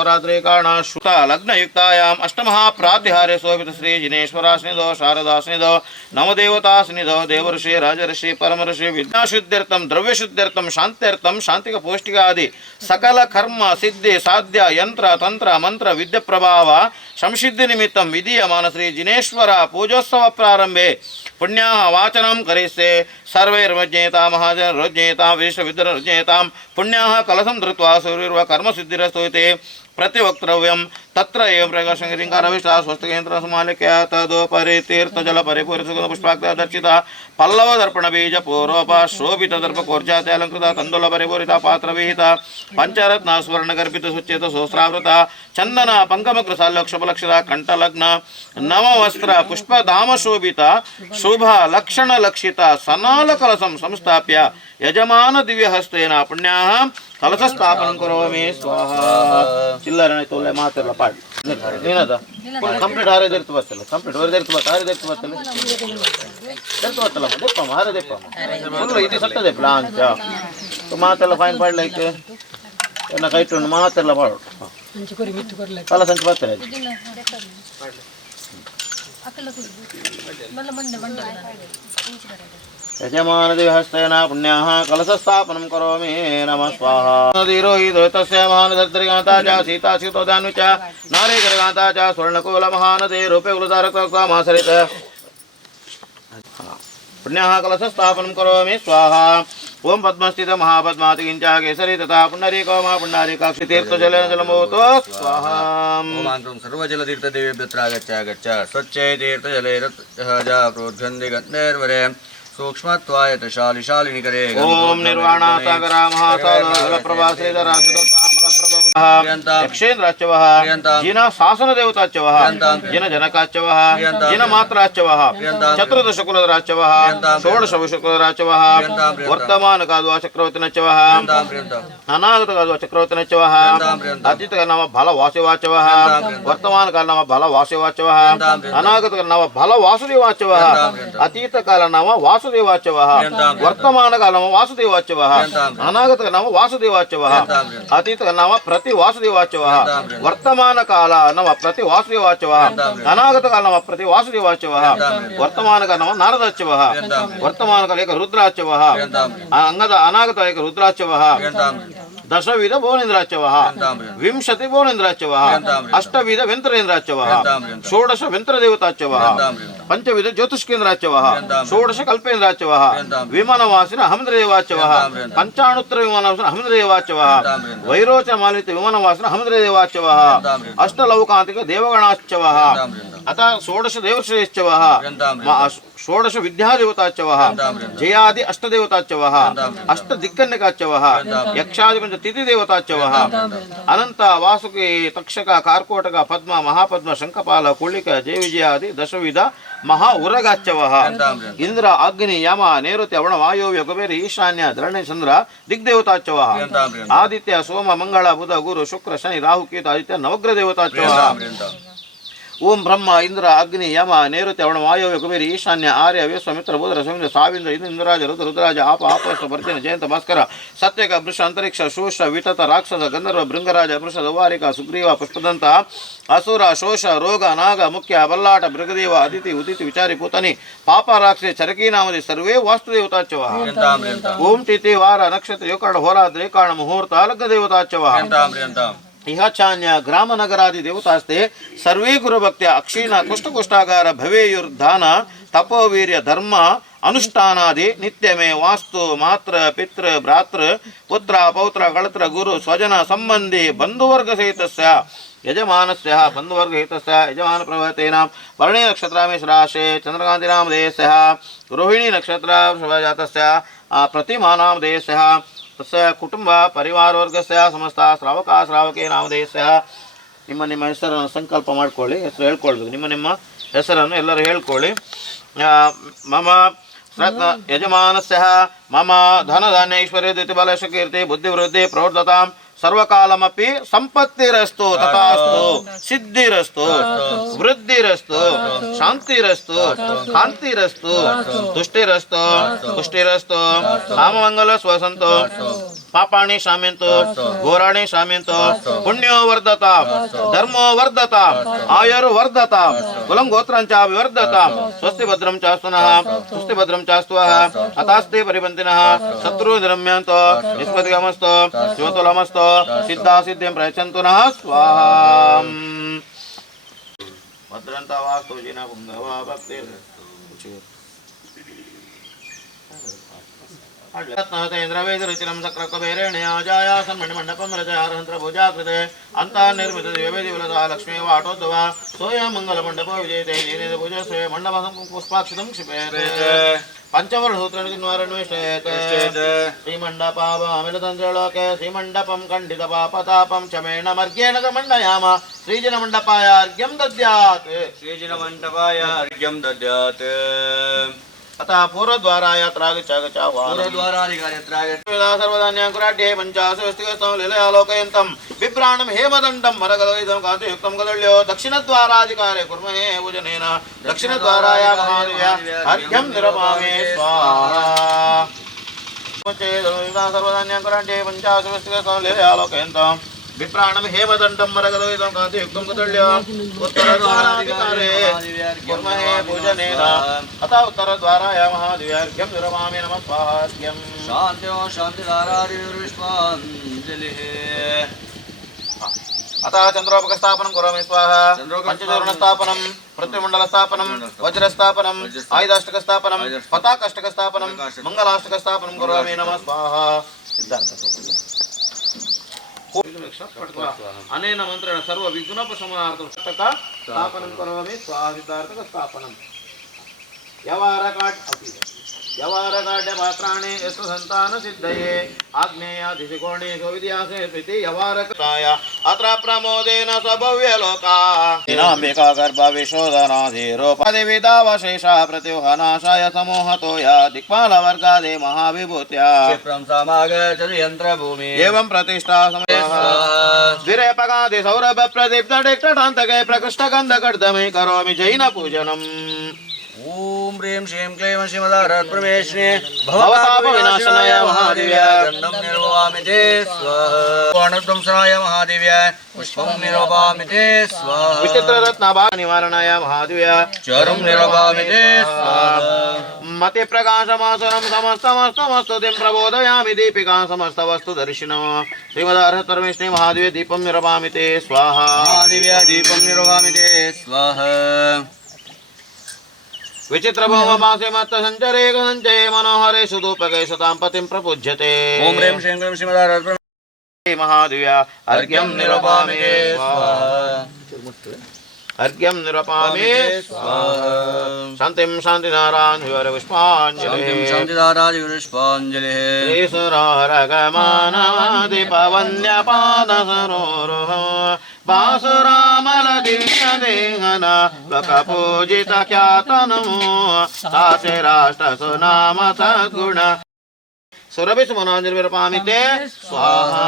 होरात्रेकाण श्रुत लग्नयुक्तायाम् अष्टमहाप्रातिहार्य शोभित श्री जिनेश्वरास्निधो शारदास्निधो नवदेवतास्निधो देवर्षि राजर्षि परमर्षि विद्याशुद्ध्यर्थं द्रव्यशुद्ध्यर्थं शांत्यर्थं शांतिक पौष्टिकादि सकल कर्म सिद्धि साध्य यंत्र तंत्र मंत्र विद्या प्रभाव संसिद्धि निमित्तं विधीयमान श्री जिनेश्वर पूजोत्सव प्रारंभे पुण्या वाचनं करिष्ये सर्वैर्वज्ञेता महाजनरोज्ञेता विश्वविद्यारोज्ञेतां पुण्याः कलशं धृत्वा सूर्यर्व कर्मसिद्धिरस्तु इति प्रतिवक्तव्यं तत्र एवं प्रकाशङ्करिङ्कारविष्टा स्वस्तिकेन्द्रसमालिक्य तदोपरि तीर्थजलपरिपूरितपुष्पाक्षदर्शिता पल्लवदर्पणबीजपूर्वपा शोभितदर्पकोर्जात्यलङ्कृता तण्डुलपरिपूरिता पात्रविहिता पञ्चरत्नस्वर्णगर्भितसुच्येत सहस्रावृता चन्दन पङ्कमकृसाल्योक्षपलक्षिता कण्ठलग्न नववस्त्र पुष्पधामशोभिता शुभलक्षणलक्षिता सनालकलशं संस्थाप्य यजमान दिव्यहस्तेन पुण्याः कलशस्थापनं करोमि स्वाहा चिल्लरणे तोले मातेरला पाड ನೀನದ ಕಂಪ್ಲೀಟ್ ಹಾರೇ ಇರ್ತು ಬರ್ತಲ್ಲ ಕಂಪ್ಲೀಟ್ ಹೊರದೆ ಇರ್ತು ಬತ್ತ ಹಾರೇ ಇರ್ತು ಬರ್ತಲ್ಲ ಇರ್ತು ಬತ್ತಲ್ಲ ದೆಪ್ಪಮ್ಮ ಹಾರೇ ದೆಪ್ಪಮ್ಮ ಫುಲ್ ಇದು ಸತ್ತದೆ ಪ್ಲಾಂಚ ಮಾತೆಲ್ಲ ಫೈನ್ ಪಾಡ್ಲೈಕೆ ಎನ್ನ ಕೈಟು ಮಾತೆಲ್ಲ ಪಾಡು ಕಲ ಸಂಚ ಬರ್ತದೆ यजमानदिहस्तेन पुण्याः कलशस्थापनं करोमि नमः स्वाहा नदीरोहितो तस्य महानदर्दरिगाता च सीता सीतोदानु च नारीकरगाता च स्वर्णकुल महानदे रूपे कुलधारकमासरित पुण्याः कलशस्थापनं करोमि स्वाहा ओम पद्मस्थित महापद्माति किंच केसरी तथा पुंडरीको महापुंडरीकाक्षि तीर्थजलेन जलमोतो स्वाहा ओमांतं सर्वजलतीर्थदेवेभ्यत्र गच्छ स्वच्छे तीर्थजले रत्जा प्रोद्गन्धि गन्धेर्वरे सूक्ष्मत्वायत शालिशालिनिकरे ओम निर्वाणा सागरा महासागर जलप्रभाश्रीधरासुतमलप्रभवः यक्षेन्द्राच्यवः जिन शासन देवताच्यवः जिन जनकाच्यवः जिन मात्राच्यवः चतुर्दश कुलधराच्यवः षोडश विशकुलधराच्यवः वर्तमान काद्वा चक्रवर्तिनच्यवः अनागत काद्वा चक्रवर्तिनच्यवः अतीत नाम बल वासुवाच्यवः वर्तमान काल नाम बल वासुवाच्यवः अनागत काल नाम बल वासुदेवाच्यवः अतीत काल नाम वासुदेवाच्यवः वर्तमान काल नाम वासुदेवाच्यवः अनागत नाम वासुदेवाच्यवः अतीत नाम प्रति वासुदेवाच्यवः वर्तमान काल नाम प्रति वासुदेवाच्यवः अनागत काल नाम प्रति वासुदेवाच्यवः वर्तमान काल नाम नारदाच्यवः वर्तमान काल एक रुद्राच्यवः अंगद अनागत एक रुद्राच्यवः दशविध भुवनेन्द्राच्यवः विंशति भुवनेन्द्राच्यवः अष्टविध वेंतरेन्द्राच्यवः षोडश वेंतरदेवताच्यवः पंचविध ज्योतिष्केन्द्राच्यवः षोडश कल्पेन्द्राच्यवः विमानवासिन अहमद्रेवाच्यवः पंचाणुत्तर विमानवासिन अहमद्रेवाच्यवः वैरोचमालित विमानवासिन अहमद्रेवाच्यवः अष्टलौकांतिक देवगणाच्यवः अतः षोडश देवश्रेष्ठवः षोडश विद्यादेवताच्यवः जयादि अष्टदेवताच्यवः अष्टदिक्कन्यकाच्यवः यक्षादि पंच तिथिदेवताच्यवः अनंत वासुकी तक्षक कार्कोटक पद्म महापद्म शंखपाल कुलिक जयविजयादि दशविध महा उरगाच्यवः इंद्र अग्नि यम नैऋत्य वरुण वायुव्य कुबेर ईशान्य धरणी चंद्र दिग्देवताच्यवः आदित्य सोम मंगल बुध गुरु शुक्र शनि राहु केतु आदित्य नवग्रह देवताच्यवः ओम ब्रह्म इंद्र अग्नि यम नैऋत्य वरुण वायुव्य कुबेर ईशान्य आर्य विश्वामित्र बुध रसमिंद्र साविंद्र इंद्रराज रुद्रराज आप आपस्त पर्जन जयंत भास्कर सत्यक वृष अंतरिक्ष शोष वितत राक्षस गंधर्व भृंगराज वृष दवारिका सुग्रीव पुष्पदंत असुर शोष रोग नाग मुख्य बल्लाट मृगदेव अदिति उदिति विचारी पूतनी पाप राक्षस चरकी नामदि सर्वे वास्तुदेवताच्यवः ओम तिथि वार नक्षत्र योकर्ण होरात्र एकाण मुहूर्त लग्न देवताच्यवः इह चान्य ग्राम नगरादि देवतास्ते सर्वे गुरुभक्त्या अक्षीण कुष्ठकुष्ठागार भवेयुर्धान तपोवीर्य धर्म अनुष्ठानादि नित्यमे वास्तु मात्र पितृ भ्रातृ पुत्र पौत्र कलत्र गुरु स्वजन संबंधी बंधुवर्ग सहितस्य यजमानस्य बंधुवर्गहितस्य यजमान प्रभवतेन वर्णे नक्षत्रामेश राशे चंद्रकांति नामधेयस्य रोहिणी नक्षत्र जातस्य प्रतिमा नामधेयस्य तस्य कुटुंब परिवारवर्गस्य समस्त श्रावक श्रावके नामधेयस्य ನಿಮ್ಮ ನಿಮ್ಮ ಹೆಸರನ್ನು ಸಂಕಲ್ಪ ಮಾಡ್ಕೊಳ್ಳಿ ಹೆಸರು ಹೇಳ್ಕೊಳ್ಬೇಕು ನಿಮ್ಮ ನಿಮ್ಮ ಹೆಸರನ್ನು ಎಲ್ಲರೂ ಹೇಳ್ಕೊಳ್ಳಿ ಮಮ रत्न यजमानस्य मम धन धान्य ऐश्वर्य द्वितीय बल कीर्ति बुद्धिवृद्धि प्रवर्धतां सर्वकालमपि संपत्तिरस्तु तथास्तु सिद्धिरस्तु वृद्धिरस्तु शांतिरस्तु कांतिरस्तु तुष्टिरस्तु पुष्टिरस्तु काममंगल स्वसंतो पापाणि शाम्यन्तु घोराणि शाम्यन्तु पुण्यो वर्धता धर्मो वर्धता आयुर्वर्धता कुलं गोत्रांचा विवर्धता स्वस्ति भद्रं चास्तुनः स्वस्ति भद्रं चास्तुवः अतास्ते परिबन्धिनः शत्रु निरम्यन्तो निष्पतिगमस्तो शिवतुलमस्तो सिद्धा सिद्धिं प्रयच्छन्तु नः स्वाहा भद्रन्ता वास्तु जिना पुंगवा भक्तिर् रत्नतेन्द्रवेदरुचिरं सक्राकबैरेण्याजायासं मणिमण्डपं रचयारहन्त्र भुजाकृते अन्तान्निर्मित दिव्यविधिवलसा लक्ष्मी वाटोद्भवा सोऽयं विजयते नीनेन पूजस्वे मण्डपं पुष्पाक्षितं क्षिपेते पंचवर्णसूत्रनिर्वारणविषयते श्रीमण्डपावमिलतन्त्रलोके श्रीमण्डपं खण्डितपापतापं चमेन मर्गेण मण्डयाम श्रीजिनमण्डपाय अर्घ्यं दद्यात् श्रीजिनमण्डपाय अर्घ्यं दद्यात् अतः पूर्वद्वारा सर्वधान्याकुराढ्ये पंचाशवस्तिकस्थं लीलयालोकयन्तं बिभ्राणं हेमदण्डं मरकलयितं कान्तयुक्तं कदल्यो दक्षिणद्वाराधिकारे कुर्महे पूजनेन दक्षिणद्वाराया महादेव्या अर्घ्यं निरमामि स्वाहा सर्वधान्याकुराढ्ये पंचाशवस्तिकस्थं लीलयालोकयन्तं विप्राणं हेमदण्डं मरकलयितं कान्तयुक्तं कदल्यो उत्तरद्वाराधिकारे कुर्महे पूजनेन अतः उत्तरद्वाराय महादेव्यार्घ्यं निरमामि नमः स्वाहार्घ्यं शान्त्यो शान्तिधारादिविष्पाञ्जलिः अतः चन्द्रोपकस्थापनं करोमि स्वाहा पञ्चचूर्णस्थापनं पृथ्वीमण्डलस्थापनं वज्रस्थापनं आयुधाष्टकस्थापनं पताकाष्टकस्थापनं मङ्गलाष्टकस्थापनं करोमि नमः स्वाहा अनेन मंत्रेण सर्व विघ्नोपशमनार्थं स्थापनं करोमि स्वाहा सिद्धार्थक स्थापनं यवारकाड्य पात्राणि यस्तु संतान सिद्धये आग्नेयादिकोणेषु विद्यासे स्मृति यवारकाय अत्र प्रमोदेन स्वभव्यलोका दिनाम्बिका गर्भविशोधनाधिरूपदेवितावशेषा प्रत्युहनाशाय समोहतो या दिक्पालवर्गादे महाविभूत्या क्षिप्रं समागच्छति यन्त्रभूमि एवं प्रतिष्ठा समयः द्विरेपगादि सौरभ प्रदीप्त डिक्टान्तके प्रकृष्टगन्धकर्दमे करोमि जैन पूजनम् ॐ ह्रीं श्रीं क्लीं श्रीमदारत्प्रमेश्ने भवतापविनाशनाय महादेव्याय गन्धं निर्ववामि ते स्वाहा वर्णध्वंसनाय महादेव्याय पुष्पं निर्ववामि ते स्वाहा विचित्ररत्नभानिवारणाय महादेव्याय चरुं निर्ववामि ते स्वाहा मति प्रकाशमासुरं समस्तमस्तमस्तुतिं प्रबोधयामि दीपिकां समस्तवस्तु दर्शिनो श्रीमदारत्प्रमेश्ने महादेव्य दीपं निर्ववामि ते स्वाहा महादेव्याय दीपं निर्ववामि ते स्वाहा विचित्र भौमपासे मत्त संचरे संचये मनोहरे सुदूपके सतां पतिं प्रपूज्यते ॐ ह्रीं श्रीं क्लीं श्रीमदारत्प्रमेश्ने महादेव्या अर्घ्यं निरपामि स्वाहा अर्घ्यं निरपामि स्वाहा शान्तिं शान्तिधारान् विवरपुष्पाञ्जलिः शान्तिधारादिपुष्पाञ्जलिः श्रीसुरारगमानादिपवन्यपादसरोरुह बासुरामलदिव्यदेहन लोकपूजित ख्यातनमो दासे राष्ट्रसुनाम सद्गुण सुरभिसुमनाञ्जलिर्विरपामि ते स्वाहा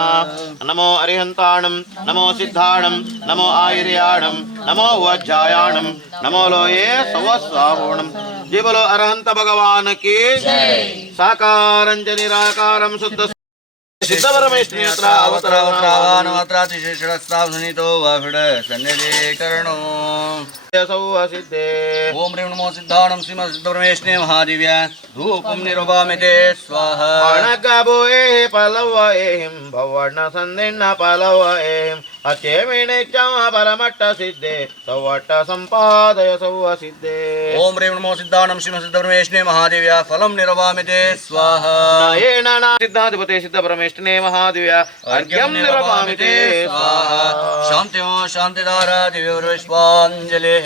नमो अरिहन्ताणं नमो सिद्धाणं नमो आयुर्याणं नमो वज्जायाणं नमो लोये सवस्वाहूणं जय बोलो अरहंत भगवान की साकारं च निराकारं शुद्ध सिद्ध परमेश्वर अवतरावतरातिशेषणस्तावनितो वाभिड सन्निधीकरणो सिद्धे ओम ह्रीं नमो सिद्धाणं श्रीमद्सिद्धपरमेश्वरे महादेव्याय धूपं निरुपामि ते स्वाहा अणगभुए पलवएहिं भवर्ण संदिन्न पलवएहिं अचेमिणिच परमट्ट सिद्धे सवट्ट संपादय सव सिद्धे ओम ह्रीं नमो सिद्धाणं श्रीमद्सिद्धपरमेश्वरे महादेव्याय फलं निरुपामि ते स्वाहा नयेन सिद्धाधिपते सिद्धपरमेश्वरे महादेव्याय अर्घ्यं निरुपामि ते स्वाहा शान्त्यो शान्तिधारा दिव्यपुष्पाञ्जलिः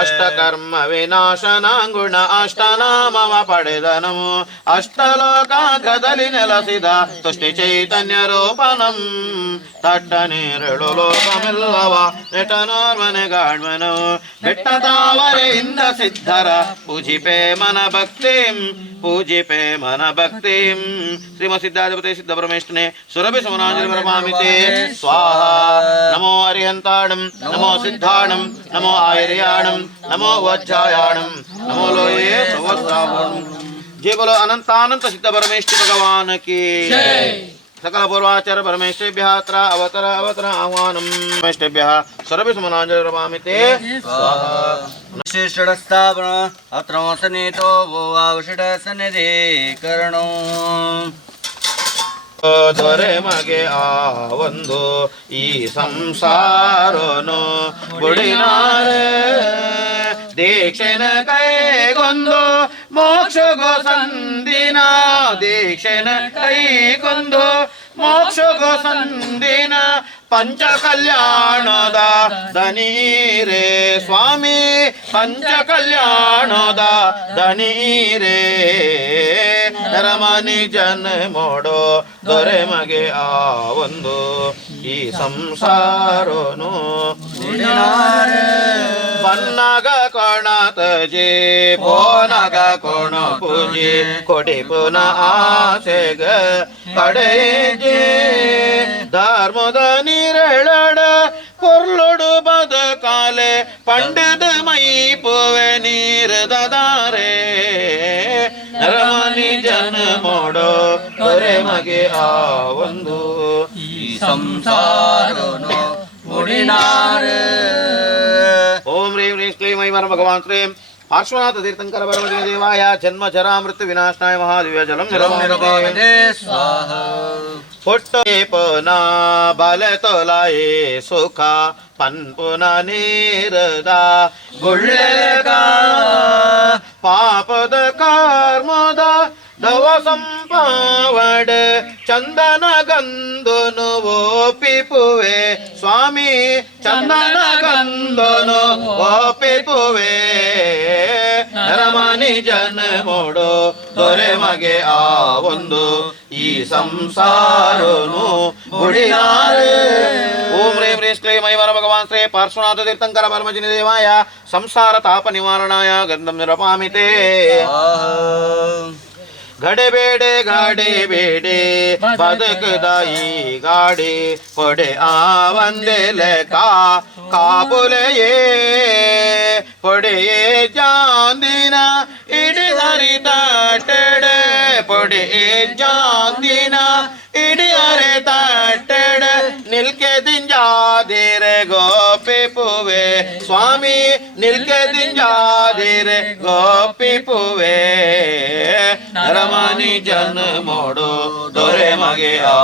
ಅಷ್ಟಕರ್ಮ ವಿನಾಶನಾಂಗುಣ ಅಷ್ಟನಾಮವ ಪಡೆದನಮು ಅಷ್ಟಲೋಕಾಗ್ರದಲ್ಲಿ ನೆಲೆಸಿದ ತುಷ್ಟಿ ಚೈತನ್ಯ ರೂಪನಂ ತಟ್ಟನೇರಳು ಲೋಕಮೆಲ್ಲವ ನೆಟನೋರ್ಮನೆಗಾಣ್ಮನು ಬೆಟ್ಟ ತಾವರೆಯಿಂದ ಸಿದ್ಧರ ಪೂಜಿಪೆ ಮನ ಭಕ್ತಿಂ ಪೂಜಿಪೆ ಮನ ಭಕ್ತಿಂ ಶ್ರೀಮತ್ ಸಿದ್ಧಾಧಿಪತಿ ಸಿದ್ಧ ಪರಮೇಶ್ವರನೇ ಸುರಭಿ ಸುಮನಾಂಜಲಿ ಪರಮಾಮಿತೆ ಸ್ವಾಹ ನಮೋ ಅರಿಹಂತಾಣಂ ನಮೋ ಸಿದ್ಧಾಣಂ ನಮೋ ಆಯರ್ಯಾಣಂ ನಮೋ ವಜ್ಜಾಯಾಣಂ ನಮೋ ಲೋಯೇ ಸವಸ್ರಾವಣಂ जय बोलो अनंतानंत सिद्ध परमेश्वर भगवान की सकल पूर्वाचार्य परमेश्वरेभ्यः अत्र अवतर आह्वानं परमेश्वरेभ्यः सर्वे सुमनांजलि रमामिते स्वाहा विशिष्टस्थापन अत्र सन्निहितो वो आवशिष्टसन्निधि करणो ದೊರೆ ಮಗೆ ಆ ಒಂದು ಈ ಸಂಸಾರನು ಬುಡಿನಾರೆ ದೀಕ್ಷೆನ ಕೈಗೊಂದು ಮೋಕ್ಷಗೋ ಸಂದಿನ ದೀಕ್ಷೆನ ಕೈಗೊಂದು ಮೋಕ್ಷಗೋ ಸಂದಿನ ಪಂಚ ಕಲ್ಯಾಣದ ದನೀರೇ ಸ್ವಾಮಿ ಪಂಚ ಕಲ್ಯಾಣದ ದನೀರೇ ರಮಣಿ ಜನ ಮೋಡೋ ದೊರೆ ಮಗೆ ಆ ಒಂದು ಈ ಸಂಸಾರನು ಬನ್ನಗ ಕೊಣತಜೆ ಪೋನಗ ಕೊಣ ಪೂಜೆ ಕೊಡಿ ಪುನಃ ಆಸೆಗ ಕಡೆಜೆ ಧರ್ಮದ ನಿರಳಡ ಕೊರ್ಲೊಡು ಬದಕಾಲೆ ಪಂಡಿತ ಮೈ ಪುವೆ ನೀರದಾರೆ ರಮಣಿ ಜನ ಮೋಡೋ ದೊರೆ ಮಗೆ ಆ ಒಂದು ಈ ಸಂಸಾರನು ಮುಡಿನಾರೆ ಓಂ ಹ್ರೀಂ ಹ್ರೀಂ ಕ್ಲೀಂ ಐಂ ವರ ಭಗವಾನ್ ಶ್ರೀಂ ಪಾರ್ಶ್ವನಾಥ ತೀರ್ಥಂಕರ ಪರಮಜಿನ ದೇವಾಯ ಜನ್ಮ ಜರಾ ಮೃತ್ಯು ವಿನಾಶನಾಯ ಮಹಾದಿವ್ಯ ಜಲಂ ನಿರಮಾಮಿತೆ ಸ್ವಾಹ ಪುಟ್ಟೆ ಪುನ ಬಲ ತೊಲಾಯೇ ಸುಖ ಪನ್ಪುನ ನೀರದ ಗುಳ್ಳೆಗ ಪಾಪದ ಕರ್ಮದ ದವ ಸಂಪಾವಡ ಚಂದನ ಗಂಧನು ಓಪಿಪುವೆ ಸ್ವಾಮಿ ಚಂದನ ಗಂಧನು ಓಪಿಪುವೆ ರಮಣಿ ಜನ ಮೋಡೋ ದೊರೆ ಮಗೆ ಆ ಒಂದು ಈ ಸಂಸಾರನು ಬುಡಿನಾರೆ ಓಂ ಹ್ರೀಂ ಹ್ರೀಂ ಕ್ಲೀಂ ಐಂ ವರ ಭಗವಾನ್ ಶ್ರೀ ಪಾರ್ಶ್ವನಾಥ ತೀರ್ಥಂಕರ ಪರಮಜಿನ ದೇವಾಯ ಸಂಸಾರ ತಾಪ ನಿವಾರಣಾಯ ಗಂಧಂ ನಿರಪಾಮಿತೆ ಗಡೆಬೇಡೆ ಗಾಡೆ ಬೇಡೆ ಬದುಕದಾಯಿ ಗಾಡಿ ಪೊಡೆ ಆ ಒಂದೇ ಲೆಕ್ಕ ಕಾಪುಲೆಯೇ ಪೊಡೆಯೇ ಜಾಂದಿನ ಇಡಿ ಹರಿತಾಟೆಡೆ ಪೊಡೆಯೇ ಜಾಂದಿನ ಇಡಿ ಹರಿತಾಟೆಡೆ ನಿಲ್ಕೆ ದಿಂಜಾದಿರೆ ಗೋಪಿ ಪುವೆ ಸ್ವಾಮಿ ನಿಲ್ಕೆ ದಿಂಜಾದಿರೆ ಗೋಪಿ ಪುವೆ ರಮಣಿ ಜನ ಮೋಡೋ ದೊರೆ ಮಗೆ ಆ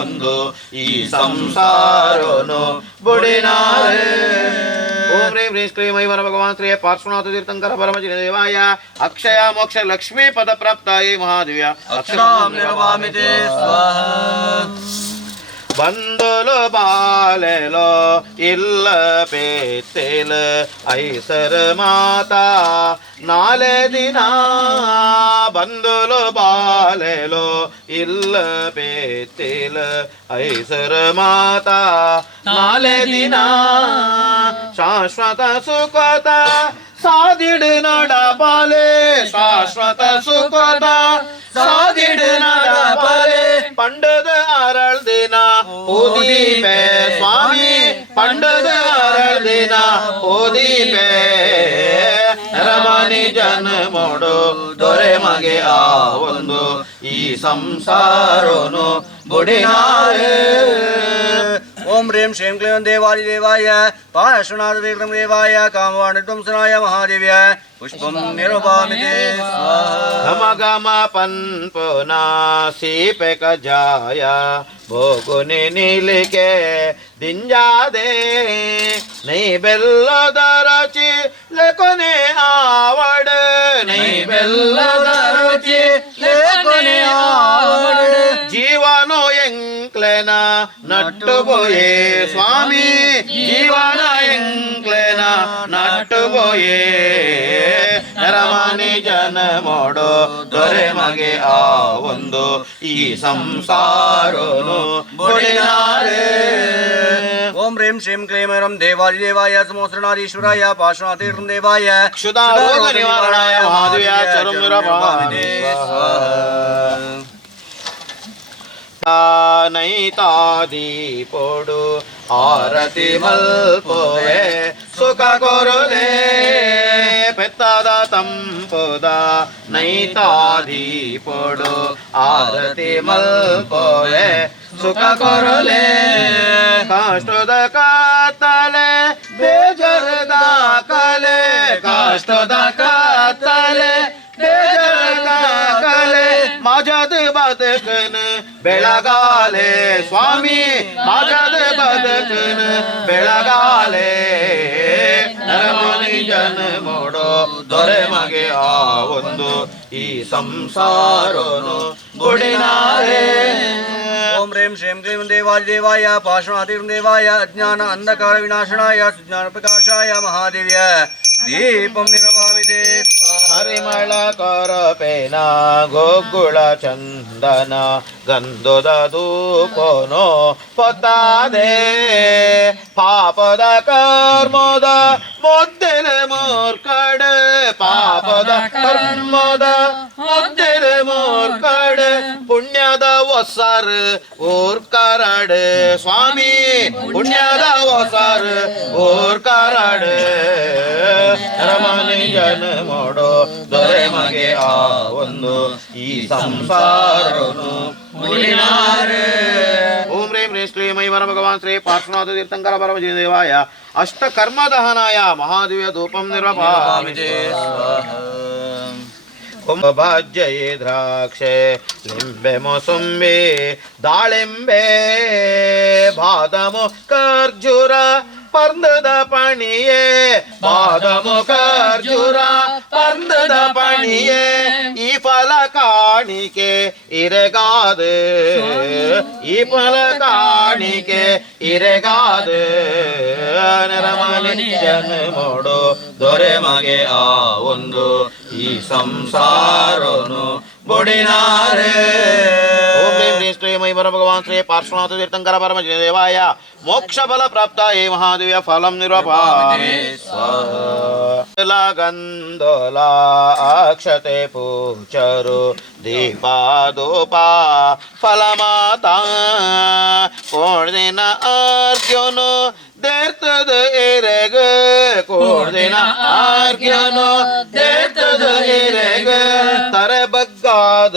ಒಂದು ಈ ಸಂಸಾರನು ಬುಡಿನಾರೆ ಓಂ ಹ್ರೀಂ ಹ್ರೀಂ ಕ್ಲೀಂ ಐಂ ವರ ಭಗವಾನ್ ಶ್ರೀ ಪಾರ್ಶ್ವನಾಥ ತೀರ್ಥಂಕರ ಪರಮಜಿನ ದೇವಾಯ ಅಕ್ಷಯ ಮೋಕ್ಷ ಲಕ್ಷ್ಮೀ ಪದ ಪ್ರಾಪ್ತಾಯ ಮಹಾದಿವ್ಯ ಅಕ್ಷರಾಂ ನಿರ್ವಾಮಿತೆ ಸ್ವಾಹ ಬಂದಲು ಬಾಲೆಲೋ ಇಲ್ಲ ಪೇತೆಲ ಐಸರ ಮಾತಾ ನಾಳೆ ದಿನ ಬಂದಲು ಬಾಲೆಲೋ ಇಲ್ಲ ಪೇತೆಲ ಐಸರ ಮಾತಾ ನಾಳೆ ದಿನ ಶಾಶ್ವತ ಸುಖತ ಸಾದಿಡು ನಡಬಾಲೆ ಶಾಶ್ವತ ಸುಖದ ಸಾದಿಡು ನಡಬಾಲೆ ಪಂಡದ ಅರಳ್ ದಿನ ಓದೀಪೆ ಸ್ವಾಮಿ ಪಂಡದ ಅರಳ್ ದಿನ ಓದೀಪೆ ರಮಣಿ ಜನ ಮೋಡೋ ದೊರೆ ಮಗೆ ಆ ಒಂದು ಈ ಸಂಸಾರನು ಬುಡಿನಾರೆ ಓಂ ಹ್ರೀಂ ಶ್ರೀಂ ಕ್ಲೀಂ ದೇವಾದಿ ದೇವಾಯ ಪಾರ್ಶ್ವನಾಥ ತೀರ್ಥಂ ದೇವಾಯ ಕಾಮವಾಣಿಧ್ವಂಸನಾಯ ಮಹಾದೇವ್ಯ ಪುಷ್ಪಂ ನಿರೂಪಾಮಿತೆ ಘಮ ಘಮ ಪನ್ಪುನಾ ಸೀಪೆ ಕಜಾಯ ಭೋಗುನಿ ನೀಲಿಕೆ ದಿಂಜಾದೆ ನೈ ಬೆಲ್ಲದ ರುಚಿ ಲೆಕೊನೆ ಆವಡ ನೈ ಬೆಲ್ಲದ ರುಚಿ ಲೆಕೊನೆ ಆವಡ ಜೀವ జీవనో ఎంక్లెన నట్టుపోయే స్వామి జీవన ఎంక్లెన ನಟ್ಟುಬೋಯೇ ನರಮನಿ ಜನಮೋಡು ದೊರೆ ಮಗೆ ಆ ಒಂದು ಈ ಸಂಸಾರನು ಬುಡಿನಾರೆ. ಓಂ ಹ್ರೀಂ ಶ್ರೀಂ ಕ್ಲೀಂ ಐಂ ದೇವಾದಿದೇವಾಯ ಸಮೋಸೃಣಾದೀಶ್ವರಾಯ ಪಾರ್ಶ್ವನಾಥೀರ್ಥ ದೇವಾಯ ಕ್ಷುಧಾರೋಗ ನಿವಾರಣಾಯ ಮಹಾದೇವ್ಯ ಚರಂ ನಿರಪಾಮಿನೇ ನೈತಾದೀಪೋಡು ಆರತಿ ಮಲ್ಪೋವೆ ಸುಖ ಕೊರುಲೆ ಪೆತ್ತದ ತಂಪುದ ನೈತಾದೀಪೋಡು ಆರತಿ ಮಲ್ಪೋವೆ ಸುಖ ಕೊರುಲೆ ಕಾಷ್ಟದ ಕಾತಲೆ ಬೇಜರದ ಕಲೆ ಕಾಷ್ಟದ ಕಾತಲೆ ಬೇಜರದ ಕಲೆ माझ्यात बदकन ಬೆಳಗಾಲೆ ಸ್ವಾಮಿ माझ्यात ಬದಕನ ಬೆಳಗಾಲೆ ನರಮನಿ ಜನಮೋಡೋ ದೊರೆ ಮಗೆ ಆ ಒಂದು ಈ ಸಂಸಾರನು ಬುಡಿನಾರೆ. ಓಂ ಹ್ರೀಂ ಶ್ರೀಂ ಕ್ಲೀಂ ದೇವಾದಿದೇವಾಯ ಪಾರ್ಶ್ವನಾಥೀರ್ಥ ದೇವಾಯ ಅಜ್ಞಾನ ಅಂಧಕಾರ ವಿನಾಶನಾಯ ಸುಜ್ಞಾನ ಪ್ರಕಾಶಾಯ ಮಹಾದೇವ್ಯ ದೀಪಂ ನಿರ್ವಾಮಿದೆ. ಹರಿಮಳ ಕೊರಪೇನ ಗೋಗುಳ ಚಂದನ ಗಂಧದ ಧೂಪನೋ ಪೊತ್ತಾದೆ ಪಾಪದ ಕರ್ಮದ ಮುದ್ದೆಲೆ ಮೂರ್ಕಡ ಪಾಪದ ಕರ್ಮದ ಮುದ್ದೆಲೆ ಮೂರ್ಕಡ ಪುಣ್ಯದ ಒಸರ್ ಊರ್ಕರಡ ಸ್ವಾಮಿ ಪುಣ್ಯದ ಒಸರ್ ಊರ್ಕರಡ ರಮಣಿ ಜನಮೋಡೋ ದೊರೆ ಮಗೆ ಆ ಒಂದು ಈ ಸಂಸಾರನು ಬುಡಿನಾರೆ. ಓಂ ಹ್ರೀಂ ಹ್ರೀಂ ಶ್ರೀಂ ಐಂ ಭಗವಾನ್ ಶ್ರೀ ಪಾರ್ಶ್ವನಾಥ ತೀರ್ಥಂಕರ ಪರಮಜಿದೇವಾಯ ಅಷ್ಟಕರ್ಮ ದಹನಾಯ ಮಹಾದಿವ್ಯ ಧೂಪಂ ನಿರ್ವಪಾಮಿತೆ. ಭಾಜ್ಯಯೇ ದ್ರಾಕ್ಷೆ ಲಿಂಬೆ ಮೊಸಂಬಿ ದಾಳಿಂಬೆ ಬಾದಾಮು ಖರ್ಜೂರ ಪರ್ದದ ಪಣಿಯೇ ಬಾದಾಮು ಖರ್ಜೂರ ಪರ್ದದ ಪಣಿಯೇ ಈ ಫಲ ಕಾಣಿಕೆ ಇರೆಗಾದೆ ಈ ಫಲ ಕಾಣಿಕೆ ಇರೆಗಾದೆ ನರಮನಿ ಜನಮೋಡು ದೊರೆ ಮಗೆ ಆ ಒಂದು ಈ ಸಂಸಾರನು ಬುಡಿನಾರೆ. ಓಂ ಹ್ರೀಂ ಹ್ರೀಂ ಶ್ರೀಂ ಐಂ ಭಗವಾನ್ ಶ್ರೀ ಪಾರ್ಶ್ವನಾಥ ತೀರ್ಥಂಕರ ಪರಮಜಿದೇವಾಯ ಮೋಕ್ಷ ಫಲ ಪ್ರಾಪ್ತ ಹೇ ಮಹಾದೇವ್ಯ ಫಲಂ ನಿರ್ವಪಾಮಿ ಸ್ವಾಹ. ಗಂಧೋಲ ಅಕ್ಷತೆ ಪೂಚರು ದೀಪ ಧೂಪ ಫಲ ಮಾತಾ ಕೋರ್ದಿನ ಅರ್ಘ್ಯನು ದೇರ್ತದ ಎರೆಗ ಕೋರ್ದಿನ ಅರ್ಘ್ಯನು ದೇರ್ತದ ಎರೆಗ ತರೆ ಬಗ್ಗಾದ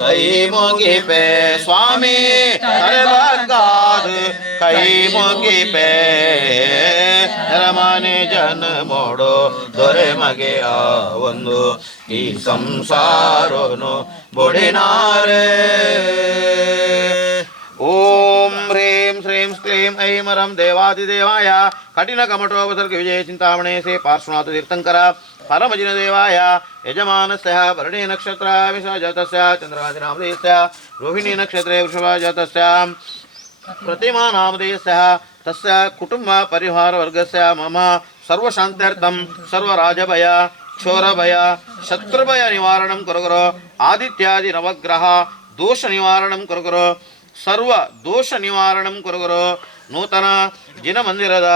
ಕೈ ಮುಗಿಪೆ ಸ್ವಾಮಿ ತರೆ ಬಗ್ಗಾದ ಕೈ ಮುಗಿಪೆ ರಮಣಿ ಜನಮೋಡೋ ದೊರೆ ಮಗೆ ಆ ಒಂದು ಈ ಸಂಸಾರನು ಬುಡಿನಾರೆ. ಓಂ ಹ್ರೀಂ ಶ್ರೀಂ ಕ್ಲೀಂ ಐಂ ಹರಂ ದೇವಾದಿದೇವಾಯ ಕಠಿಣ ಕಮಠೋಪಸರ್ಗ ವಿಜಯ ಚಿಂತಾಮಣೆ ಶ್ರೀ ಪಾರ್ಶ್ವನಾಥ ತೀರ್ಥಂಕರ ಪರಮಜಿನ ದೇವಾಯ ಯಜಮಾನಸ್ಯ ಭರಣಿ ನಕ್ಷತ್ರ ವಿಷಜಾತಸ್ಯ ಚಂದ್ರವಾದಿ ನಾಮಧೇಯಸ್ಯ ರೋಹಿಣಿ ನಕ್ಷತ್ರೇ ವೃಷಭ ಜಾತಸ್ಯ ಪ್ರತಿಮಾ ನಾಮಧೇಯಸ್ಯ ತಸ್ಯ ಕುಟುಂಬ ಪರಿವಾರ ವರ್ಗಸ್ಯ ಮಮ ಸರ್ವಶಾಂತ್ಯರ್ಥಂ ಸರ್ವರಾಜಭಯ ಕ್ಷೋರಭಯ ಶತ್ರುಭಯ ನಿವಾರಣಂ ಕುರುಗುರು ಆದಿತ್ಯಾದಿ ನವಗ್ರಹ ದೋಷ ನಿವಾರಣಂ ಕುರುಗುರು ಸರ್ವ ದೋಷ ನಿವಾರಣಂ ಕುರುಗುರು ನೂತನ ಜಿನ ಮಂದಿರದ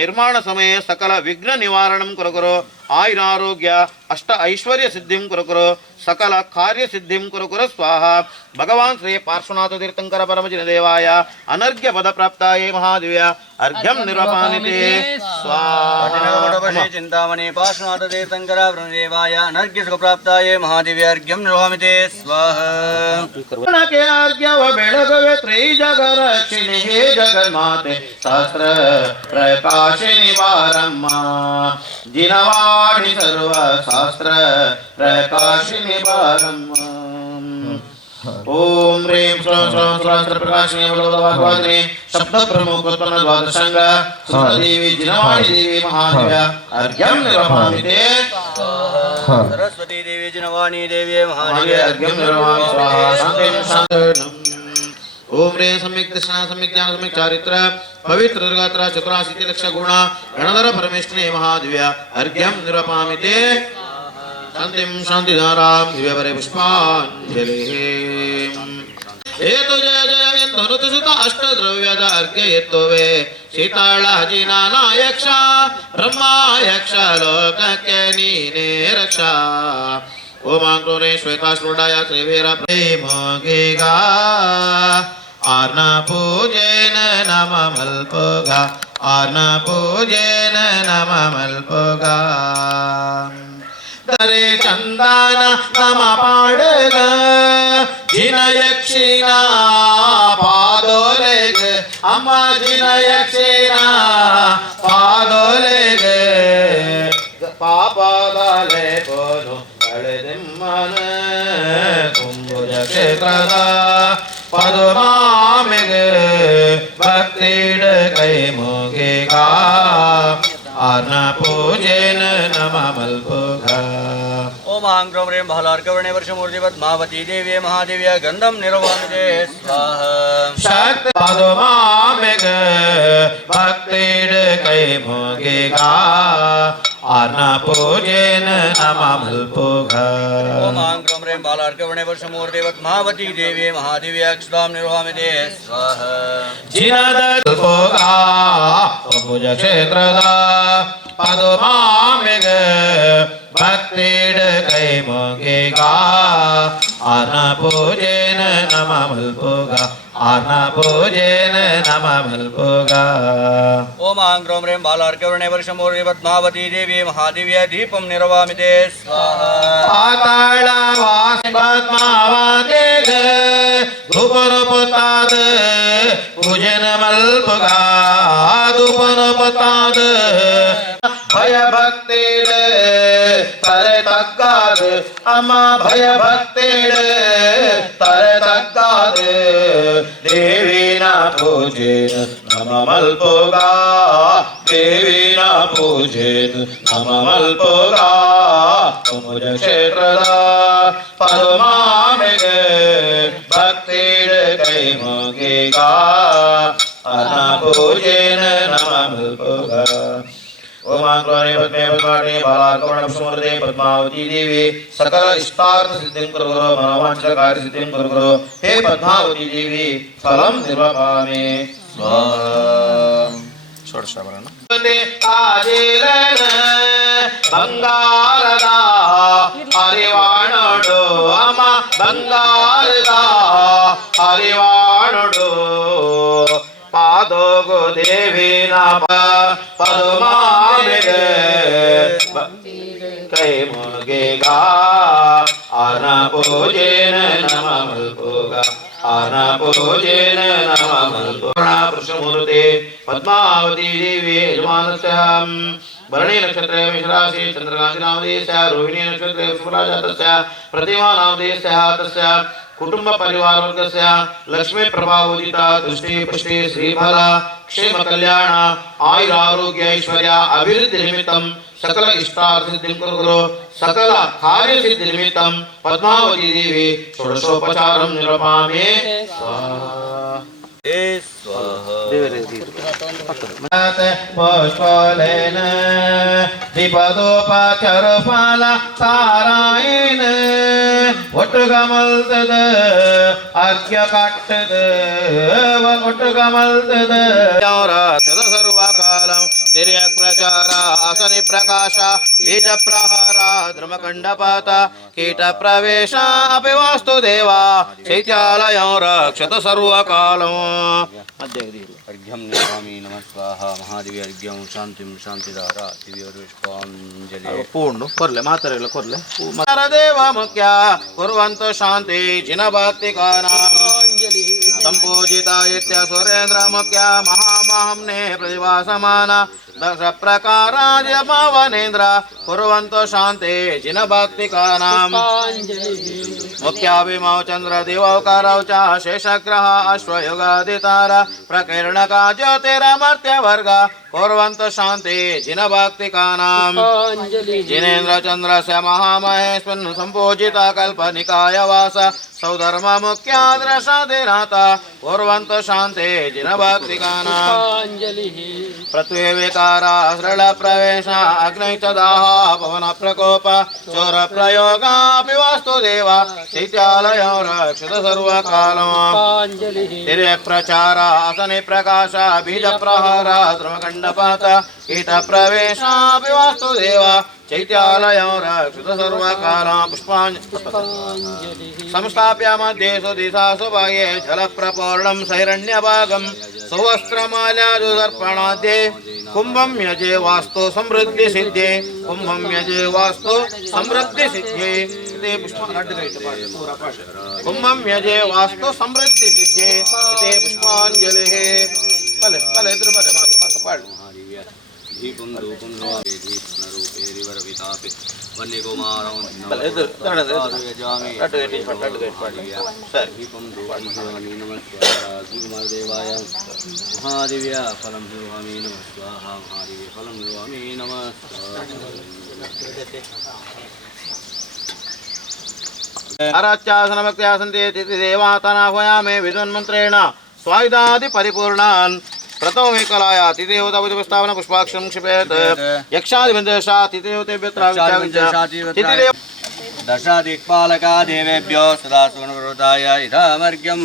ನಿರ್ಮಾಣ ಸಮಯ ಸಕಲ ವಿಘ್ನ ನಿವಾರಣಂ ಕುರುಗುರು ಆಯುರಾರೋಗ್ಯ ಅಷ್ಟ ಐಶ್ವರ್ಯ ಸಿದ್ಧಿಂ ಕುರುಗುರು ಸಕಲ ಕಾರ್ಯ ಸಿದ್ಧಿಂ ಕುರುಗುರು ಸ್ವಾಹ. ಭಗವಾನ್ ಶ್ರೀ ಪಾರ್ಶ್ವನಾಥ ತೀರ್ಥಂಕರ ಪರಮಜಿನ ದೇವಾಯ ಅನರ್ಘ್ಯ ಪದ ಪ್ರಾಪ್ತಾಯೇ ಮಹಾದಿವ್ಯ ಅರ್ಘ್ಯಂ ನಿರ್ವಪಾನಿತೆ ಸ್ವಾಹ. ಚಿಂತಾಮಣಿ ಪಾರ್ಶ್ವನಾಥ ತೀರ್ಥಂಕರ ದೇವಾಯ ಅನರ್ಘ್ಯ ಸುಖ ಪ್ರಾಪ್ತಾಯೇ ಮಹಾದಿವ್ಯ ಅರ್ಘ್ಯಂ ನಿರ್ವಪಾಮಿತೆ ಸ್ವಾಹ. ಅರ್ಘ್ಯವ ಬೆಳಗವೆ ತ್ರೈ ಜಗರಕ್ಷಿಣಿ ಹೇ ಜಗನ್ಮಾತೆ ಸಹಸ್ರ ಪ್ರಕಾಶಿನಿ ಬಾರಮ್ಮ ಜಿನವಾಣಿ ಸರ್ವ ಶಾಸ್ತ್ರ ಪ್ರಕಾಶಿನಿ ಬಾರಮ್ಮ. ಓಂ ಹ್ರೀಂ ಶ್ರಂ ಶ್ರಂ ಸಹಸ್ರ ಪ್ರಕಾಶಿನಿ ಭಗವದ್ವಾಗ್ವಾದಿನಿ ಶಬ್ದ ಪ್ರಮುಖೋತ್ಪನ್ನ ದ್ವಾದಶಾಂಗ ದೇವಿ ಜಿನವಾಣಿ ದೇವಿ ಮಹಾದೇವ್ಯ ಅರ್ಘ್ಯಂ ನಿರ್ವಪಾಮಿತೆ. ಸರಸ್ವತಿ ದೇವಿ ಜಿನವಾಣಿ ದೇವಿ ಮಹಾದೇವ್ಯ ಅರ್ಘ್ಯಂ ನಿರ್ವಪಾಮಿ ಸ್ವಾಹ. ಶಾಂತಿಂ ಶಾಂತಂ ओम रे सम्यक दर्शन सम्यक ज्ञान सम्यक चारित्र पवित्र दुर्गात्र चतुराशीति लक्ष गुण गणधर परमेष्ठिने महादिव्य अर्घ्यं निरपामिते शांतिं शांतिधारां दिव्यवरे पुष्पाञ्जलिः एतो जय जय धनुतसुत अष्टद्रव्यद अर्घ्य एतो वे सीताळाजिना नायक्ष ब्रह्मा यक्ष लोकಕ್ಕೆ ನೀನೇ रक्षा ओमांक्रोरे श्वेताश्रुडाय श्रीवीर प्रेमगेगा आर्न पूजेन नम मल्पगा आर्न पूजेन नम मल्पगा तरे चंदन नम पाडग जिन यक्षिणा पादोलेग अम्मा जिन यक्षिणा पादोलेग पापदाले बोलो मन कुंभुज क्षेत्ರದ ಪದುಮಾಮೆಗೆ ಭಕ್ತಿಡ ಕೈ ಮುಗಿಗ ಆರ್ನ ಪೂಜೆನ ನಮ ಮಲ್ಪುಗ ओम आंग्रम रेम भालार्कवर्णे वर्षमूर्ति पद्मावती देवी महादेव्य गंधम निर्वाणते स्वाहा शक्ति पदुमामेग भक्तिड कೈ मुगिग आर्न पूजेन नम मल्पुग ओम आंग्रम रेम भालार्कवर्णे वर्षमूर्ति पद्मावती देवी महादेव्य गंधम निर्वाणते स्वाहा जिनद मल्पुग कुंभुज क्षेत्ರದ ಪದುಮಾಮೆಗ ಭಕ್ತಿಡ ಕೈ ಮುಗಿಗ ಆರ್ನ ಪೂಜೆನ ನಮ ಮಲ್ಪುಗ ಆರ್ನ ಪೂಜೆನ ನಮ ಮಲ್ಪುಗ ओम आंग्रम रेम भालार्कवर्णे वर्षमूर्ति पद्मावती देवी महादेव्य दीपम निर्वामिते स्वाहा ಪಾತಾಳ ವಾಸಿ ಪದ್ಮಾವತಿಗ ಧೂಪನ ಪತಾದ ಪೂಜನ ಮಲ್ಪುಗ ಧೂಪನ ಪತಾದ ಭಯ ಭಕ್ತಿಡ ತರೆ ತಗ್ಗಾದ ಅಮ್ಮ ಭಯ ಭಕ್ತಿಡ ತರೆ ತಗ್ಗಾದ ದೇವಿನ ಪೂಜೆನ ನಮ ಮಲ್ಪುಗ ದೇವಿನ ಪೂಜೆನ ನಮ ಮಲ್ಪುಗ ಕುಂಭುಜ ಕ್ಷೇತ್ರದ ಪದುಮಾಮೆಗೆ ಭಕ್ತಿಡ ಕೈ ಮುಗಿಗ ಅನ್ನ ಪೂಜೆನ ನಮ ಮಲ್ಪುಗ ओमांक्रोरे पद्मे पद्माणे बालार्कवर्णस्मृते पद्मावती देवी सकल इष्टार्थ सिद्धिं कुरु गुरु मनोवांछित कार्य सिद्धिं कुरु गुरु हे पद्मावती देवी फलं निर्वपामि स्वाहा षोडशाभरण आजिलन ಬಂಗಾರದ ಹರಿವಾಣುಡು ಅಮ್ಮ ಬಂಗಾರದ ಹರಿವಾಣುಡು ಪಾದೋಗು ದೇವಿನ ಪದುಮಾಮೆಗೆ ಕೈ ಮುಗಿಗ ಆನ ಪೂಜೆನ ನಮ ಮಲ್ಪುಗ ಆನ ಪೂಜೆನ ನಮ ಮಲ್ಪುಗ ಕೃಷ್ಣಮೂರ್ತಿ ಪದ್ಮಾವತಿ ದೇವಿ ಯಜಮಾನಸ್ಯ भरणी नक्षत्र मिश्राशि चंद्रकांति नामधेयस्य रोहिणी नक्षत्र शुभराजातस्य प्रतिमा नामधेयस्य तस्य कुटुंब परिवार वर्गस्य लक्ष्मी प्रभावोदिता दृष्टि पुष्टि श्रीफल क्षेम कल्याण आयुरारोग्य ऐश्वर्य अभिवृद्धि निमित्तं सकल इष्टार्थ सिद्धिं कुरु गुरु सकल कार्य सिद्धि निमित्तं पद्मावती देवी षोडशोपचारं निर्वपामि पुष्पलेन दीपदोपचारफल सारायण ಒಟ್ಟುಗಮಲ್ತದ ಅರ್ಘ್ಯ ಕಟ್ಟದ ಒಟ್ಟುಗಮಲ್ತದ ಯಾವರಾತದ ಸರ್ವಕಾಲಂ ತಿರ್ಯ ಪ್ರಚಾರ ಅಸನಿ ಪ್ರಕಾಶ ಬೀಜ ಪ್ರಹಾರ ಧರ್ಮಕಂಡಪಾತ ಕೀಟ ಪ್ರವೇಶ ಅಪಿ ವಾಸ್ತು ದೇವ ಚೈತ್ಯಾಲಯಂ ರಕ್ಷತ ಸರ್ವಕಾಲಂ अर्घ्यं निर्वामि नमः स्वाहा महादेवी अर्घ्यं शांतिं शांतिधारा दिव्यपुष्पाञ्जलि पूर्ण ಕೊರ್ಲೆ ಮಾತರೆಲ್ಲ ಕೊರ್ಲೆ ದೇವ ಮುಖ್ಯ ಕುರ್ವಂತ ಶಾಂತಿ ಜಿನ ಭಕ್ತಿಕಾನಾಂ ಸಂಪೂಜಿತ ಇತ್ಯ ಸುರೇಂದ್ರ ಮುಖ್ಯ ಮಹಾಮಹಂನೆ ಪ್ರತಿಭಾ ಸಮಾನ ದಶ ಪ್ರಕಾರ ಜಮಾವನೇಂದ್ರ ಕುರ್ವಂತ ಶಾಂತಿ ಜಿನ ಭಕ್ತಿಕಾನಾಂ मुख्याभिमौ चंद्र दिवौकारौ च शेषग्रह अश्वयुगादितार प्रकीर्णका ज्योतिरमर्त्य वर्ग कुर्वन्तु शान्ति जिनभक्तिकानां जिनेन्द्रचन्द्रस्य महामहेश्वरन् सम्पूजिता कल्पनिकाय वास सौधर्ममुख्याद्रशादिनाथा कुर्वन्तु शान्ति जिनभक्तिकानां पृथ्वी विकारा सृढप्रवेश अग्नि च दाह पवन प्रकोप चोरप्रयोगापि वास्तु देव शैत्यालयो रक्षित सर्वकालम् तिर्यक्प्रचार असनि प्रकाश बीजप्रहार ध्रुवखण्डपात कीटप्रवेशापि वास्तु देव चैत्यालयो रक्षित सर्वकालम् पुष्पाञ्जलिः संस्थाप्य मध्ये सुदिशासु भागे जलप्रपूर्णं सैरण्यभागं सुवस्त्रमाल्यादुदर्पणाद्ये कुम्भं यजे वास्तु समृद्धिसिद्धे कुम्भं यजे वास्तु समृद्धिसिद्धे कुम्भं यजे वास्तु समृद्धिसिद्धे इति पुष्पाञ्जलिः पले पले इधर पले माता पाड़ दीपं धूपं नरूपेरिवरवितापि वन्यकुमारं यजामि दीपं धूपं शिवामि नमः स्वाहा श्रीकुमारदेवाय महादेव्य फलं शिवामि नमः स्वाहा महादेव्य फलं शिवामि नमः अराच्यासनभक्त्यासन्ते देवातानाह्वयामे विद्वन्मन्त्रेण स्वायुधादि परिपूर्णान् प्रथम कलाया तिथेवतावतिप्रस्तावना पुष्पाक्षं क्षिपेत् यक्षादिबन्धशा तिथेवतेभ्यत्र दशादिक्पालका देवेभ्यो सदा सुगुणप्रवृताय इदामर्घ्यं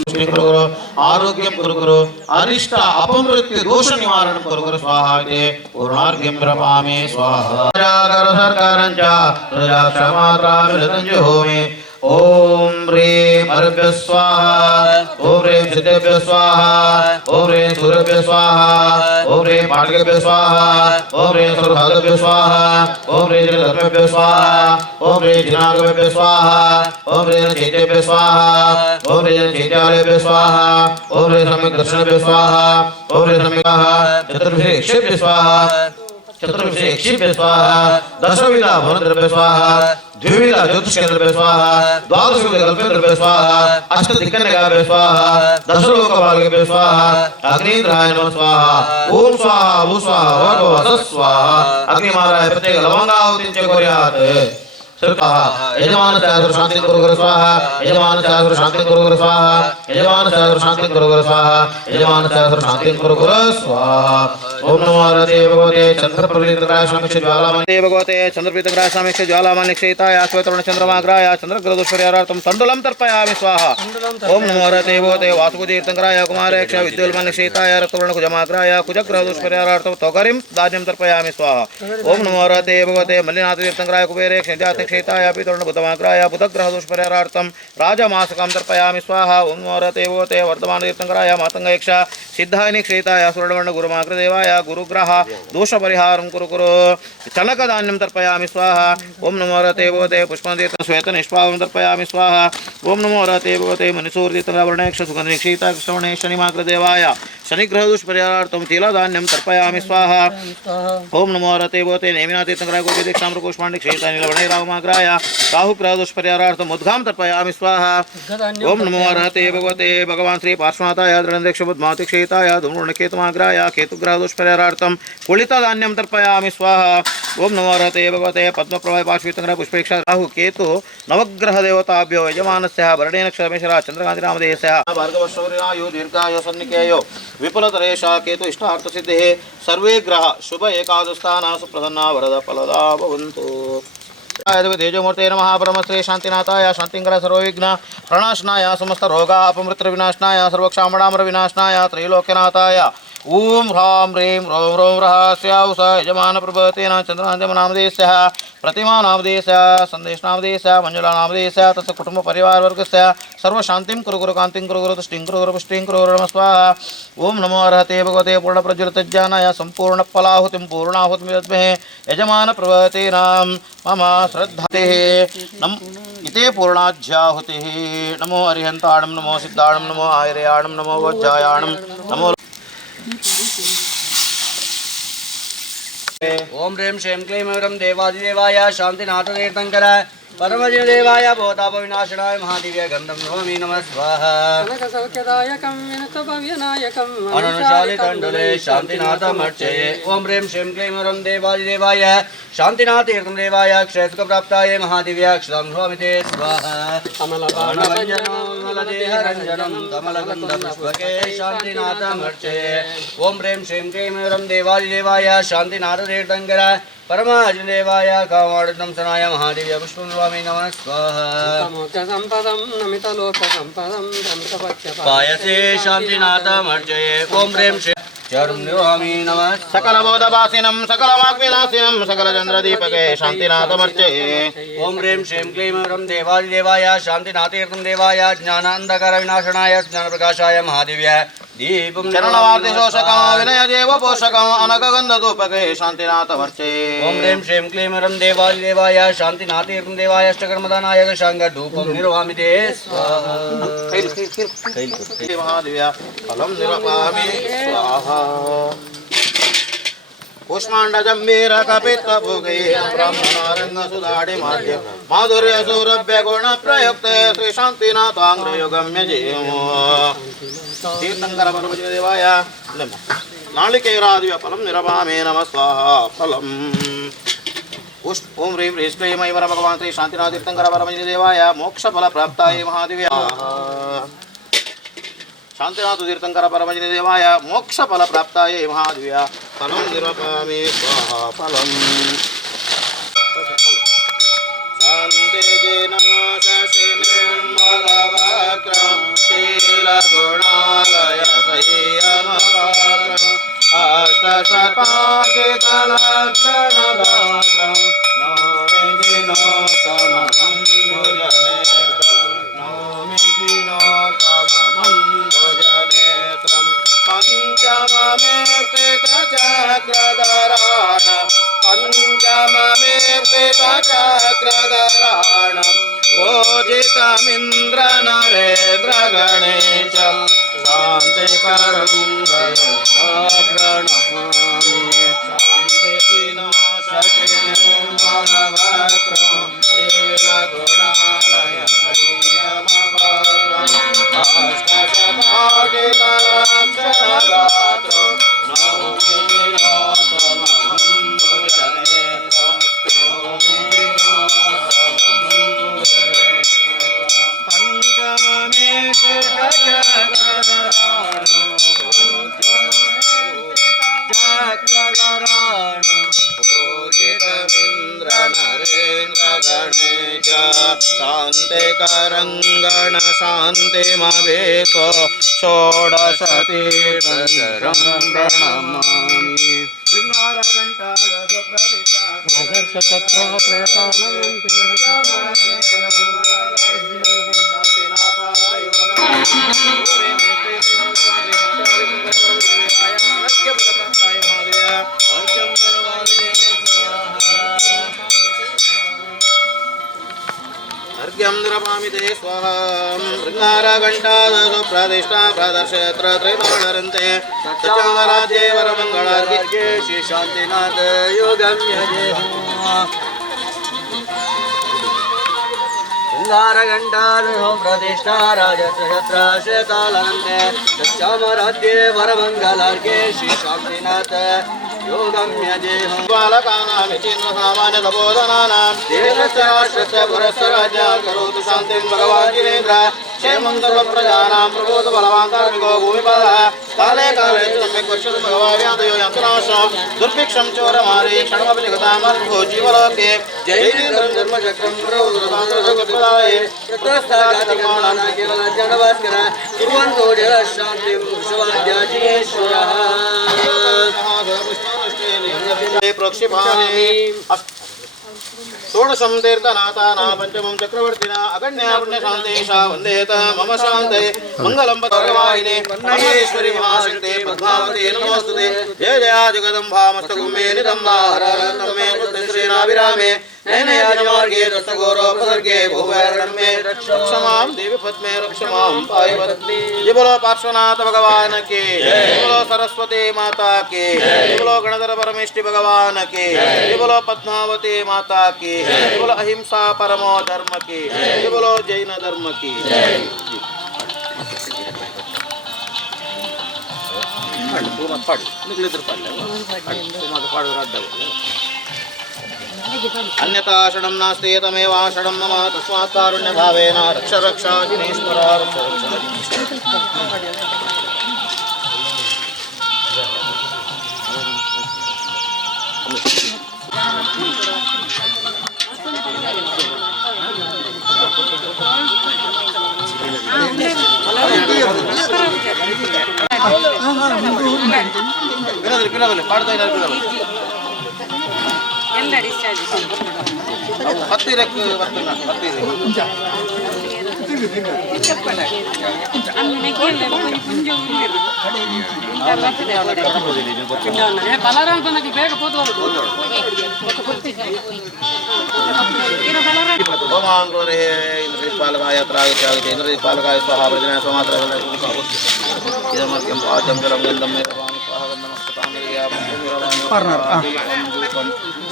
आरोग्यं कुरु अरिष्ट अपमृत्यु दोष निवारणं कुरु स्वाहा इति पूर्णार्घ्यं प्रपामि स्वाहा सरकारं च प्रजाक्षमात्रामिलितं जुहोमि ओम ह्रीं अर्भ्य स्वाहा ओम ह्रीं सिद्धेभ्य स्वाहा ओम ह्रीं सूर्यभ्य स्वाहा ओम ह्रीं पाठकेभ्य स्वाहा ओम ह्रीं सर्वभागभ्य स्वाहा ओम ह्रीं जलधर्मेभ्य स्वाहा ओम ह्रीं जिनागमेभ्य स्वाहा ओम ह्रीं चैत्येभ्य स्वाहा ओम ह्रीं चैत्यालयेभ्य स्वाहा ओम ह्रीं सम्यक् दर्शनेभ्य स्वाहा ओम ह्रीं सम्यक् चतुर्भिक्षेभ्य स्वाहा चतुर्भिक्षेभ्य स्वाहा दशविधा भवनद्रव्य स्वाहा द्विविध ज्योतिषकेन्द्रभ्य स्वाहा द्वादशविध कल्पेन्द्रभ्य स्वाहा अष्टदिक्कन्यकाभ्य स्वाहा दशलोकपालकेभ्य स्वाहा अग्निन्द्राय नमः स्वाहा ओम स्वाहा भू स्वाहा भगवतः स्वाहा अग्निमाराय प्रत्येक लवंगाहुतिं च कुर्यात् यजमान शांति कुरु स्वाहा यजमान शांति कुरु स्वाहा यजमान शांति कुरु स्वाहा यजमान शांति कुरु स्वाहा ओम नमो भगवते चंद्रप्रवृत्तग्राशामिक्ष ज्वालामणि भगवते चंद्रप्रवृत्तग्राशामिक्ष ज्वालामणिक्षिताय श्वेतवर्णचंद्रमाग्राय चंद्रग्रहदुष्पर्यार्थं तण्डुलं तर्पयामि स्वाहा ओम नमो भगवते वासुदेवतीर्थंकराय कुमारेक्ष विद्युल्मणिक्षिताय रक्तवर्णकुजमाग्राय कुजग्रहदुष्पर्यार्थं तोकरिं धान्यं तर्पयामि स्वाहा ओम नमो भगवते मल्लिनाथतीर्थंकराय कुबेरेक्ष क्षेताय पितृणबुधमाग्राय बुधग्रहदुष्पर्यार्थं राजमासकं तर्पयामि स्वाहा ओम नमो भगवते वर्धमानतीर्थंकराय मातंगयक्ष सिद्धायनि क्षेताय सुवर्णवर्ण गुरुमाग्रदेवाय गुरुग्रह दोषपरिहारं कुरु चनकधान्यं तर्पयामि स्वाहा ओम नमो भगवते पुष्पतीर्थ श्वेतनिष्पावं तर्पयामि स्वाहा ओम नमो भगवते मणिसूर्यतीर्थवर्णेक्ष सुगन्धनिक्षिता कृष्णवर्णे शनिमाग्रदेवाय शनिग्रहदुष्पर्यार्थं तिलधान्यं तर्पयामि स्वाहा ओम नमो भगवते नेमिनाथतीर्थंकराय गोपीदीक्षामृतपुष्पाणि क्षेतानि लवणैरावमाग्राय राहुग्रहदुष्पर्यार्थं मुद्गां तर्पयामि स्वाहा ओम नमो भगवते भगवान् श्री पार्श्वनाथाय दृढेक्षबुद्मातिक्षेताय धूम्रकेतुमाग्राय केतुग्रहदुष्पर्यार्थं कुलितधान्यं तर्पयामि स्वाहा ओम नमो भगवते पद्मप्रभाय पार्श्वीतंकराय पुष्पेक्ष राहु केतु नवग्रहदेवताभ्यो यजमानस्य वर्णेन क्षरमेश्वर चंद्रकान्तिनामधेयस्य भार्गवशौर्यायु दीर्घायु सन्निकेयो विपुलतरेश केतु इष्टार्थसिद्धिः सर्वे ग्रह शुभ एकादशस्थाना सुप्रसन्ना वरद फलदा भवन्तु तेजोमूर्ते नमः परमश्री शांतिनाथाय शांतिंकर सर्वविघ्न प्रणाशनाय समस्त रोगा अपमृत्यु विनाशनाय सर्वक्षामणामर विनाशनाय त्रैलोक्यनाथाय ओम ह्रां ह्रीं रों रों रहस्यावस यजमान प्रभतेन चंद्रनामदेशः प्रतिमा नामदेशः संदेश नामदेशः मंजुला नामदेशः तस्य कुटुंब परिवार वर्गस्य सर्वशांतिं कुरु कांतिं कुरु तुष्टिं कुरु पुष्टिं कुरु नमः स्वाहा ओम नमो अर्हते भगवते पूर्णप्रज्वलितज्ञानाय सम्पूर्णफलाहुतिं पूर्णाहुतिं दद्महे यजमान प्रभतेन मम श्रद्धते नम इते पूर्णाज्याहुतिः नमो अरिहन्ताणं नमो सिद्धाणं नमो आयर्याणं नमो वज्रायाणं नमो ओम ह्रीं श्रीं क्लीं ह्रीं देवादिदेवाय शांतिनाथतीर्थंकर परमजनदेवाय भवतापविनाशनाय महादिव्य गन्धं नमामि नमः स्वाहा कनकसौख्यदायकं विनतभव्यनायकं अनुशालितण्डुले शान्तिनाथमर्चये ॐ ह्रीं श्रीं क्लीं ह्रं देवादिदेवाय शान्तिनाथतीर्थं देवाय क्षयसुखप्राप्ताय महादिव्याक्षरं नमामि ते स्वाहा कमलदेहरञ्जनं कमलगन्धपुष्पके शान्तिनाथमर्चये ॐ ह्रीं श्रीं क्लीं ह्रं देवादिदेवाय शान्तिनाथतीर्थङ्कराय परमाजनदेवाय कामार्जनं सनाय महादेव्य पुष्पं नमामि नमः स्वाहा मोक्षसम्पदं नमितलोकसम्पदं भ्रमितपक्षपात पायसे शान्तिनाथमर्चये ॐ ह्रीं श्रीं चरुं नमामि नमः सकल बोधवासिनं सकलवाग्विनाशिनं सकलचन्द्रदीपके शान्तिनाथमर्चये ॐ ह्रीं श्रीं क्लीं ह्रं देवादिदेवाय शान्तिनाथतीर्थं देवाय ज्ञानान्धकारविनाशनाय ज्ञानप्रकाशाय महादेव्याय दीपं चरणवार्तिशोषकं विनयदेव पोषकं अनकगन्धधूपके शान्तिनाथमर्चये ॐ ह्रीं श्रीं क्लीं ह्रं देवादिदेवाय शान्तिनाथतीर्थं देवाय अष्टकर्मदानाय शाङ्गधूपं निर्वामि ते स्वाहा महादेव्या फलं निरपामि स्वाहा कुष्माण्डजम्बीरकपित्तभुगे ब्रह्मणारङ्गसुधाडि माध्य माधुर्यसौरभ्यगुणप्रयुक्ते श्रीशान्तिनाथाङ्ग्रयुगम्यजेमो तीर्थङ्करपरमदेवाय नालिकेरादिव्य फलं निरपामि नमः स्वाहा फलम् ओम ह्रीं ह्रीं श्रीं मयिवर भगवान् श्री शान्तिनाथ तीर्थङ्कर परमदेवाय मोक्षफलप्राप्ताय महादेव्या शान्तिनाथ तीर्थङ्कर परमदेवाय मोक्षफलप्राप्ताय महादेव्या फलं निरपामि स्वाहा फलम् शान्तिजेन शशिनिर्मलवक्त्रं शीलगुणालय संयमपात्रम् अष्टशताकितलक्षणगात्रं नौमि दिनोत्तममम्बुजनेत्रं पञ्चममेर्तितचक्रधराणं पूजितमिन्द्रनरेन्द्रगणेश शान्तिकरं प्रणमामि शान्तिविनाशकिर्मलवक्त्रं शीलगुणालय संयमपात्रम् अष्टशताकितलक्षणगात्रं नौमि दिनोत्तममम्बुजनेत्रं शान्तिकरङ्गण शान्तिमवेतो षोडशतीर्थं प्रणमामि अर्घ्यं निरपामि ते स्वाहा शृङ्गारघण्टादशु प्रतिष्ठा प्रदर्शयत्र त्रिदोळरन्ते सच्चामराज्ये वरमङ्गलार्घ्ये श्री शान्तिनाथ योगम्यजे शृङ्गारघण्टादशु प्रतिष्ठा राजशत्राशतालनन्ते सच्चामराज्ये वरमङ्गलार्घ्ये श्री शान्तिनाथ योगम्यजेहं बालकानामिचिन्द्रसामान्यतपोधनानां देशस्य राष्ट्रस्य पुरस्य राज्ञा करोतु शान्तिं भगवान् जिनेन्द्र क्षेमं सर्वप्रजानां प्रबोध बलवान् धार्मिको भूमिपालः काले काले च सम्यक् पश्यतु भगवान् व्याधयो यन्त्रनाशं दुर्भिक्षं चोरमारी क्षणमपि जगतामर्भो जीवलोके जयेन्द्रं धर्मचक्रं प्रबोधनाय तत्रस्थागतमानां केवलजनभास्कर कुर्वन्तो जगशान्तिं विश्ववाद्याजीश्वरः प्रोक्षिपामि षोडशं तीर्थनाथानां पंचमं चक्रवर्तिना अगण्या पुण्यशान्तेषा वन्देत मम शान्ते मङ्गलं पदवाहिने परमेश्वरी महाशक्ते पद्मावती नमोस्तुते जय जया जगदम्बामस्तकुम्भे नितम्बारमे श्रीनाभिरामे नयनयाजमार्गे दस्तगौरोपसर्गे भूवैर्णमे रक्षमां देवी पद्मे रक्षमां पायवती जय बोलो पार्श्वनाथ भगवान के जय बोलो सरस्वती माता के जय बोलो गणधर परमेष्टि भगवान के जय बोलो पद्मावती माता की जय बोलो अहिंसा परमो धर्म की जय बोलो जैन धर्म की अन्यथा शरणं नास्ति तमेव शरणं मम तस्मात् कारुण्य भावेन रक्ष रक्षा जिनेश्वर रक्ष रक्षा इंद्रदीपालकाय स्वाहा प्रजनाय स्वामात्र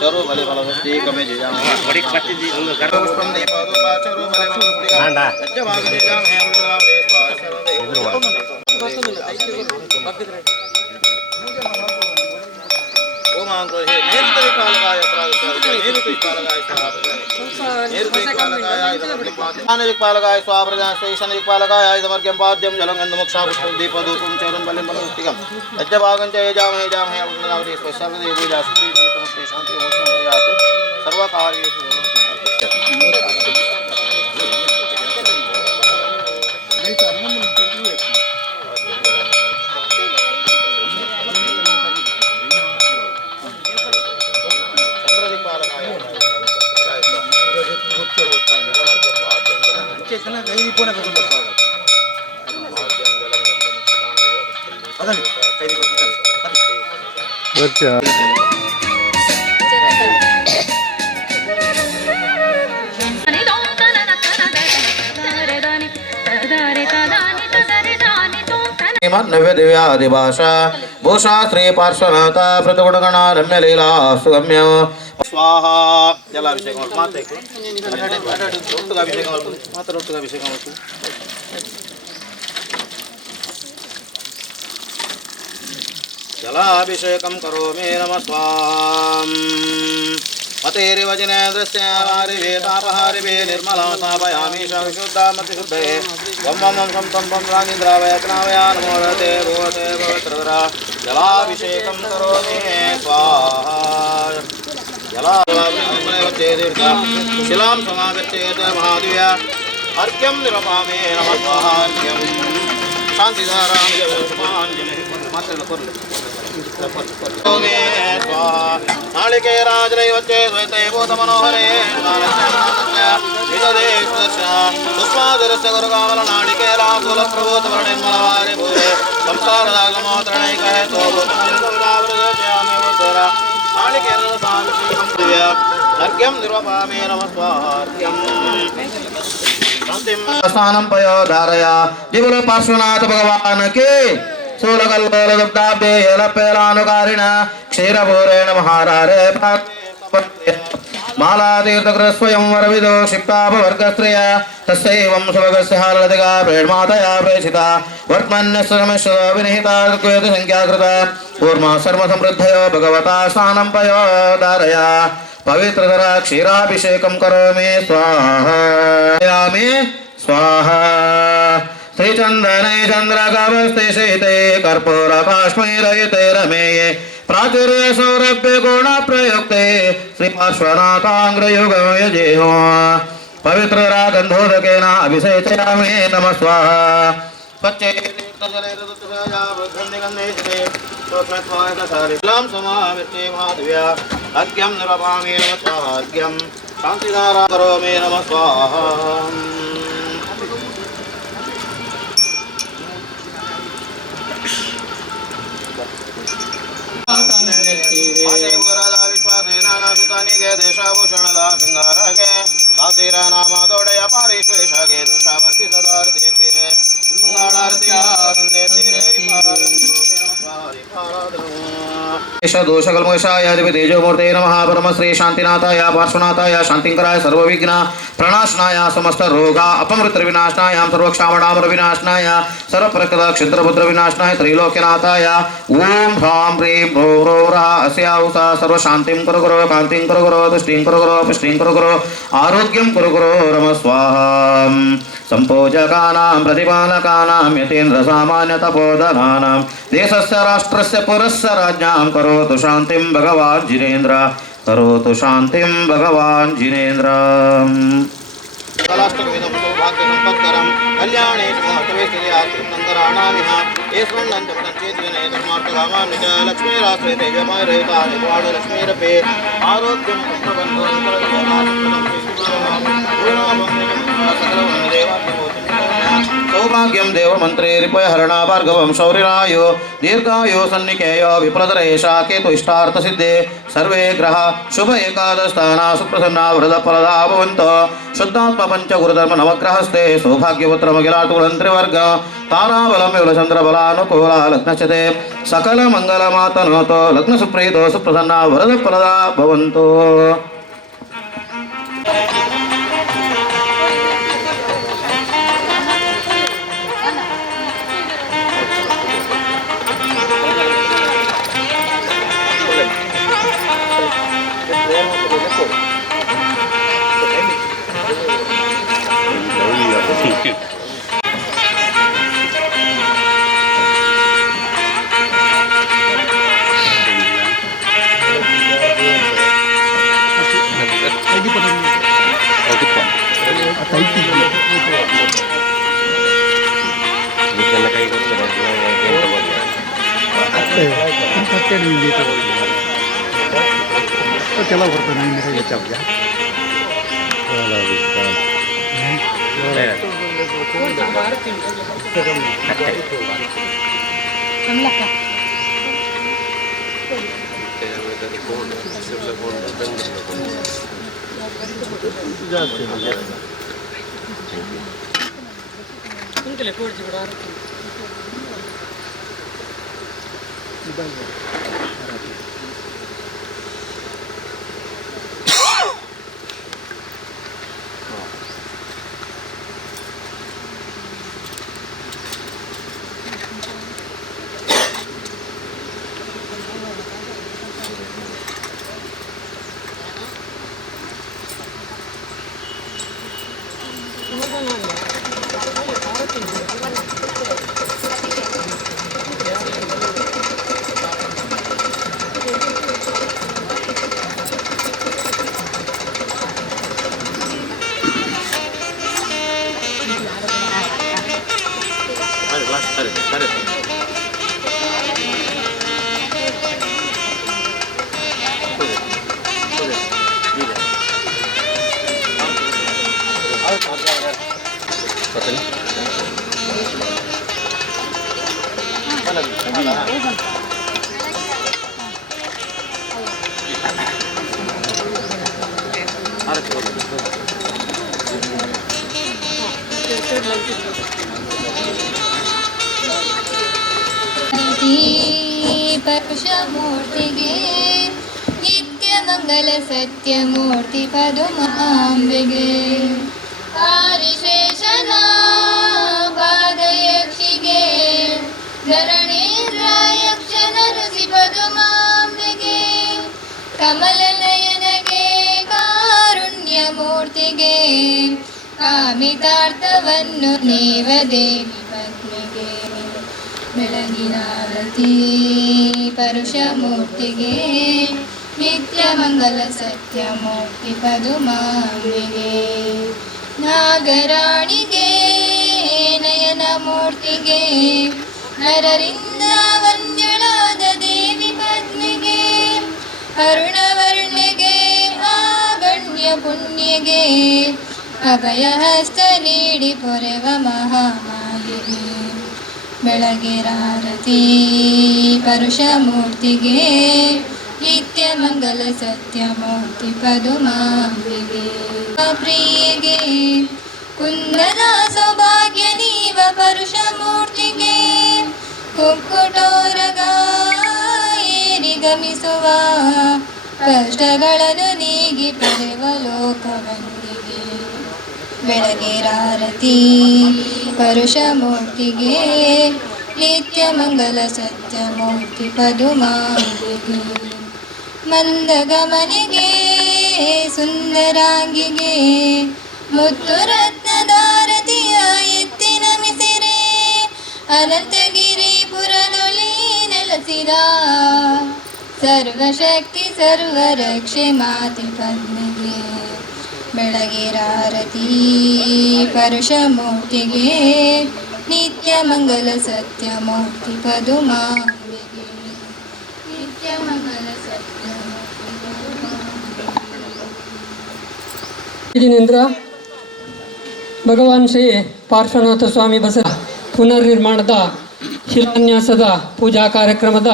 चरो भले फलवस्ती कमे जयाम बड़ी पत्ती दी पुष्पम दीपादोपा चरो भले फलवस्ती हांडा जवाग जयाम है रुद्राम रे ओम आंग्रो हे निर्दीपालकाय प्रागत्याय निर्दीपालकाय स्वाहा निर्दीपालकाय स्वाहा प्रजनाय शेषनिपालकाय इदमर्घ्यं पाद्यं जलं गन्धमोक्षा पुष्पं दीपधूपं चरं बलिं बलवस्तिकं यज्ञभागं च यजामहे जामहे रुद्रावती सर्वदेव पूजा श्री नमस्ते शांति मोक्षं प्रयात सर्वकार्येषु नव्य दिव्यादिभाषा भूषा श्री पार्श्वनाथ प्रतिगुणगणा रम्य लीला सुगम्य स्वाहा जलाभिषेकं माते अभिषेकं मात्र अभिषेकं जलाभिषेकं करोमि नमः स्वाहा मतेरिव जिनेन्द्रस्य वारिवेतापहारिवे निर्मला स्थापयामि शुद्धामतिशुद्धये वं वं वं शं तं वं रागीन्द्रावयत्नावय नमोदते भूते पवित्रधरा जलाभिषेकं करोमि स्वाहा जलाभिषेकं शिलां समागच्छेत् महादिव्य अर्घ्यं निरपामि नमः स्वाहा अर्घ्यं शान्तिधारां जलपुष्पाञ्जलिः नालिके राजनैवच्चे द्वैते भूत मनोहरे सुष्मादरस्य गुरुकामल नालिके रामकुल प्रभूत वर्णिन्मलवारि भूरे संसारदागमोत्रणैकः नालिके अर्घ्यं निर्वपामि नमः स्वाहार्घ्यं स्नानं पयोधारया जिबुल पार्श्वनाथ भगवान के सूलकल्लोलदुग्धाब्देयलपेलानुकारिण क्षीरपूरेण महारारे मालातीर्थकृतस्वयंवरविदो क्षिप्तापवर्गस्त्रिय तस्यैवं शुभगस्य हारलतिका प्रेण्मातया प्रेषिता वर्त्मन्यस्य रमेश्वरो विनिहिता संख्याकृता कूर्मा सर्वसमृद्धयो भगवता स्नानं पयोधारया पवित्रधरा क्षीराभिषेकं करोमि स्वाहा श्रीचंदने चंद्रगवस्थे शीते कर्पूर काश्मीरयुते रमेये प्राचुर्य सौरभ्य गुण प्रयुक्ते श्री पार्श्वनाथांग्रयुगं यजेहो पवित्र गंधोदकेन अभिषेचयामि नमः स्वाहा अर्घ्यं निरपामि नमः स्वाहा अर्घ्यं शान्तिधारा करोमि नमः स्वाहा दोषकल्मषाय तेजोमूर्ते नमः परमश्री शांतिनाथाय पार्श्वनाथाय शांतिंकराय सर्वविघ्न प्रणाशनाय समस्त रोग अपमृत विनाशनाय सर्वक्षामणामर विनाशनाय सर्वप्रकृत क्षुद्रपुत्र विनाशनाय त्रैलोक्यनाथाय ओम ह्रां ह्रीं ह्रो ह्रो रः अस्याहुसा सर्वशान्तिं कुरु गुरो कान्तिं कुरु गुरो तुष्टिं कुरु गुरो पुष्टिं कुरु गुरो आरोग्यं कुरु गुरो रम स्वाहा संपूजकानां प्रतिपालकानां यतीन्द्र सामान्य तपोधनानां देशस्य राष्ट्रस्य पुरस्य राज्ञां करोतु शान्तिं भगवान् जिनेन्द्र करोतु शान्तिं भगवान् जिनेन्द्र कलाष्टकविदं सौभाग्यसम्पत्करं कल्याणेषु महत्त्वैश्वर्यात्मन्तराणामिह येष्वन्नन्तपदञ्चेतविनयधर्मार्थकामान्वित लक्ष्मीराश्रये देव्यमयरहितानि लक्ष्मीरपे आरोग्यं सौभाग्यं देवमन्त्रे रिपयहरणा भार्गवं शौरिरायो दीर्घायो सन्निकेय विप्रदरेशा केतु इष्टार्थसिद्धे सर्वे ग्रह शुभ एकादशस्थाना सुप्रसन्ना वरदफलदा भवन्तु शुद्धात्म पंचगुरुधर्म नवग्रहस्ते सौभाग्यपुत्रमखिलाटुलन्त्रिवर्ग ताराबलं युलचन्द्रबलानुकूला लग्नचते सकलमङ्गलमातनोतो लग्नसुप्रीतो सुप्रसन्ना वरदफलदा भवन्तु ಕೆಲವು ಬರ್ತದೆ ನನಗೆ ಹೆಚ್ಚಾಗ ಪರುಷಮೂರ್ತಿಗೆ ನಿತ್ಯ ಮಂಗಲ ಸತ್ಯಮೂರ್ತಿ ಪದುಮಾಂಬೆಗೆ ಆರಿಶೇಷನ ಪಾದಯಕ್ಷಿಗೆ ಧರಣೀಂದ್ರಾಯಕ್ಷನ ಋಷಿ ಪದುಮಾಂಬೆಗೆ ಕಮಲನಯನಗೆ ಕಾರುಣ್ಯ ಮೂರ್ತಿಗೆ ಕಾಮಿತಾರ್ಥವನ್ನು ನೇವ ದೇವಿ ಪತ್ನಿಗೆ ಬೆಳಗಿನಾರತಿ ಪರುಷಮೂರ್ತಿಗೆ ನಿತ್ಯ ಮಂಗಲ ಸತ್ಯಮೂರ್ತಿ ಪದುಮಾಂಬಿಗೆ ನಾಗರಾಣಿಗೆ ನಯನ ಮೂರ್ತಿಗೆ ನರರಿಂದ ವಂದ್ಯಳಾದ ದೇವಿ ಪತ್ನಿಗೆ ಅರುಣವರ್ಣಿಗೆ ಆಗಣ್ಯ ಪುಣ್ಯಗೆ ಅಭಯ ಹಸ್ತ ನೀಡಿ ಪೊರೆವ ಮಹಾಮಾಯಿಗೆ ಬೆಳಗಿರಾರತಿ ಪರುಷಮೂರ್ತಿಗೆ ನಿತ್ಯ ಮಂಗಲ ಸತ್ಯಮೂರ್ತಿ ಪದುಮಾಂಬಿಗೆ ಪ್ರಿಯಗೆ ಕುಂದದ ಸೌಭಾಗ್ಯ ನೀವ ಪರುಷಮೂರ್ತಿಗೆ ಕುಕ್ಕುಟೋರಗ ಏರಿಗ ರಮಿಸುವ ಕಷ್ಟಗಳನ್ನು ನೀಗಿ ಪಡೆವ ಲೋಕವಂದಿಗೆ ಬೆಳಗಿರಾರತಿ ಪರುಷ ಮೂರ್ತಿಗೆ ನಿತ್ಯ ಮಂಗಲ ಸತ್ಯ ಮೂರ್ತಿ ಪದುಮಾಂಬಿಗೆ ಮಂದಗಮನಿಗೆ ಸುಂದರಾಂಗಿಗೆ ಮುತ್ತು ರತ್ನದಾರತಿಯ ಎತ್ತಿ ನಮಿಸಿರೆ ಅನಂತಗಿರಿ ಪುರದೊಳಿ ನೆಲೆಸಿದ ಸರ್ವಶಕ್ತಿ ಸರ್ವರಕ್ಷೆ ಮಾತೆ ಪದ್ಮಿಗೆ ಬೆಳಗಿರಾರತಿ ಪರುಷ ಮೂರ್ತಿಗೆ ನಿತ್ಯ ಮಂಗಲ ಸತ್ಯ ಮೂರ್ತಿ ಪದುಮಾಂಬಿಗೆ ನಿತ್ಯ ಮಂಗಲ ಸತ್ಯ ಇಂದಿನಿಂದ ಭಗವಾನ್ ಶ್ರೀ ಪಾರ್ಶ್ವನಾಥ ಸ್ವಾಮಿ ಬಸವ ಪುನರ್ನಿರ್ಮಾಣದ ಶಿಲಾನ್ಯಾಸದ ಪೂಜಾ ಕಾರ್ಯಕ್ರಮದ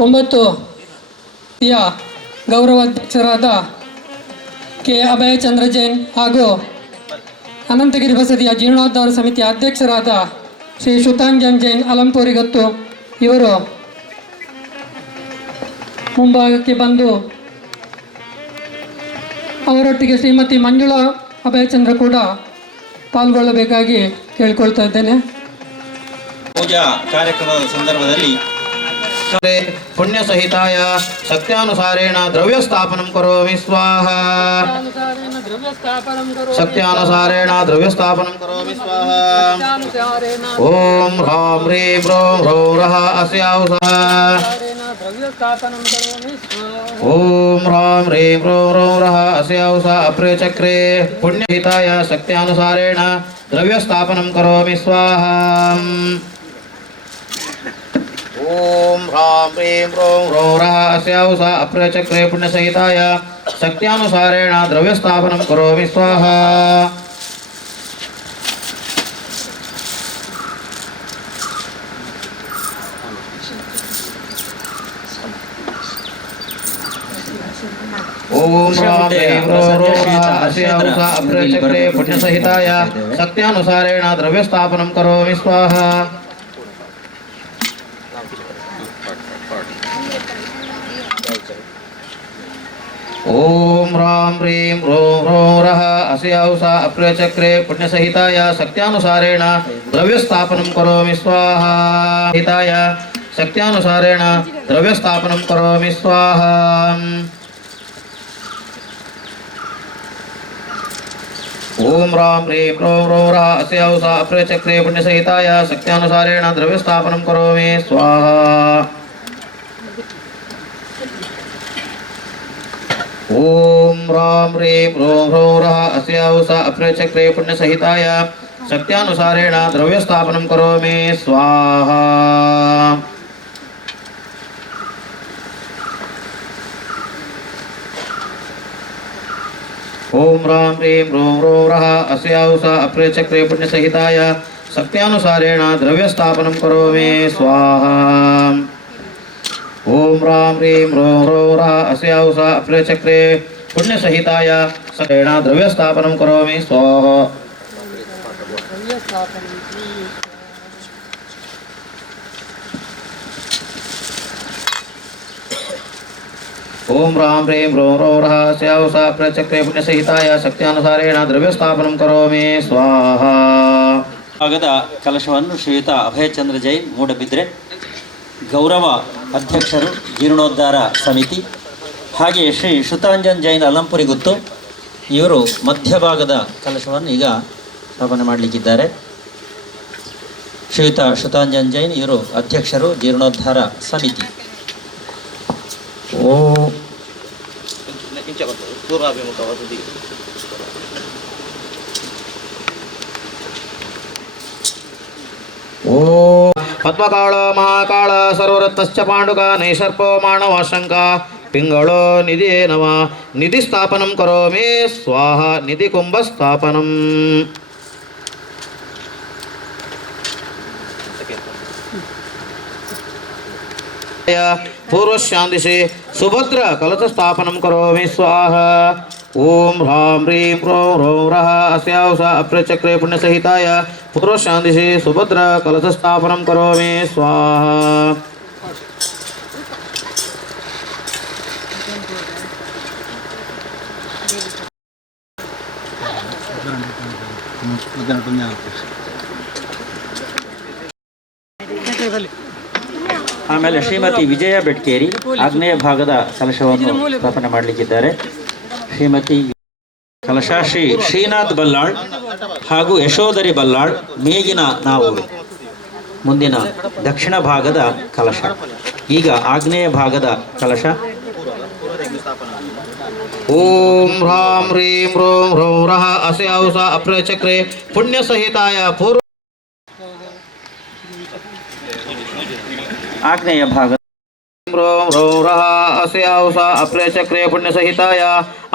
9 ಗೌರವಾಧ್ಯಕ್ಷರಾದ ಕೆ ಅಭಯಚಂದ್ರ ಜೈನ್ ಹಾಗೂ ಅನಂತಗಿರಿ ಬಸದಿಯ ಜೀರ್ಣೋದ್ಧಾರ ಸಮಿತಿಯ ಅಧ್ಯಕ್ಷರಾದ ಶ್ರೀ ಶ್ರುತಾಂಜನ್ ಜೈನ್ ಅಲಂಪುರಿಗತ್ತು ಇವರು ಮುಂಭಾಗಕ್ಕೆ ಬಂದು ಅವರೊಟ್ಟಿಗೆ ಶ್ರೀಮತಿ ಮಂಜುಳಾ ಅಭಯಚಂದ್ರ ಕೂಡ ಪಾಲ್ಗೊಳ್ಳಬೇಕಾಗಿ ಕೇಳಿಕೊಳ್ತಾ ಇದ್ದೇನೆ. ಪೂಜಾ ಕಾರ್ಯಕ್ರಮದ ಸಂದರ್ಭದಲ್ಲಿ ಪುಣ್ಯ ಸಹಿತಾಯ ಶಕ್ತ್ಯಾನುಸಾರೇಣ ದ್ರವ್ಯ ಸ್ಥಾಪನಂ ಕರೋಮಿ ಸ್ವಾಹ. ಶಕ್ತ್ಯಾನುಸಾರೇಣ ದ್ರವ್ಯ ಸ್ಥಾಪನಂ ಕರೋಮಿ ಸ್ವಾಹ. ಓಂ ಹ್ರಾಂ ಹ್ರೀಂ ಹ್ರೌಂ ಹ್ರೌರಃ ಅಸ್ಯಾಹುಸಃ. ಓಂ ಹ್ರಾಂ ಹ್ರೀಂ ಹ್ರೌಂ ಹ್ರೌರಃ ಅಸ್ಯಾಹುಸಃ ಅಪ್ರೇಚಕ್ರೆ ಪುಣ್ಯಹಿತಾಯ ಶಕ್ತ್ಯಾನುಸಾರೇಣ ದ್ರವ್ಯ ಸ್ಥಾಪನಂ ಕರೋಮಿ ಸ್ವಾಹ. ಓಂ ಹ್ರಾಂ ಹ್ರೀಂ ಹ್ರೌಂ ಹ್ರೌರಃ ಅಸ್ಯಾಹುಸಃ ಅಪ್ರೇಚಕ್ರೆ ಪುಣ್ಯಸಹಿತಾಯ ಶಕ್ತ್ಯಾನುಸಾರೇಣ ದ್ರವ್ಯ ಸ್ಥಾಪನಂ ಕರೋಮಿ ಸ್ವಾಹ. ಓಂ ಹ್ರಾಂ ಹ್ರೀಂ ಹ್ರೌಂ ಹ್ರೌರಃ ಅಸ್ಯಾಹುಸಃ ಅಪ್ರೇಚಕ್ರೆ ಪುಣ್ಯಸಹಿತಾಯ ಶಕ್ತ್ಯಾನುಸಾರೇಣ ದ್ರವ್ಯ ಸ್ಥಾಪನಂ ಕರೋಮಿ ಸ್ವಾಹ. ಓಂ ಹ್ರಾಂ ಹ್ರೀಂ ಹ್ರೌಂ ಹ್ರೌರಃ ಅಸ್ಯಾಹುಸಃ ಅಪ್ರೇಚಕ್ರೆ ಪುಣ್ಯಸಹಿತಾಯ ಶಕ್ತ್ಯಾನುಸಾರೇಣ ದ್ರವ್ಯ ಸ್ಥಾಪನಂ ಕರೋಮಿ ಸ್ವಾಹ. ಹಿತಾಯ ಶಕ್ತ್ಯಾನುಸಾರೇಣ ದ್ರವ್ಯ ಸ್ಥಾಪನಂ ಕರೋಮಿ ಸ್ವಾಹ. ಓಂ ಹ್ರಾಂ ಹ್ರೀಂ ಹ್ರೌಂ ಹ್ರೌರಃ ಅಸ್ಯಾಹುಸಃ ಅಪ್ರೇಚಕ್ರೆ ಪುಣ್ಯಸಹಿತಾಯ ಶಕ್ತ್ಯಾನುಸಾರೇಣ ದ್ರವ್ಯ ಸ್ಥಾಪನಂ ಕರೋಮಿ ಸ್ವಾಹ. ಓಂ ಹ್ರಾಂ ಹ್ರೀಂ ಹ್ರೌಂ ಹ್ರೌರಃ ಅಸ್ಯಾಹುಸಃ ಅಪ್ರೇಚಕ್ರೆ ಪುಣ್ಯಸಹಿತಾಯ ಶಕ್ತ್ಯಾನುಸಾರೇಣ ದ್ರವ್ಯ ಸ್ಥಾಪನಂ ಕರೋಮಿ ಸ್ವಾಹ. ಓಂ ಹ್ರಾಂ ಹ್ರೀಂ ಹ್ರೌಂ ಹ್ರೌರಃ ಅಸ್ಯಾಹುಸಃ ಅಪ್ರೇಚಕ್ರೆ ಪುಣ್ಯಸಹಿತಾಯ ಶಕ್ತ್ಯಾನುಸಾರೇಣ ದ್ರವ್ಯ ಸ್ಥಾಪನಂ ಕರೋಮಿ ಸ್ವಾಹ. ಓಂ ಹ್ರಾಂ ಹ್ರೀಂ ಹ್ರೌಂ ಹ್ರೌರಃ ಅಸ್ಯಾಹುಸಃ ಅಪ್ರೇಚಕ್ರೆ ಪುಣ್ಯಸಹಿತಾಯ ಶಕ್ತ್ಯಾನುಸಾರೇಣ ದ್ರವ್ಯ ಸ್ಥಾಪನಂ ಕರೋಮಿ ಸ್ವಾಹ. ಓಂ ಹ್ರಾಂ ಹ್ರೀಂ ಹ್ರೌಂ ಹ್ರೌರಃ ಅಸ್ಯಾಹುಸಃ ಅಪ್ರೇಚಕ್ರೆ ಪುಣ್ಯಸಹಿತಾಯ ಶಕ್ತ್ಯಾನುಸಾರೇಣ ದ್ರವ್ಯ ಸ್ಥಾಪನಂ ಕರೋಮಿ ಸ್ವಾಹ. ಭಾಗದ ಕಲಶವನ್ನು ಶ್ರೀಯುತ ಅಭಯಚಂದ್ರ ಜೈನ್ ಮೂಡಬಿದ್ರೆ ಗೌರವ ಅಧ್ಯಕ್ಷರು ಜೀರ್ಣೋದ್ಧಾರ ಸಮಿತಿ, ಹಾಗೆ ಶ್ರೀ ಶ್ರುತಾಂಜನ್ ಜೈನ್ ಅಲಂಪುರಿಗುತ್ತು ಇವರು ಮಧ್ಯಭಾಗದ ಕಲಶವನ್ನು ಈಗ ಸ್ಥಾಪನೆ ಮಾಡಲಿಕ್ಕಿದ್ದಾರೆ. ಶ್ರೀಯುತ ಶ್ರುತಾಂಜನ್ ಜೈನ್ ಇವರು ಅಧ್ಯಕ್ಷರು ಜೀರ್ಣೋದ್ಧಾರ ಸಮಿತಿ. ಓಂ ಪದ್ಮಕಾಳ ಮಹಾಕಾಳ ಸರ್ವರತ್ನಶ್ಚ ಪಾಂಡುಕ ನೈಸರ್ಪೋ ಮಾನವಾಶಂಕ ಪಿಂಗಳೋ ನಿಧಿ ನವ ನಿಧಿ ಸ್ಥಾಪನಂ ಕರೋಮಿ ಸ್ವಾಹ. ನಿಧಿ ಕುಂಭ ಸ್ಥಾಪನಂ. ಪೂರ್ವಶಾಂತಿಸಿ ಸುಭದ್ರ ಕಲಶ ಸ್ಥಾಪನಂ ಕರೋಮಿ ಸ್ವಾಹ. ಓಂ ಹ್ರಾಂ ಹ್ರೀಂ ಹ್ರೌಂ ಹ್ರೌರಃ ಅಸ್ಯಾಹುಸಃ ಅಪ್ರೇಚಕ್ರೆ ಪುಣ್ಯಸಹಿತಾಯ ಪೂರ್ವಶಾಂತಿಸಿ ಸುಭದ್ರ ಕಲಶ ಸ್ಥಾಪನಂ ಕರೋಮಿ ಸ್ವಾಹ. ಆಮೇಲೆ ಶ್ರೀಮತಿ ವಿಜಯ ಬೆಟ್ಕೇರಿ ಆಗ್ನೇಯ ಭಾಗದ ಕಲಶವನ್ನು ಸ್ಥಾಪನೆ ಮಾಡಲಿಕ್ಕಿದ್ದಾರೆ. ಶ್ರೀಮತಿ ಕಲಶ ಶ್ರೀ ಶ್ರೀನಾಥ್ ಬಲ್ಲಾಳ್ ಹಾಗೂ ಯಶೋಧರಿ ಬಲ್ಲಾಳ್ ಮೇಗಿನ ನಾವೂರು ಮುಂದಿನ ದಕ್ಷಿಣ ಭಾಗದ ಕಲಶ. ಈಗ ಆಗ್ನೇಯ ಭಾಗದ ಕಲಶ. ಓಂ ಹ್ರಾಂ ಹ್ರೀಂ ಹ್ರೋಂ ಹ್ರೌಂ ರಃ ಅಸ್ಯ ಔಸ ಅಪ್ರಚಕ್ರೆ ಪುಣ್ಯ ಸಹಿತಾಯ ಪೂರ್ವ ಆಗ್ನೇಯ ಭಾಗ. ಹ್ರೋಂ ಹ್ರೌಂ ರಃ ಅಸ್ಯ ಔಸ ಅಪ್ರಚಕ್ರೆ ಪುಣ್ಯ ಸಹಿತಾಯ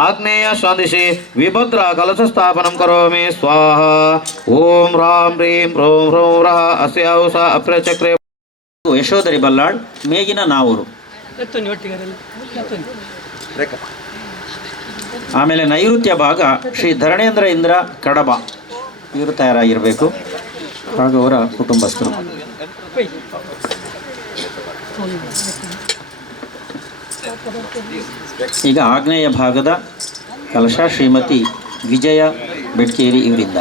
ಆಗ್ನೇಯ ಶಾಂದಿಶಿ ವಿಭದ್ರ ಕಲಶ ಸ್ಥಾಪನಂ ಕರೋಮಿ ಸ್ವಾಹ. ಓಂ ಹ್ರಾಂ ಹ್ರೀಂ ಹ್ರೋಂ ಹ್ರೌಂ ರಃ ಅಸ್ಯ ಔಸ ಅಪ್ರಚಕ್ರೆ ಯಶೋಧರಿ ಬಲ್ಲಾಳ್ ಮೇಗಿನ ನಾವೂರು. ಆಮೇಲೆ ನೈಋತ್ಯ ಭಾಗ ಶ್ರೀ ಧರಣೇಂದ್ರ ಇಂದ್ರ ಕಡಬ ಇವರು ತಯಾರಾಗಿರಬೇಕು ಹಾಗೂ ಅವರ ಕುಟುಂಬಸ್ಥರು. ಈಗ ಆಗ್ನೇಯ ಭಾಗದ ಕಲಶ ಶ್ರೀಮತಿ ವಿಜಯ ಬೆಟ್ಕೇರಿ ಇವರಿಂದ.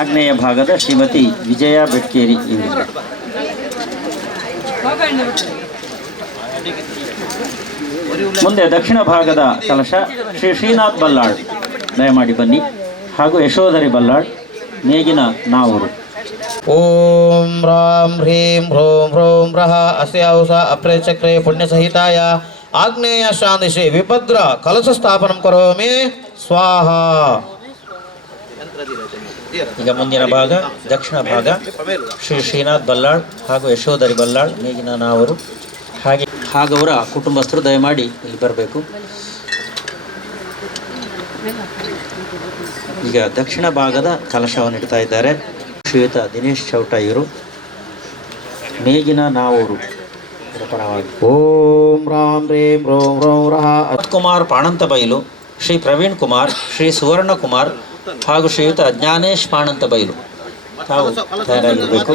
ಆಗ್ನೇಯ ಭಾಗದ ಶ್ರೀಮತಿ ವಿಜಯ ಬೆಟ್ಕೇರಿ ಇವರಿಂದ. ಮುಂದೆ ದಕ್ಷಿಣ ಭಾಗದ ಕಲಶ ಶ್ರೀ ಶ್ರೀನಾಥ್ ಬಲ್ಲಾಳ್ ದಯಮಾಡಿ ಬನ್ನಿ ಹಾಗೂ ಯಶೋಧರಿ ಬಲ್ಲಾಳ್ ಮೇಗಿನ ನಾವೂರು. ಓಂ ಹ್ರಾಂ ಹ್ರೀಂ ಹ್ರೋಂ ಹ್ರೌಂ ರಃ ಅಸ್ಯ ಔಸ ಅಪ್ರಚಕ್ರೆ ಪುಣ್ಯ ಸಹಿತಾಯ ಆಗ್ನೇಯ ಶಾಂದಿಶಿ ವಿಭದ್ರ ಕಲಶ ಸ್ಥಾಪನಂ ಕರೋಮಿ ಸ್ವಾಹ. ಈಗ ಮುಂದಿನ ಭಾಗ ದಕ್ಷಿಣ ಭಾಗ ಶ್ರೀ ಶ್ರೀನಾಥ್ ಬಲ್ಲಾಳ್ ಹಾಗೂ ಯಶೋಧರಿ ಬಲ್ಲಾಳ್ ಮೇಗಿನ ನಾವರು ಹಾಗವರ ಕುಟುಂಬಸ್ಥರು ದಯಮಾಡಿ ಇಲ್ಲಿ ಬರಬೇಕು. ಈಗ ದಕ್ಷಿಣ ಭಾಗದ ಕಲಶವನ್ನು ಇಡ್ತಾ ಇದ್ದಾರೆ ಶ್ರೀಯುತ ದಿನೇಶ್ ಚೌಟ ಇವರು ಮೇಗಿನ ನಾವೂರು ಪರವಾಗಿ. ಓಂ ರಾಮ್ ಹ್ರೀಂ ಹ್ರೋಂ ಹ್ರೌಂ ರಃ ಕುಮಾರ್ ಪಾಣಂತ ಬೈಲು, ಶ್ರೀ ಪ್ರವೀಣ್ ಕುಮಾರ್, ಶ್ರೀ ಸುವರ್ಣ ಕುಮಾರ್ ಹಾಗೂ ಶ್ರೀಯುತ ಜ್ಞಾನೇಶ್ ಪಾಣಂತ ಬೈಲು ತಾವು ತಯಾರಾಗಿರಬೇಕು.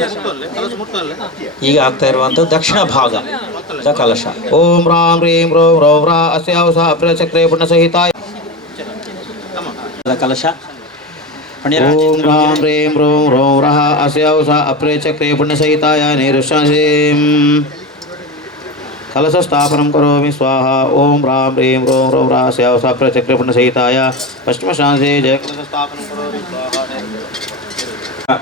ಈಗ ಆಗ್ತಾ ಇರುವಂಥದ್ದು ದಕ್ಷಿಣ ಭಾಗದ ಕಲಶ. ಓಂ ರಾಮ್ ಹ್ರೀಂ ಹ್ರೋಂ ಹ್ರೌಂ ರಃ ಅಸ್ಯ ಔಸ ಅಪ್ರಚಕ್ರೆ ಪುಣ್ಯ ಸಹಿತಾಯ ಕಲಶ. ಓಂ ರಾಮ್ ಹ್ರೀಂ ಹ್ರೋಂ ಹ್ರೌಂ ರಃ ಅಸ್ಯ ಔಸ ಅಪ್ರಚಕ್ರೆ ಪುಣ್ಯ ಸಹಿತಾಯ ನೈಋಶ್ಯಾಂ ಕಲಶ ಸ್ಥಾಪನಂ ಕರೋಮಿ ಸ್ವಾಹ. ಓಂ ರಾಮ್ ಹ್ರೀಂ ಹ್ರೋಂ ಹ್ರೌಂ ರಃ ಅಸ್ಯ ಔಸ ಅಪ್ರಚಕ್ರೆ ಪುಣ್ಯ ಸಹಿತಾಯ ಪಶ್ಚಿಮ ಶಾಂತಿ ಜಯ ಕಲಶ ಸ್ಥಾಪನಂ ಕರೋಮಿ ಸ್ವಾಹ.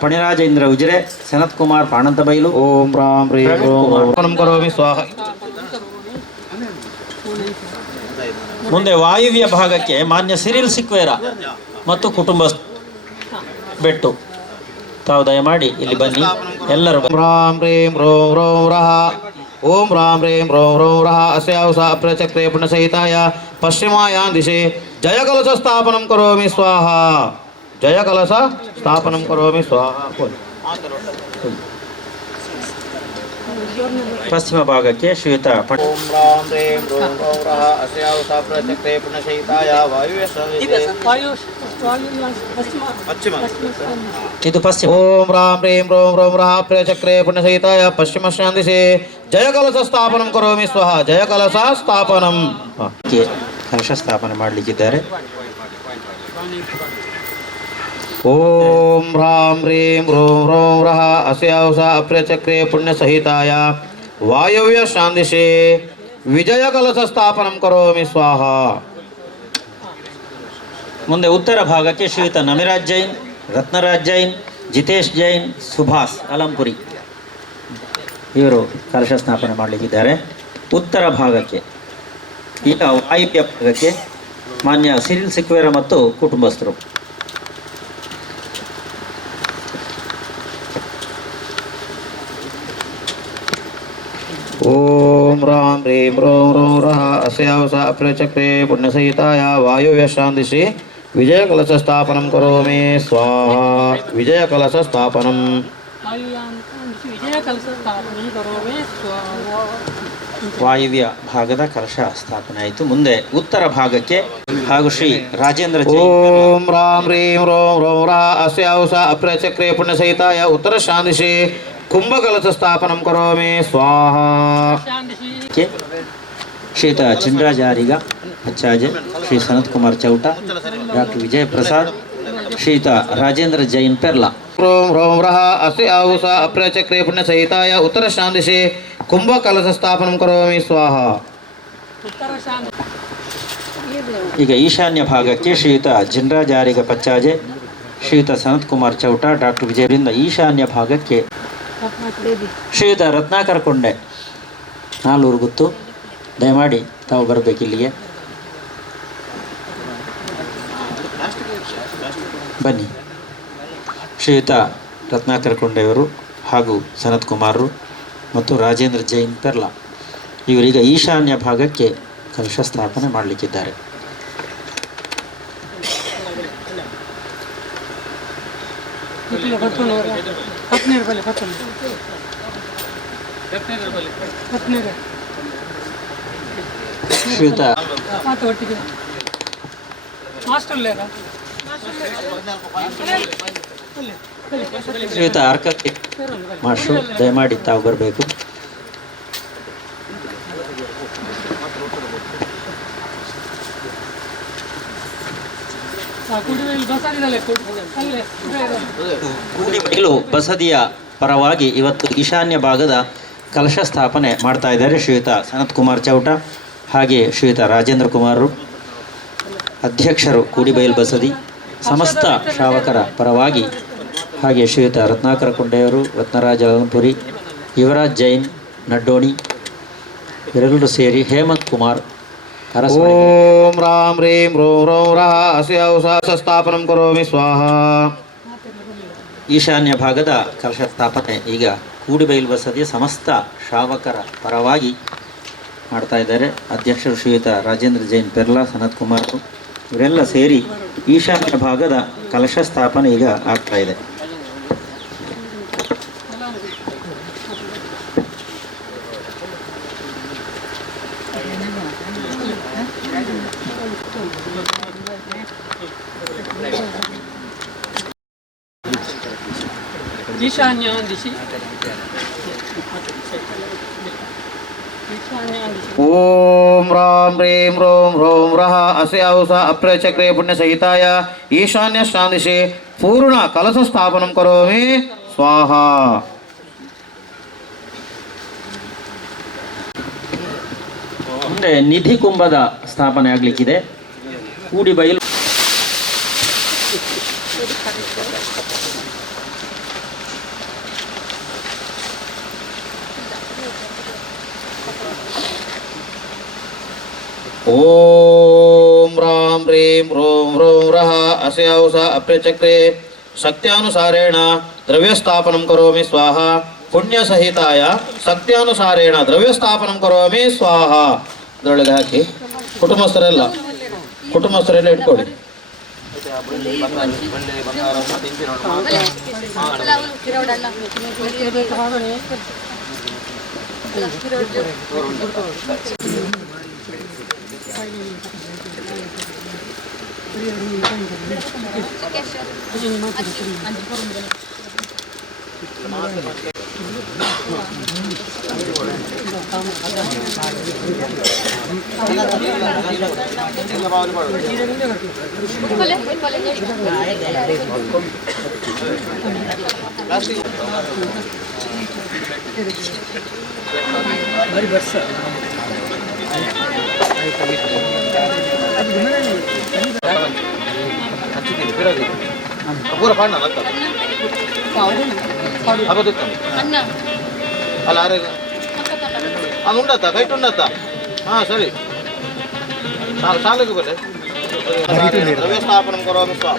ಪಣಿರಾಜೇಂದ್ರ ಉಜಿರೆ, ಸನತ್ ಕುಮಾರ್ ಪಾಣಂತ ಬೈಲು. ಓಂ ರಾಮ್ ಹ್ರೀಂ ಹ್ರೋಂ ಹ್ರೌಂ ಕರೋಮಿ ಸ್ವಾಹ. ಮುಂದೆ ವಾಯುವ್ಯ ಭಾಗಕ್ಕೆ ಮಾನ್ಯ ಸಿರಿಲ್ ಸಿಕ್ವೇರ ಮತ್ತು ಕುಟುಂಬ ಬೆಟ್ಟು ತಾವು ದಯಮಾಡಿ ಇಲ್ಲಿ ಬನ್ನಿ ಎಲ್ಲರೂ. ರಾಮ್ ಹ್ರೀಂ ಹ್ರೋಂ ಹ್ರೌಂ ರಃ ಓಂ ರಾಮ್ ಹ್ರೀಂ ಹ್ರೋಂ ಹ್ರೌಂ ರಃ ಅಸ್ಯ ಔಸ ಅಪ್ರಚಕ್ರೆ ಪುಣ್ಯ ಸಹಿತಾಯ ಪಶ್ಚಿಮಾಯಾಂ ದಿಶೆ ಜಯ ಕಲಶ ಸ್ಥಾಪನಂ ಕರೋಮಿ ಸ್ವಾಹ. ಜಯ ಕಲಶ ಸ್ಥಾಪನಂ ಕರೋಮಿ ಸ್ವಾಹ. ಪಶ್ಚಿಮ ಭಾಗಕ್ಕೆ ಶ್ರೀಯುತ ಓಂ ರಾಮ್ ಹ್ರೀಂ ಹ್ರೋಂ ಹ್ರೌಂ ರಃ ಅಸ್ಯ ಔಸ ಅಪ್ರಚಕ್ರೆ ಪುಣ್ಯ ಸಹಿತಾಯ ವಾಯುವ್ಯ ಪಶ್ಚಿಮ. ಇದು ಪಶ್ಚಿಮ. ಓಂ ರಾಮ್ ಹ್ರೀಂ ಹ್ರೋಂ ಹ್ರೌಂ ರಃ ಅಪ್ರಚಕ್ರೆ ಪುಣ್ಯ ಸಹಿತಾಯ ಪಶ್ಚಿಮ ಶಾಂದಿಶೆ ಜಯ ಕಲಶ ಸ್ಥಾಪನಂ ಕರೋಮಿ ಸ್ವಹ. ಜಯ ಕಲಶ ಸ್ಥಾಪನಂ. ಕಲಶ ಸ್ಥಾಪನೆ ಮಾಡಲಿಕ್ಕಿದ್ದಾರೆ. ಓಂ ಹ್ರಾಂ ಹ್ರೀಂ ಹ್ರೋಂ ಹ್ರೌಂ ರಃ ಅಸ್ಯ ಔಸ ಅಪ್ರಚಕ್ರೆ ಪುಣ್ಯ ಸಹಿತಾಯ ವಾಯವ್ಯ ಶಾಂದಿಶೆ ವಿಜಯ ಕಲಶ ಸ್ಥಾಪನಂ ಕರೋಮಿ ಸ್ವಾಹ. ಮುಂದೆ ಉತ್ತರ ಭಾಗಕ್ಕೆ ಶ್ರೀಯುತ ನಮಿರಾಜ್ ಜೈನ್, ರತ್ನರಾಜ್ ಜೈನ್, ಜಿತೇಶ್ ಜೈನ್, ಸುಭಾಸ್ ಅಲಂಪುರಿ ಇವರು ಕಲಶ ಸ್ಥಾಪನೆ ಮಾಡಲಿಕ್ಕಿದ್ದಾರೆ. ಉತ್ತರ ಭಾಗಕ್ಕೆ ಈಗ ವಾಯುವ್ಯ ಭಾಗಕ್ಕೆ ಮಾನ್ಯ ಸಿರಿಲ್ ಸಿಕ್ವೇರ ಮತ್ತು ಕುಟುಂಬಸ್ಥರು. ಓಂ ರಾಂ ಹ್ರೀಂ ಹ್ರೋಂ ಹ್ರೌಂ ರಃ ಅಸ್ಯ ಔಸ ಅಪ್ರಚಕ್ರೆ ಪುಣ್ಯ ಸಹಿತಾಯ ವಾಯುವ್ಯ ಶಾಂದಿಶಿ ವಿಜಯ ಕಲಶ ಸ್ಥಾಪನಂ ಕರೋಮಿ ಸ್ವಾಹ. ವಿಜಯ ಕಲಶ ಸ್ಥಾಪನಂ. ವಾಯುವ್ಯ ಭಾಗದ ಕಲಶ ಸ್ಥಾಪನೆ ಆಯಿತು. ಮುಂದೆ ಉತ್ತರ ಭಾಗಕ್ಕೆ ಹಾಗೂ ಶ್ರೀ ರಾಜೇಂದ್ರ ಓಂ ರಾಂ ಹ್ರೀಂ ರೋಂ ರೋಂ ರಾ ಅಸ್ಯಾವಸ ಅಪ್ರಚಕ್ರೆ ಪುಣ್ಯಸಹಿತಾಯ ಉತ್ತರ ಶಾಂದಿಶಿ ಕುಂಭಕಲಶ ಸ್ಥಾಪನಂ ಕರೋಮಿ ಸ್ವಾಹ. ಶ್ರೀಯುತ ಚಿಂಡ್ರಾಜಾರಿಗ ಅಚ್ಚಾಜೆ, ಶ್ರೀ ಸನತ್ ಕುಮಾರ್ ಚೌಟ, ಡಾಕ್ಟರ್ ವಿಜಯ ಪ್ರಸಾದ್, ಶ್ರೀಯುತ ರಾಜೇಂದ್ರ ಜೈನ್ ಪೆರ್ಲಾ. ಓಂ ರೋಂ ರಹ ಅಸ್ಯ ಆಹುಸ ಅಪ್ರಚಕ್ರೆ ಪುಣ್ಯಸಹಿತಾಯ ಉತ್ತರ ಶಾಂದಿಶಿ ಕುಂಭಕಲಶ ಸ್ಥಾಪನಂ ಕರೋಮಿ ಸ್ವಾಹ. ಈಗ ಈಶಾನ್ಯ ಭಾಗಕ್ಕೆ ಶ್ರೀಯುತ ಜಿನ್ರಾಜಾರಿಗ ಪಚ್ಚಾಜೆ, ಶ್ರೀಯುತ ಸನತ್ ಕುಮಾರ್ ಚೌಟ, ಡಾಕ್ಟರ್ ವಿಜಯರಿಂದ ಈಶಾನ್ಯ ಭಾಗಕ್ಕೆ ಶ್ರೀಯುತ ರತ್ನಾಕರ ಕೊಂಡೆ ನಾಲ್ವರು ಗುತ್ತು. ದಯಮಾಡಿ ತಾವು ಬರಬೇಕಿಲ್ಲಿಗೆ ಬನ್ನಿ. ಶ್ರೀಯುತ ರತ್ನಾಕರ ಕೊಂಡೆಯವರು ಹಾಗೂ ಸನತ್ ಕುಮಾರರು ಮತ್ತು ರಾಜೇಂದ್ರ ಜೈನ್ ಪೆರ್ಲಾ ಇವರೀಗ ಈಶಾನ್ಯ ಭಾಗಕ್ಕೆ ಕಲಶ ಸ್ಥಾಪನೆ ಮಾಡಲಿಕ್ಕಿದ್ದಾರೆ. ಶ್ರೀಯುತ ಶ್ರೀಯುತ ಅರ್ಕಕ್ಕೆ ಮಾಸ್ಟ್ರು ದಯಮಾಡಿ ತಾವು ಬರಬೇಕು. ಕೂಡಿಬೈಲು ಬಸದಿಯ ಪರವಾಗಿ ಇವತ್ತು ಈಶಾನ್ಯ ಭಾಗದ ಕಲಶ ಸ್ಥಾಪನೆ ಮಾಡ್ತಾ ಇದ್ದಾರೆ ಶ್ರೀಯುತ ಸನತ್ ಕುಮಾರ್ ಚೌಟ ಹಾಗೆ ಶ್ರೀಯುತ ರಾಜೇಂದ್ರ ಕುಮಾರರು, ಅಧ್ಯಕ್ಷರು ಕೂಡಿಬೈಲು ಬಸದಿ. ಸಮಸ್ತ ಶ್ರಾವಕರ ಪರವಾಗಿ ಹಾಗೆ ಶ್ರೀಯುತ ರತ್ನಾಕರ ಕೊಂಡೆಯವರು, ರತ್ನರಾಜ ಅಲಂಪುರಿ, ಯುವರಾಜ್ ಜೈನ್ ನಡ್ಡೋಣಿ ಇವರೆಲ್ಲರೂ ಸೇರಿ ಹೇಮಂತ್ ಕುಮಾರ್ ಅರಸು. ಓಂ ರಾಂ ಹ್ರೀಂ ರೋಂ ರೋಂ ರಹ ಅಸ್ಯ ಆಹುಸ ಸ್ಥಾಪನಂ ಕರೋಮಿ ಸ್ವಾಹ. ಈಶಾನ್ಯ ಭಾಗದ ಕಲಶ ಸ್ಥಾಪನೆ ಈಗ ಕೂಡಿಬೈಲು ಬಸದಿಯ ಸಮಸ್ತ ಶ್ರಾವಕರ ಪರವಾಗಿ ಮಾಡ್ತಾ ಇದ್ದಾರೆ. ಅಧ್ಯಕ್ಷರು ಶ್ರೀಯುತ ರಾಜೇಂದ್ರ ಜೈನ್ ಪೆರ್ಲಾ, ಸನತ್ ಕುಮಾರ್ ಇವರೆಲ್ಲ ಸೇರಿ ಈಶಾನ್ಯ ಭಾಗದ ಕಲಶ ಸ್ಥಾಪನೆ ಈಗ ಆಗ್ತಾ ಇದೆ. ಈಶಾನ್ಯ ದಿಶಿ ಓಂ ರಾಂ ಹ್ರೀಂ ರೋಂ ರೋಂ ರಹ ಅಸ್ಯ ಆಹುಸ ಅಪ್ರಚಕ್ರೆ ಪುಣ್ಯಸಹಿತಾಯ ಈಶಾನ್ಯ ಶಾಂದಿಶಿ ಪೂರ್ಣ ಕಲಶ ಸ್ಥಾಪನಂ ಕರೋಮಿ ಸ್ವಾಹ. ಮುಂದೆ ನಿಧಿ ಕುಂಭದ ಸ್ಥಾಪನೆ ಆಗಲಿಕ್ಕಿದೆ. ಕೂಡಿಬೈಲು ಓಂ ರಾಂ ಹ್ರೀಂ ರೋಂ ರೋಂ ರಹ ಅಸ್ಯ ಆಹುಸ ಅಪ್ರಚಕ್ರೆ ಶಕ್ತ್ಯಾನುಸಾರೇಣ ದ್ರವ್ಯಸ್ಥಾಪನಂ ಕರೋಮಿ ಸ್ವಾಹ. ಪುಣ್ಯಸಹಿತಾಯ ಶಕ್ತ್ಯಾನುಸಾರೇಣ ದ್ರವ್ಯಸ್ಥಾಪನಂ ಕರೋಮಿ ಸ್ವಾಹ. ಇದರೊಳಗೆ ಹಾಕಿ ಕುಟುಂಬಸ್ಥರೆಲ್ಲ ಇಟ್ಕೊಳ್ಳಿ. ಅಲ್ಲ ಅದು ಉಂಡತ್ತ ಕೈಟ್ ಉಂಡತ್ತ ಹಾಂ ಸರಿ ಸಾಲಿಗೆ ಬರಲಿ. ದ್ರವ್ಯಸ್ಥಾಪನಂ ಕರೋಮಿ ಸ್ವಾಹ.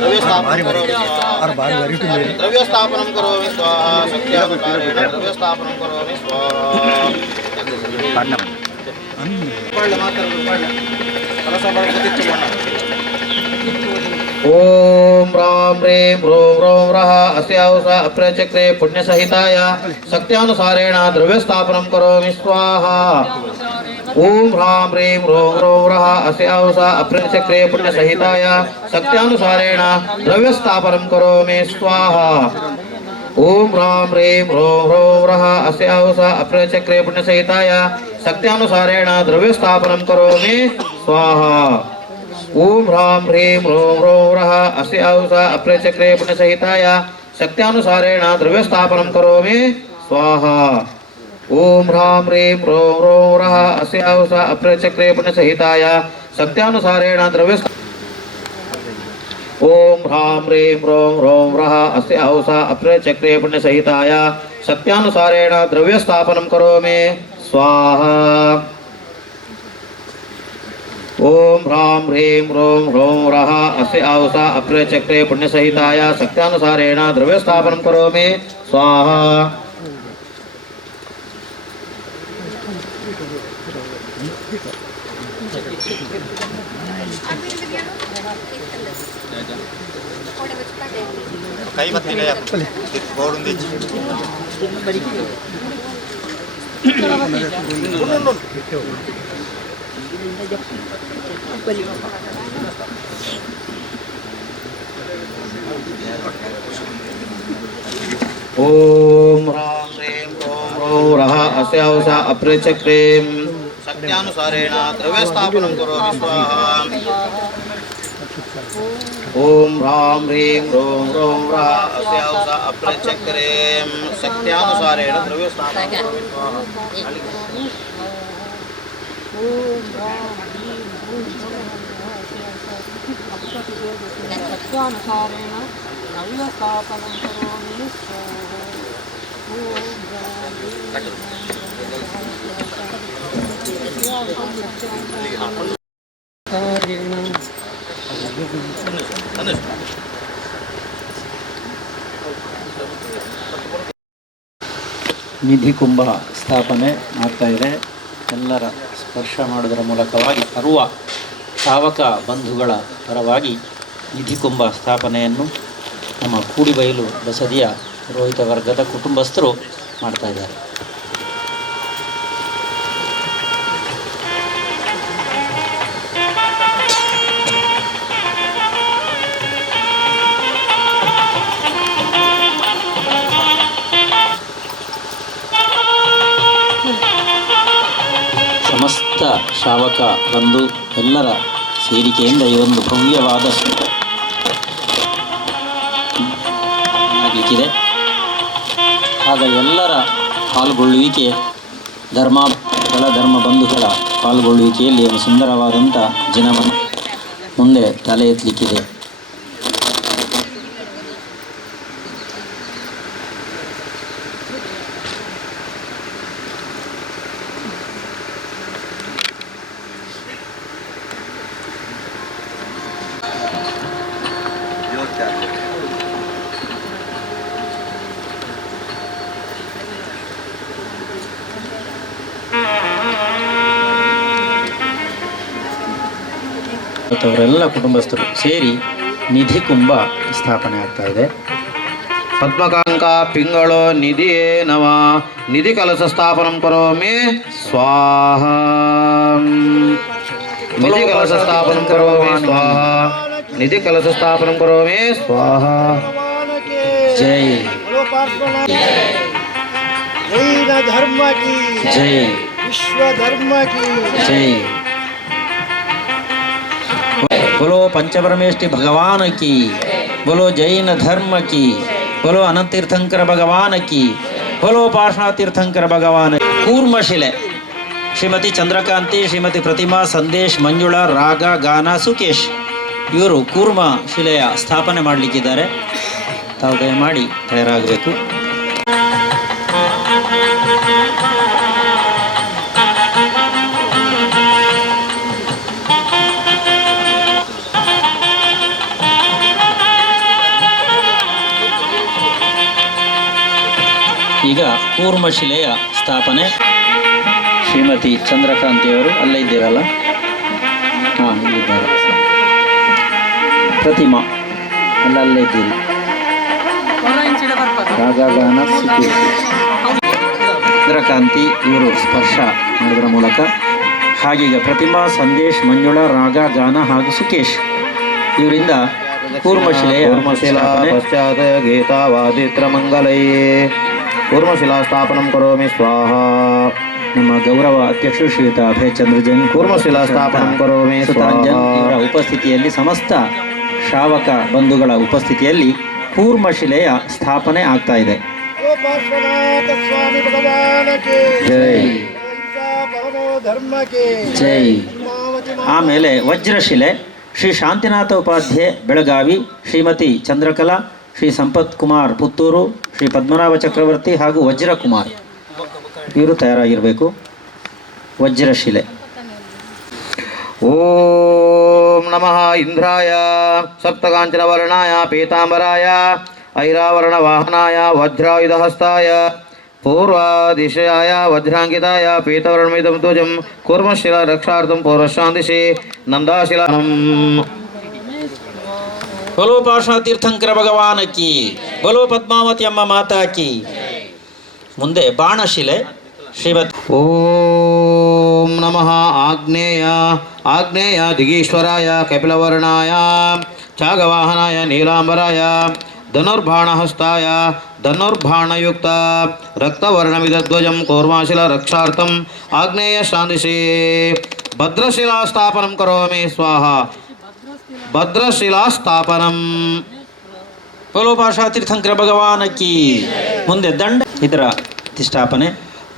ದ್ರವ್ಯಸ್ಥಾಪನಂ ಕರೋಮಿ ಸ್ವಾಹ. ದ್ರವ್ಯಸ್ಥಾಪನಂ ಕರೋಮಿ ಸ್ವಾಹ. ಶಕ್ತ್ಯಾನುಸಾರೇಣ ದ್ರವ್ಯಸ್ಥಾಪನಂ ಕರೋಮಿ ಸ್ವಾಹ. ಮಾತಾಡೋದು ಕಲಸ ಬರೋದು ಓಂ ರಾಂ ಹ್ರೀಂ ರೋಂ ರೋಂ ರಃ ಅಸ್ಯಾವಸ ಅಪ್ರಚಕ್ರೆ ಪುಣ್ಯಸಹಿತಾಯ ಶಕ್ತ್ಯಾನುಸಾರೇಣ ದ್ರವ್ಯಸ್ಥಾಪನಂ ಕರೋಮಿ ಸ್ವಾಹಾ. ಓಂ ಹ್ರಾಂ ಹ್ರೀಂ ರೋಂ ರೋಂ ರಃ ಅಸ್ಯಾವಸ ಅಪ್ರಚಕ್ರೆ ಪುಣ್ಯಸಹಿತಾಯ ಶಕ್ತ್ಯಾನುಸಾರೇಣ ದ್ರವ್ಯಸ್ಥಾಪನಂ ಕರೋಮಿ ಸ್ವಾಹಾ. ಓಂ ಹ್ರಾಂ ಹ್ರೀಂ ರೋಂ ರೋಂ ರಃ ಅಸ್ಯಾವಸ ಅಪ್ರಚಕ್ರೆ ಪುಣ್ಯಸಹಿತಾಯ ಶಕ್ತ್ಯಾನುಸಾರೇಣ ದ್ರವ್ಯಸ್ಥಾಪನಂ ಕರೋಮಿ ಸ್ವಾಹಾ. ಓಂ ಹ್ರಾಂ ಹ್ರೀಂ ರೋಂ ರೋಂ ರಃ ಅಸ್ಯಾವಸ ಅಪ್ರಚಕ್ರೆ ಪುಣ್ಯಸಹಿತಾಯ ಶಕ್ತ್ಯಾನುಸಾರೇಣ ದ್ರವ್ಯಸ್ಥಾಪನಂ ಕರೋಮಿ ಸ್ವಾಹಾ. ಓಂ ಹ್ರಾಂ ಹ್ರೀಂ ರೋಂ ರೋಂ ರಃ ಅಸ್ಯಾವಸ ಅಪ್ರಚಕ್ರೆ ಪುಣ್ಯಸಹಿತಾಯ ಶಕ್ತ್ಯಾನುಸಾರೇಣ ದ್ರವ್ಯ ಓಂ ಹ್ರಾಂ ಹ್ರೀಂ ರೋಂ ರೋಂ ರಃ ಅಸ್ಯಾವಸ ಅಪ್ರಚಕ್ರೆ ಪುಣ್ಯಸಹಿತಾಯ ಶಕ್ತ್ಯಾನುಸಾರೇಣ ದ್ರವ್ಯಸ್ಥಾಪನಂ ಕರೋಮಿ ಸ್ವಾಹಾ. ಓಂ ಹ್ರಾಂ ಹ್ರೀಂ ರೋಂ ರೋಂ ರಃ ಅಸ್ಯಾವಸ ಅಪ್ರಚಕ್ರೆ ಪುಣ್ಯಸಹಿತಾಯ ಶಕ್ತ್ಯಾನುಸಾರೇಣ ದ್ರವ್ಯಸ್ಥಾಪನಂ ಕರೋಮಿ ಸ್ವಾಹಾ. ಕೈ ಬತ್ತಿಲ್ಲ ಬೋರ್ಡ್ ಓಂ ಹ್ರಾಂ ಹ್ರೀಂ ರೋಂ ರೋಂ ರಃ ಅಸ್ಯಾವಸ ಅಪ್ರಚಕ್ರೆ ಶಕ್ತ್ಯಾನುಸಾರೇಣ ದ್ರವ್ಯಸ್ಥಾಪನಂ ಕರೋಮಿ ಸ್ವಾಹಾ. ಓಂ ಹ್ರಾಂ ಹ್ರೀಂ ರೋಂ ರೋಂ ರಃ ಅಸ್ಯಾವಸ ಅಪ್ರಚಕ್ರೆ ಶಕ್ತ್ಯಾನುಸಾರೇಣ ದ್ರವ್ಯಸ್ಥಾಪನಂ ಕರೋಮಿ ಸ್ವಾಹಾ. ನಿಧಿ ಕುಂಭ ಸ್ಥಾಪನೆ ಆಗ್ತಾ ಇದೆ. ಎಲ್ಲರ ಸ್ಪರ್ಶ ಮಾಡೋದರ ಮೂಲಕವಾಗಿ ಸರ್ವ ಶ್ರಾವಕ ಬಂಧುಗಳ ಪರವಾಗಿ ನಿಧಿ ಕುಂಭ ಸ್ಥಾಪನೆಯನ್ನು ನಮ್ಮ ಕೂಡಿಬೈಲು ಬಸದಿಯ ಪುರೋಹಿತ ವರ್ಗದ ಕುಟುಂಬಸ್ಥರು ಮಾಡ್ತಾ ಇದ್ದಾರೆ. ಸಮಸ್ತ ಶ್ರಾವಕ ಬಂಧು ಎಲ್ಲರ ಸೇರಿಕೆಯಿಂದ ಈ ಒಂದು ಭವ್ಯವಾದ ಆಗಲಿಕ್ಕಿದೆ. ಆಗ ಎಲ್ಲರ ಪಾಲ್ಗೊಳ್ಳುವಿಕೆ ಧರ್ಮ ಬಂಧುಗಳ ಪಾಲ್ಗೊಳ್ಳುವಿಕೆಯಲ್ಲಿ ಒಂದು ಸುಂದರವಾದಂಥ ಜನವನ್ನು ಮುಂದೆ ತಲೆ ಎತ್ತಲಿಕ್ಕಿದೆ. ಅವರೆಲ್ಲ ಕುಟುಂಬಸ್ಥರು ಸೇರಿ ನಿಧಿ ಕುಂಭ ಸ್ಥಾಪನೆ ಆಗ್ತಾ ಇದೆ. ಪದ್ಮಕಾಂಕ ಪಿಂಗಳು ನಿಧಿಯೇ ನವ ನಿಧಿ ಕಲಶ ಸ್ಥಾಪನಂ ಕರೋಮಿ ಸ್ವಾಹಾ. ನಿಧಿ ಕಲಶ ಸ್ಥಾಪನಂ ಕರೋಮಿ ಸ್ವಾಹಾ. ನಿಧಿ ಕಲಶ ಸ್ಥಾಪನಂ ಕರೋಮಿ ಸ್ವಾಹಾ. ಜೈ ಜೈನ ಧರ್ಮ ಕಿ ಜೈ ವಿಶ್ವ ಧರ್ಮ ಕಿ ಜೈ. बोलो पंचपरमेष्टि भगवान की, बोलो जैन धर्म की, बोलो अनंत तीर्थंकर भगवान की, बोलो पाषाण तीर्थंकर भगवान. ಕೂರ್ಮಶಿಲೆ ಶ್ರೀಮತಿ ಚಂದ್ರಕಾಂತಿ, ಶ್ರೀಮತಿ ಪ್ರತಿಮಾ, ಸಂದೇಶ್, ಮಂಜುಳಾ, ರಾಗ, ಗಾನ, ಸುಕೇಶ್ ಇವರು ಕೂರ್ಮ ಶಿಲೆಯ ಸ್ಥಾಪನೆ ಮಾಡಲಿಕ್ಕಿದ್ದಾರೆ. ತಾವು ದಯಮಾಡಿ ತಯಾರಾಗಬೇಕು. ಈಗ ಕೂರ್ಮಶಿಲೆಯ ಸ್ಥಾಪನೆ. ಶ್ರೀಮತಿ ಚಂದ್ರಕಾಂತಿಯವರು ಅಲ್ಲೇ ಇದ್ದೀರಲ್ಲ? ಹಾಂ, ಇಲ್ಲಿದ್ದಾರೆ. ಪ್ರತಿಮಾ ಅಲ್ಲಲ್ಲೇ ಇದ್ದೀರಿ. ರಾಗಗಾನ ಸುಖೇಶ್, ಚಂದ್ರಕಾಂತಿ ಇವರು ಸ್ಪರ್ಶ ಮಾಡೋದ್ರ ಮೂಲಕ. ಹಾಗೀಗ ಪ್ರತಿಮಾ, ಸಂದೇಶ್, ಮಂಜುಳಾ, ರಾಗ, ಗಾನ ಹಾಗೂ ಸುಖೇಶ್ ಇವರಿಂದ ಕೂರ್ಮಶಿಲೆಯ ಕೂರ್ಮಶಿಲಾ ಪಶ್ಚಾತ್ ಗೀತಾವಾದಿತ್ರ ಮಂಗಲಯೇ ಕೂರ್ಮಶಿಲಾ ಸ್ಥಾಪನಂ ಕರೋಮಿ ಸ್ವಾಹ. ನಮ್ಮ ಗೌರವ ಅಧ್ಯಕ್ಷರು ಶ್ರೀಯುತ ಅಭಯ ಚಂದ್ರ ಜೈನ್ ಕೂರ್ಮಶಿಲಾ ಸ್ಥಾಪನಂ ಕರೋಮಿ ಸುತಾಂಜನ್ ಸ್ವಾಹ. ಇವರ ಉಪಸ್ಥಿತಿಯಲ್ಲಿ, ಸಮಸ್ತ ಶ್ರಾವಕ ಬಂಧುಗಳ ಉಪಸ್ಥಿತಿಯಲ್ಲಿ ಕೂರ್ಮಶಿಲೆಯ ಸ್ಥಾಪನೆ ಆಗ್ತಾ ಇದೆ. ओ पार्श्वनाथ स्वामी भगवान के ಜೈ ऐसा परमो धर्म के ಜೈ. पद्मावती ಆಮೇಲೆ ವಜ್ರಶಿಲೆ ಶ್ರೀ ಶಾಂತಿನಾಥ ಉಪಾಧ್ಯಾಯ ಬೆಳಗಾವಿ, ಶ್ರೀಮತಿ ಚಂದ್ರಕಲಾ, ಶ್ರೀ ಸಂಪತ್ ಕುಮಾರ್ ಪುತ್ತೂರು, ಶ್ರೀ ಪದ್ಮನಾಭ ಚಕ್ರವರ್ತಿ ಹಾಗೂ ವಜ್ರಕುಮಾರ್ ಇವರು ತಯಾರಾಗಿರಬೇಕು. ವಜ್ರಶಿಲೆ. ಓಂ ನಮಃ ಇಂದ್ರಾಯ ಸಪ್ತಕಾಂಚನ ವರ್ಣಾಯ ಪೀತಾಂಬರಾಯ ಐರಾವರಣ ವಾಹನಾಯ ವಜ್ರಾಯುಧಹಸ್ತಾಯ ಪೂರ್ವಾದಿಶಯಾಯ ವಜ್ರಾಂಕಿತಾಯ ಪೀತವರ್ಣಮಿದಂ ಧ್ವಜಂ ಕೂರ್ಮಶಿಲಾ ರಕ್ಷಾರ್ಥಂ ಪೌರಶಾಂತಿಶಿ ನಂದಾಶಿಲಾನಂ. बोलो पाषाण तीर्थंकर ಭಗವಾನ ಕಿ, बोलो ಪದ್ಮಾವತಿ ಅಮ್ಮ ಮಾತಾ ಕಿ. ಮುಂದೆ ಬಾಣಶಿಲೆ ಶ್ರೀಮತಿ ಓಂ ನಮಃ ಆಗ್ನೇಯ ಆಗ್ನೇಯ ದಿಗೀಶ್ವರಾಯ ಕಪಿಲವರ್ಣಾಯ ಚಾಗವಾಹನಾಯ ನೀಲಾಂಬರಾಯ ಧನುರ್ಬಾಣಹಸ್ತಾಯ ಧನುರ್ಬಾಣಯುಕ್ತ ರಕ್ತವರ್ಣಮಿದಧ್ವಜಂ ಕೂರ್ಮಾಶಿಲಾ ರಕ್ಷಾರ್ಥಂ ಆಗ್ನೇಯ ಶಾಂತಿಶೇ ಭದ್ರಶಿಲಾ ಸ್ಥಾಪನಂ ಕರೋಮಿ ಸ್ವಾಹ. ಭದ್ರಶಿಲಾ ಸ್ಥಾಪನಂ. बोलो पाषाण तीर्थंकर ಭಗವಾನ ಕಿ. ಮುಂದೆ ದಂಡ ಇದರ ಪ್ರತಿಷ್ಠಾಪನೆ.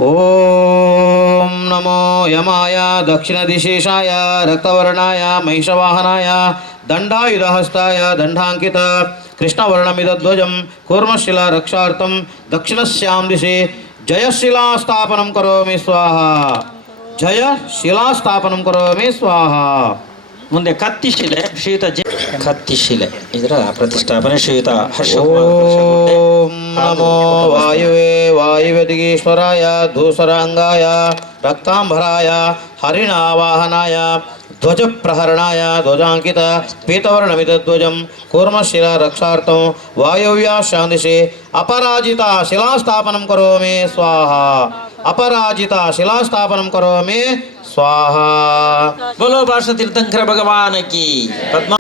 ಓಂ ನಮೋ ಯಮಾಯ ದಕ್ಷಿಣ ದಿಶೇಶಾಯ ರಕ್ತವರ್ಣಾಯ ಮಹಿಷವಾಹನಾಯ ದಂಡಾಯುಧಹಸ್ತಾಯ ದಂಡಾಂಕಿತ ಕೃಷ್ಣವರ್ಣಮಿದಧ್ವಜಂ ಕೂರ್ಮಶಿಲಾ ರಕ್ಷಾರ್ಥಂ ದಕ್ಷಿಣಸ್ಯಾಂ ದಿಶೆ ಜಯಶಿಲಾ ಸ್ಥಾಪನಂ ಕರೋಮಿ ಸ್ವಾಹ. ಜಯಶಿಲಾ ಸ್ಥಾಪನಂ ಕರೋಮಿ ಸ್ವಾಹ. ಮುಂದೆ ಕತ್ತಿಶಿಲೆ ಶ್ರೀಯುತ ಕತ್ತಿಶಿಲೆ ಇದರ ಪ್ರತಿಷ್ಠಾಪನೆ ಶ್ರೀಯುತ ಹರ್ಷಕುಮಾರ್. ಓಂ ನಮೋ ವಾಯುವೇ ವಾಯುವ್ಯದಿಗೀಶ್ವರಾಯ ಧೂಸರಾಂಗಾಯ ರಕ್ತಾಂಬರಾಯ ಹರಿಣಾವಾಹನಾಯ ಧ್ವಜಪ್ರಹರಣಾಯ ಧ್ವಜಾಂಕಿತ ಪೀತವರ್ಣಮಿದಧ್ವಜಂ ಕೂರ್ಮಶಿಲಾ ರಕ್ಷಾರ್ಥಂ ವಾಯವ್ಯಾ ಶಾಂತಿಶೇ ಅಪರಾಜಿತಾ ಶಿಲಾಸ್ಥಾಪನಂ ಕರೋಮಿ ಸ್ವಾಹ. ಅಪರಾಜಿತಾ ಶಿಲಾಸ್ಥಾಪನಂ ಕರೋಮಿ ಸ್ವಾಹ. बोलो पाषाण तीर्थंकर ಭಗವಾನ ಕಿ. ಪದ್ಮ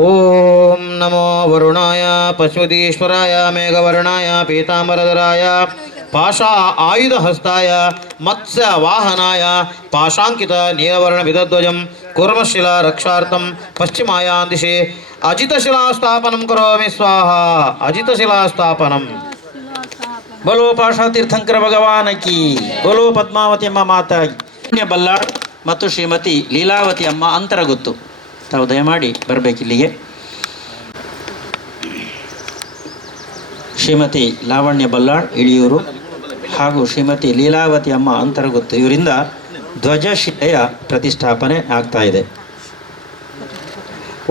ಓಂ ನಮೋ ವರುಣಾಯ ಪಶ್ವದೀಶ್ವರಾಯ ಮೇಘವರ್ಣಾಯ ಪೀತಾಂಬರಧರಾಯ ಪಾಶಾ ಆಯುಧಹಸ್ತಾಯ ಮತ್ಸ್ಯ ವಾಹನಾಯ ಪಾಶಾಂಕಿತ ನೀಲವರ್ಣಮಿದಧ್ವಜಂ ಕೂರ್ಮಶಿಲಾ ರಕ್ಷಾರ್ಥಂ ಪಶ್ಚಿಮಾಯಾಂ ದಿಶೆ ಅಜಿತಶಿಲಾ ಸ್ಥಾಪನಂ ಕರೋಮಿ ಸ್ವಾಹ. ಅಜಿತಶಿಲಾ ಸ್ಥಾಪನಂ. बोलो पाषाण तीर्थंकर ಭಗವಾನ ಕಿ. बोलो ಪದ್ಮಾವತಿ ಅಮ್ಮ ಮಾತಾ ಕಿ. ಬಲ್ಲಾಳ್ ಮತ್ತು ಶ್ರೀಮತಿ ಲೀಲಾವತಿ ಅಮ್ಮ ಅಂತರಗುತ್ತು ತಾವು ದಯಮಾಡಿ ಬರಬೇಕಿಲ್ಲಿಗೆ. ಶ್ರೀಮತಿ ಲಾವಣ್ಯ ಬಲ್ಲಾಳ್ ಇಳಿಯೂರು ಹಾಗೂ ಶ್ರೀಮತಿ ಲೀಲಾವತಿ ಅಮ್ಮ ಅಂತರಗುತ್ತು ಇವರಿಂದ ಧ್ವಜಶಿಲೆಯ ಪ್ರತಿಷ್ಠಾಪನೆ ಆಗ್ತಾ ಇದೆ.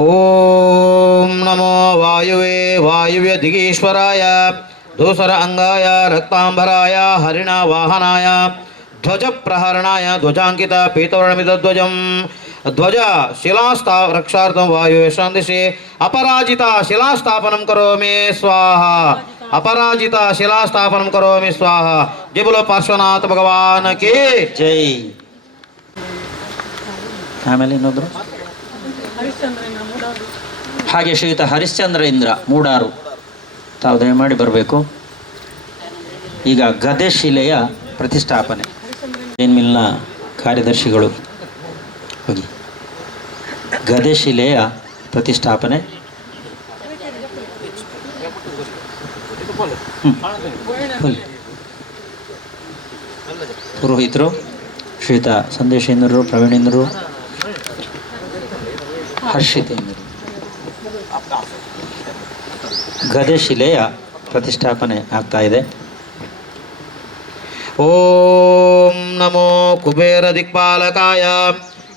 ಓಂ ನಮೋ ವಾಯುವೇ ವಾಯುವ್ಯ ದಿಗೀಶ್ವರಾಯ ಧೂಸರ ಅಂಗಾಯ ರಕ್ತಾಂಬರಾಯ ಹರಿಣ ವಾಹನಾಯ ಧ್ವಜ ಪ್ರಹರಣಾಯ ಧ್ವಜಾಂಕಿತ ಪೀತವರ್ಣಮಿದಧ್ವಜಂ ಧ್ವಜ ಶಿಲಾಸ್ಥಾ ರಕ್ಷಾರ್ಥಂ ವಾಯುವ್ಯ ಶಾಂತಿಶೇ ಅಪರಾಜಿತಾ ಶಿಲಾಸ್ಥಾಪನಂ ಕರೋಮಿ ಸ್ವಾಹ. ಅಪರಾಜಿತಾ ಶಿಲಾಸ್ಥಾಪನಂ ಕರೋಮಿ ಸ್ವಾಹ. ಜೈ ಬೋಲೋ ಪಾರ್ಶ್ವನಾಥ ಭಗವಾನ ಕಿ ಜೈ. ಆಮೇಲೆ ಇನ್ನೊಬ್ರು ಹಾಗೆ ಶ್ರೀಯುತ ಹರಿಶ್ಚಂದ್ರೇಂದ್ರ ಮೂಡಾರು ತಾವು ದಯಮಾಡಿ ಬರಬೇಕು. ಈಗ ಗದೆಶಿಲೆಯ ಪ್ರತಿಷ್ಠಾಪನೆ ಜೈನ್ ಮಿಲ್ನ ಕಾರ್ಯದರ್ಶಿಗಳು ಹೋಗಿ ಗದೆಶಿಲೆಯ ಪ್ರತಿಷ್ಠಾಪನೆ. ಪುರೋಹಿತರು ಶ್ರೀಯುತ ಸಂದೇಶೇಂದ್ರರು, ಪ್ರವೀಣೇಂದ್ರರು, ಹರ್ಷಿತೇಂದ್ರರು. ಗದೆಶಿಲೆಯ ಪ್ರತಿಷ್ಠಾಪನೆ ಆಗ್ತಾ ಇದೆ. ಓಂ ನಮೋ ಕುಬೇರ ದಿಕ್ಪಾಲಕಾಯ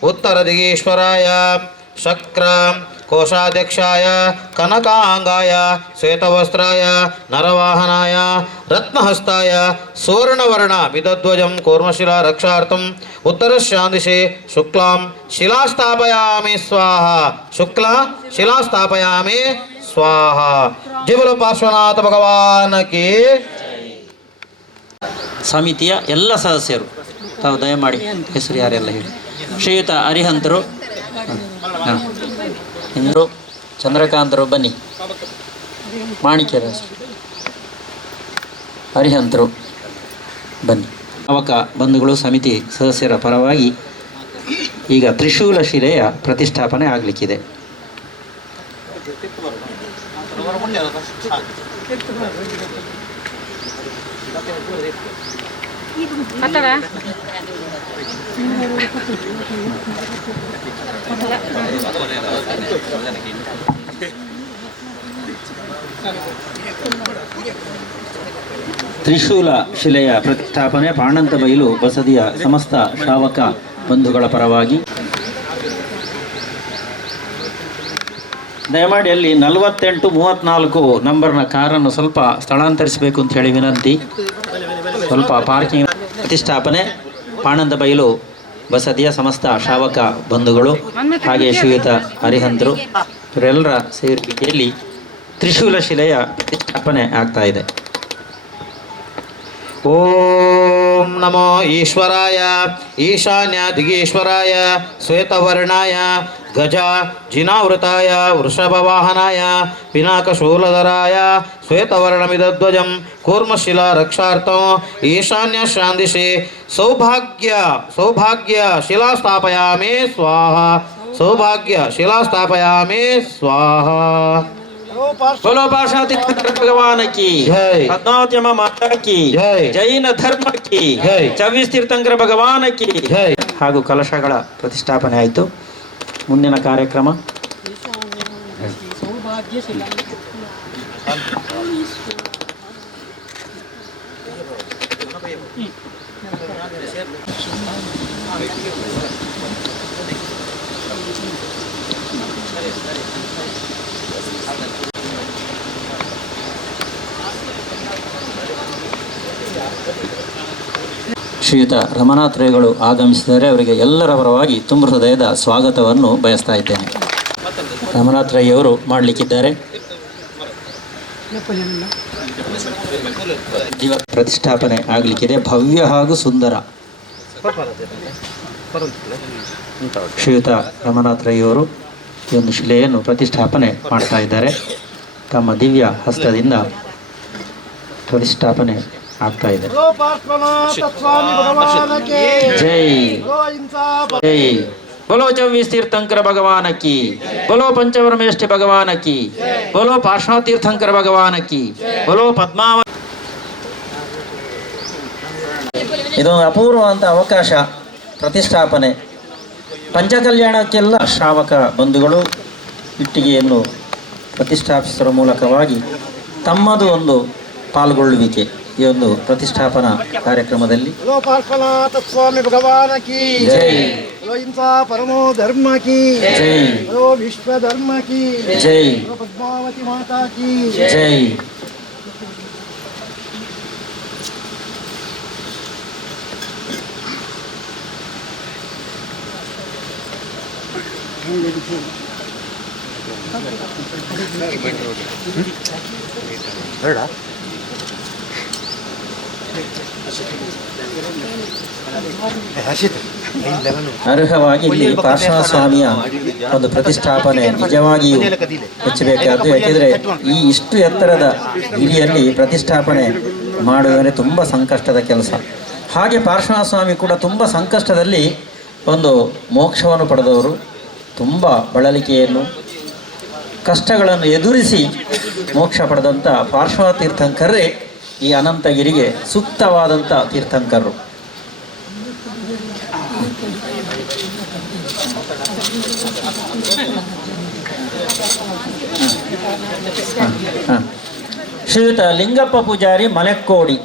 ಉತ್ತರ ದಿಗೀಶ್ವರಾಯ ಶಕ್ರ ಕೋಶಾಧ್ಯಕ್ಷಾಯ ಕನಕಾಂಗಾಯ ಶ್ವೇತವಸ್ತ್ರಾಯ ನರವಾಹನಾಯ ರತ್ನಹಸ್ತಾಯ ಸುವರ್ಣವರ್ಣ ವಿದಧ್ವಜಂ ಕೂರ್ಮಶಿಲಾ ರಕ್ಷಾರ್ಥಂ ಉತ್ತರಶಾಂದಿಶೆ ಶುಕ್ಲಾಂ ಶಿಲಾಸ್ಥಾಪಯಾಮಿ ಸ್ವಾಹ ಶುಕ್ಲಾ ಶಿಲಾಸ್ಥಾಪಯಾಮಿ ಸ್ವಾಹ. ಜೈ ಬೋಲೋ ಪಾರ್ಶ್ವನಾಥ ಭಗವಾನಕಿ. ಸಮಿತಿಯ ಎಲ್ಲ ಸದಸ್ಯರು ತಾವು ದಯಮಾಡಿ ಹೆಸರು ಯಾರೆಲ್ಲ ಹೇಳಿ. ಶ್ರೀಯುತ ಅರಿಹಂತರು, ಇಂದರು, ಚಂದ್ರಕಾಂತರು ಬನ್ನಿ. ಮಾಣಿಕ್ಯರ ಅರಿಹಂತರು ಬನ್ನಿ. ಅವಕ ಬಂಧುಗಳು ಸಮಿತಿ ಸದಸ್ಯರ ಪರವಾಗಿ ಈಗ ತ್ರಿಶೂಲ ಶಿಲೆಯ ಪ್ರತಿಷ್ಠಾಪನೆ ಆಗಲಿಕ್ಕಿದೆ. ತ್ರಿಶೂಲ ಶಿಲೆಯ ಪ್ರತಿಷ್ಠಾಪನೆ ಪಾಣಂತ ಬೈಲು ಬಸದಿಯ ಸಮಸ್ತ ಶ್ರಾವಕ ಬಂಧುಗಳ ಪರವಾಗಿ ದಯಮಾಡಿ ಅಲ್ಲಿ 4834 ನಂಬರ್ನ ಕಾರನ್ನು ಸ್ವಲ್ಪ ಸ್ಥಳಾಂತರಿಸಬೇಕು ಅಂತ ಹೇಳಿ ವಿನಂತಿ. ಸ್ವಲ್ಪ ಪಾರ್ಕಿಂಗ್. ಪ್ರತಿಷ್ಠಾಪನೆ ಪಾಣಂದ ಬೈಲು ಬಸದಿಯ ಸಮಸ್ತ ಶ್ರಾವಕ ಬಂಧುಗಳು ಹಾಗೆ ಶ್ರೀಯುತ ಹರಿಹಂತರು ಇವರೆಲ್ಲರ ಸೇರಿಕೆಯಲ್ಲಿ ತ್ರಿಶೂಲ ಶಿಲೆಯ ಪ್ರತಿಷ್ಠಾಪನೆ ಆಗ್ತಾ ಇದೆ. ಓಂ ನಮೋ ಈಶ್ವರಾಯ ಈಶಾನ್ಯ ದಿಗೀಶ್ವರಾಯ ಶ್ವೇತವರ್ಣಾಯ ಗಜ ಜಿನಾವೃತಾಯ ವೃಷಭವಾಹನಾಯ ಪಿನಾಕಶೂಲಧರಾಯ ಶ್ವೇತವರ್ಣಮಿದಧ್ವಜಂ ಕೂರ್ಮಶಿಲಾ ರಕ್ಷಾರ್ಥಂ ಈಶಾನ್ಯ ಶಾಂದಿಶೆ ಸೌಭಾಗ್ಯ ಶಿಲಾ ಸ್ಥಾಪಯಾಮಿ ಸ್ವಾಹ ಸೌಭಾಗ್ಯ ಶಿಲಾ ಸ್ಥಾಪಯಾಮಿ ಸ್ವಾಹ. बोलो पार्श्वनाथ भगवान की जय. पद्मावती अम्मा माता की जय. जैन धर्ಮ की जय. 24 ತೀರ್ಥಂಕರ ಭಗವಾನ की ಜೈ. ಹಾಗೂ ಕಲಶಗಳ ಪ್ರತಿಷ್ಠಾಪನೆ ಆಯಿತು. ಮುಂದಿನ ಕಾರ್ಯಕ್ರಮ ಶ್ರೀಯುತ ರಮನಾಥ್ ರೇಗಳು ಆಗಮಿಸಿದರೆ ಅವರಿಗೆ ಎಲ್ಲರ ಪರವಾಗಿ ತುಂಬ ಹೃದಯದ ಸ್ವಾಗತವನ್ನು ಬಯಸ್ತಾ ಇದ್ದೇನೆ. ರಮನಾಥ್ ರೈ ಅವರು ಮಾಡಲಿಕ್ಕಿದ್ದಾರೆ. ಪ್ರತಿಷ್ಠಾಪನೆ ಆಗಲಿಕ್ಕಿದೆ. ಭವ್ಯ ಹಾಗೂ ಸುಂದರ ಶ್ರೀಯುತ ರಮನಾಥ್ ರೈ ಅವರು ಈ ಒಂದು ಶಿಲೆಯನ್ನು ಪ್ರತಿಷ್ಠಾಪನೆ ಮಾಡ್ತಾ ಇದ್ದಾರೆ. ತಮ್ಮ ದಿವ್ಯ ಹಸ್ತದಿಂದ ಪ್ರತಿಷ್ಠಾಪನೆ ಆಗ್ತಾ ಇದೆ. ಜೈ ಜೈ. बोलो 24 तीर्थंकर भगवान की, बोलो पंचवरमेष्ठि भगवान की, बोलो पार्श्वनाथ तीर्थंकर भगवान की, बोलो पद्मावती. ಇದೊಂದು ಅಪೂರ್ವವಂತ ಅವಕಾಶ. ಪ್ರತಿಷ್ಠಾಪನೆ ಪಂಚಕಲ್ಯಾಣಕ್ಕೆಲ್ಲ ಶ್ರಾವಕ ಬಂಧುಗಳು ಇಟ್ಟಿಗೆಯನ್ನು ಪ್ರತಿಷ್ಠಾಪಿಸುವ ಮೂಲಕವಾಗಿ ತಮ್ಮದು ಒಂದು ಪಾಲ್ಗೊಳ್ಳುವಿಕೆ ಈ ಒಂದು ಪ್ರತಿಷ್ಠಾಪನಾ ಕಾರ್ಯಕ್ರಮದಲ್ಲಿ. ಪಾರ್ಶ್ವನಾಥ ಸ್ವಾಮಿ ಭಗವಾನ ಕಿ ಜೈ. ಇಂಥ ಪರಮೋ ಧರ್ಮ ಕಿ ಜೈ. ವಿಶ್ವ ಧರ್ಮ ಕಿ ಜೈ. ಪದ್ಮಾವತಿ ಮಾತಾ ಕಿ ಜೈ. ಅರ್ಹವಾಗಿ ಇಲ್ಲಿ ಪಾರ್ಶ್ವನಾಥ ಸ್ವಾಮಿಯ ಒಂದು ಪ್ರತಿಷ್ಠಾಪನೆ ನಿಜವಾಗಿಯೂ ಹೆಚ್ಚಬೇಕಾದ್ದು. ಯಾಕೆಂದರೆ ಈ ಇಷ್ಟು ಎತ್ತರದ ಗಿರಿಯಲ್ಲಿ ಪ್ರತಿಷ್ಠಾಪನೆ ಮಾಡುವುದರೆ ತುಂಬ ಸಂಕಷ್ಟದ ಕೆಲಸ. ಹಾಗೆ ಪಾರ್ಶ್ವನಾಥ ಸ್ವಾಮಿ ಕೂಡ ತುಂಬ ಸಂಕಷ್ಟದಲ್ಲಿ ಒಂದು ಮೋಕ್ಷವನ್ನು ಪಡೆದವರು. ತುಂಬ ಬಳಲಿಕೆಯನ್ನು ಕಷ್ಟಗಳನ್ನು ಎದುರಿಸಿ ಮೋಕ್ಷ ಪಡೆದಂಥ ಪಾರ್ಶ್ವನಾಥ ತೀರ್ಥಂಕರೇ ಈ ಅನಂತಗಿರಿಗೆ ಸೂಕ್ತವಾದಂಥ ತೀರ್ಥಂಕರರು. ಶ್ರೀಯುತ ಲಿಂಗಪ್ಪ ಪೂಜಾರಿ ಮಲೆಕ್ಕೋಡಿ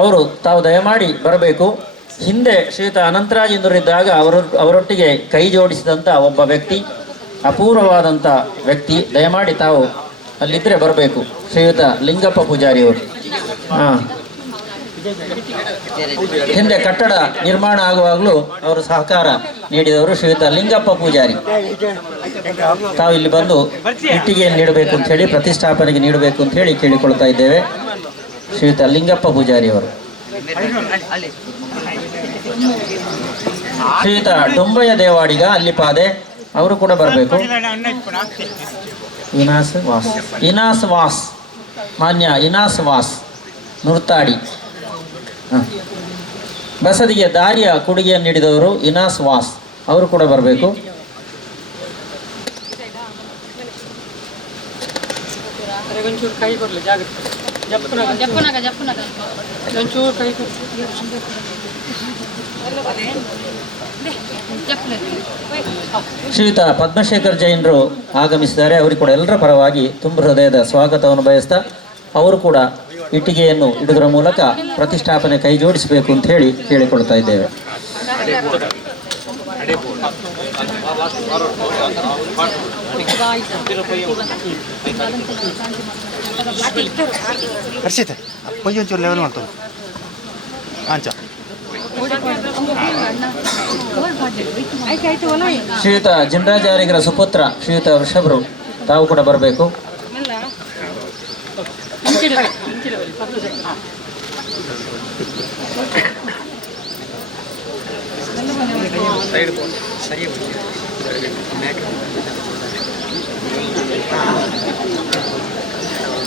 ಅವರು ತಾವು ದಯಮಾಡಿ ಬರಬೇಕು. ಹಿಂದೆ ಶ್ರೀಯುತ ಅನಂತರಾಜೇಂದ್ರರಿದ್ದಾಗ ಅವರೊಟ್ಟಿಗೆ ಕೈ ಜೋಡಿಸಿದಂಥ ಒಬ್ಬ ವ್ಯಕ್ತಿ. ಅಪೂರ್ವವಾದಂಥ ವ್ಯಕ್ತಿ. ದಯಮಾಡಿ ತಾವು ಅಲ್ಲಿದ್ದರೆ ಬರಬೇಕು. ಶ್ರೀಯುತ ಲಿಂಗಪ್ಪ ಪೂಜಾರಿಯವರು. ಹಾಂ, ಹಿಂದೆ ಕಟ್ಟಡ ನಿರ್ಮಾಣ ಆಗುವಾಗಲೂ ಅವರು ಸಹಕಾರ ನೀಡಿದವರು ಶ್ರೀಯುತ ಲಿಂಗಪ್ಪ ಪೂಜಾರಿ. ತಾವು ಇಲ್ಲಿ ಬಂದು ಇಟ್ಟಿಗೆಯನ್ನು ನೀಡಬೇಕು ಅಂತ ಹೇಳಿ, ಪ್ರತಿಷ್ಠಾಪನೆಗೆ ನೀಡಬೇಕು ಅಂತ ಹೇಳಿ ಕೇಳಿಕೊಳ್ತಾ ಇದ್ದೇವೆ. ಶ್ರೀಯುತ ಲಿಂಗಪ್ಪ ಪೂಜಾರಿಯವರು. ಶ್ರೀಯುತ ಡೊಂಬಯ್ಯ ದೇವಾಡಿಗ ಅಲ್ಲಿಪಾದೆ, ಅವರು ಕೂಡ ಬರಬೇಕು. ಇನಾಸ್ ವಾಸ್ ಮಾನ್ಯ ಇನಾಸ್ ವಾಸ್ ನುರ್ತಾಡಿ. ಬಸದಿಗೆ ದಾರಿಯ ಕೊಡುಗೆಯನ್ನು ನೀಡಿದವರು ಇನಾಸ್ ವಾಸ್, ಅವರು ಕೂಡ ಬರಬೇಕು. ಶ್ರೀಯುತ ಪದ್ಮಶೇಖರ್ ಜೈನರು ಆಗಮಿಸಿದ್ದಾರೆ. ಅವರು ಕೂಡ ಎಲ್ಲರ ಪರವಾಗಿ ತುಂಬ ಹೃದಯದ ಸ್ವಾಗತವನ್ನು ಬಯಸ್ತಾ, ಅವರು ಕೂಡ ಇಟ್ಟಿಗೆಯನ್ನು ಇಡುವುದರ ಮೂಲಕ ಪ್ರತಿಷ್ಠಾಪನೆ ಕೈ ಜೋಡಿಸಬೇಕು ಅಂತ ಹೇಳಿ ಕೇಳಿಕೊಳ್ತಾ ಇದ್ದೇವೆ. ಹರ್ಷಿತ ಪೊಯ್ಯ ಒಂಚೂರು ಲೆವೆಲ್ ಮಾಡ್ತಾರೆ ಆಂಚ. ಶ್ರೀಯುತ ಜಿನರಾಜಾರಿಗರ ಸುಪುತ್ರ ಶ್ರೀಯುತ ವೃಷಭರು, ತಾವು ಕೂಡ ಬರಬೇಕು.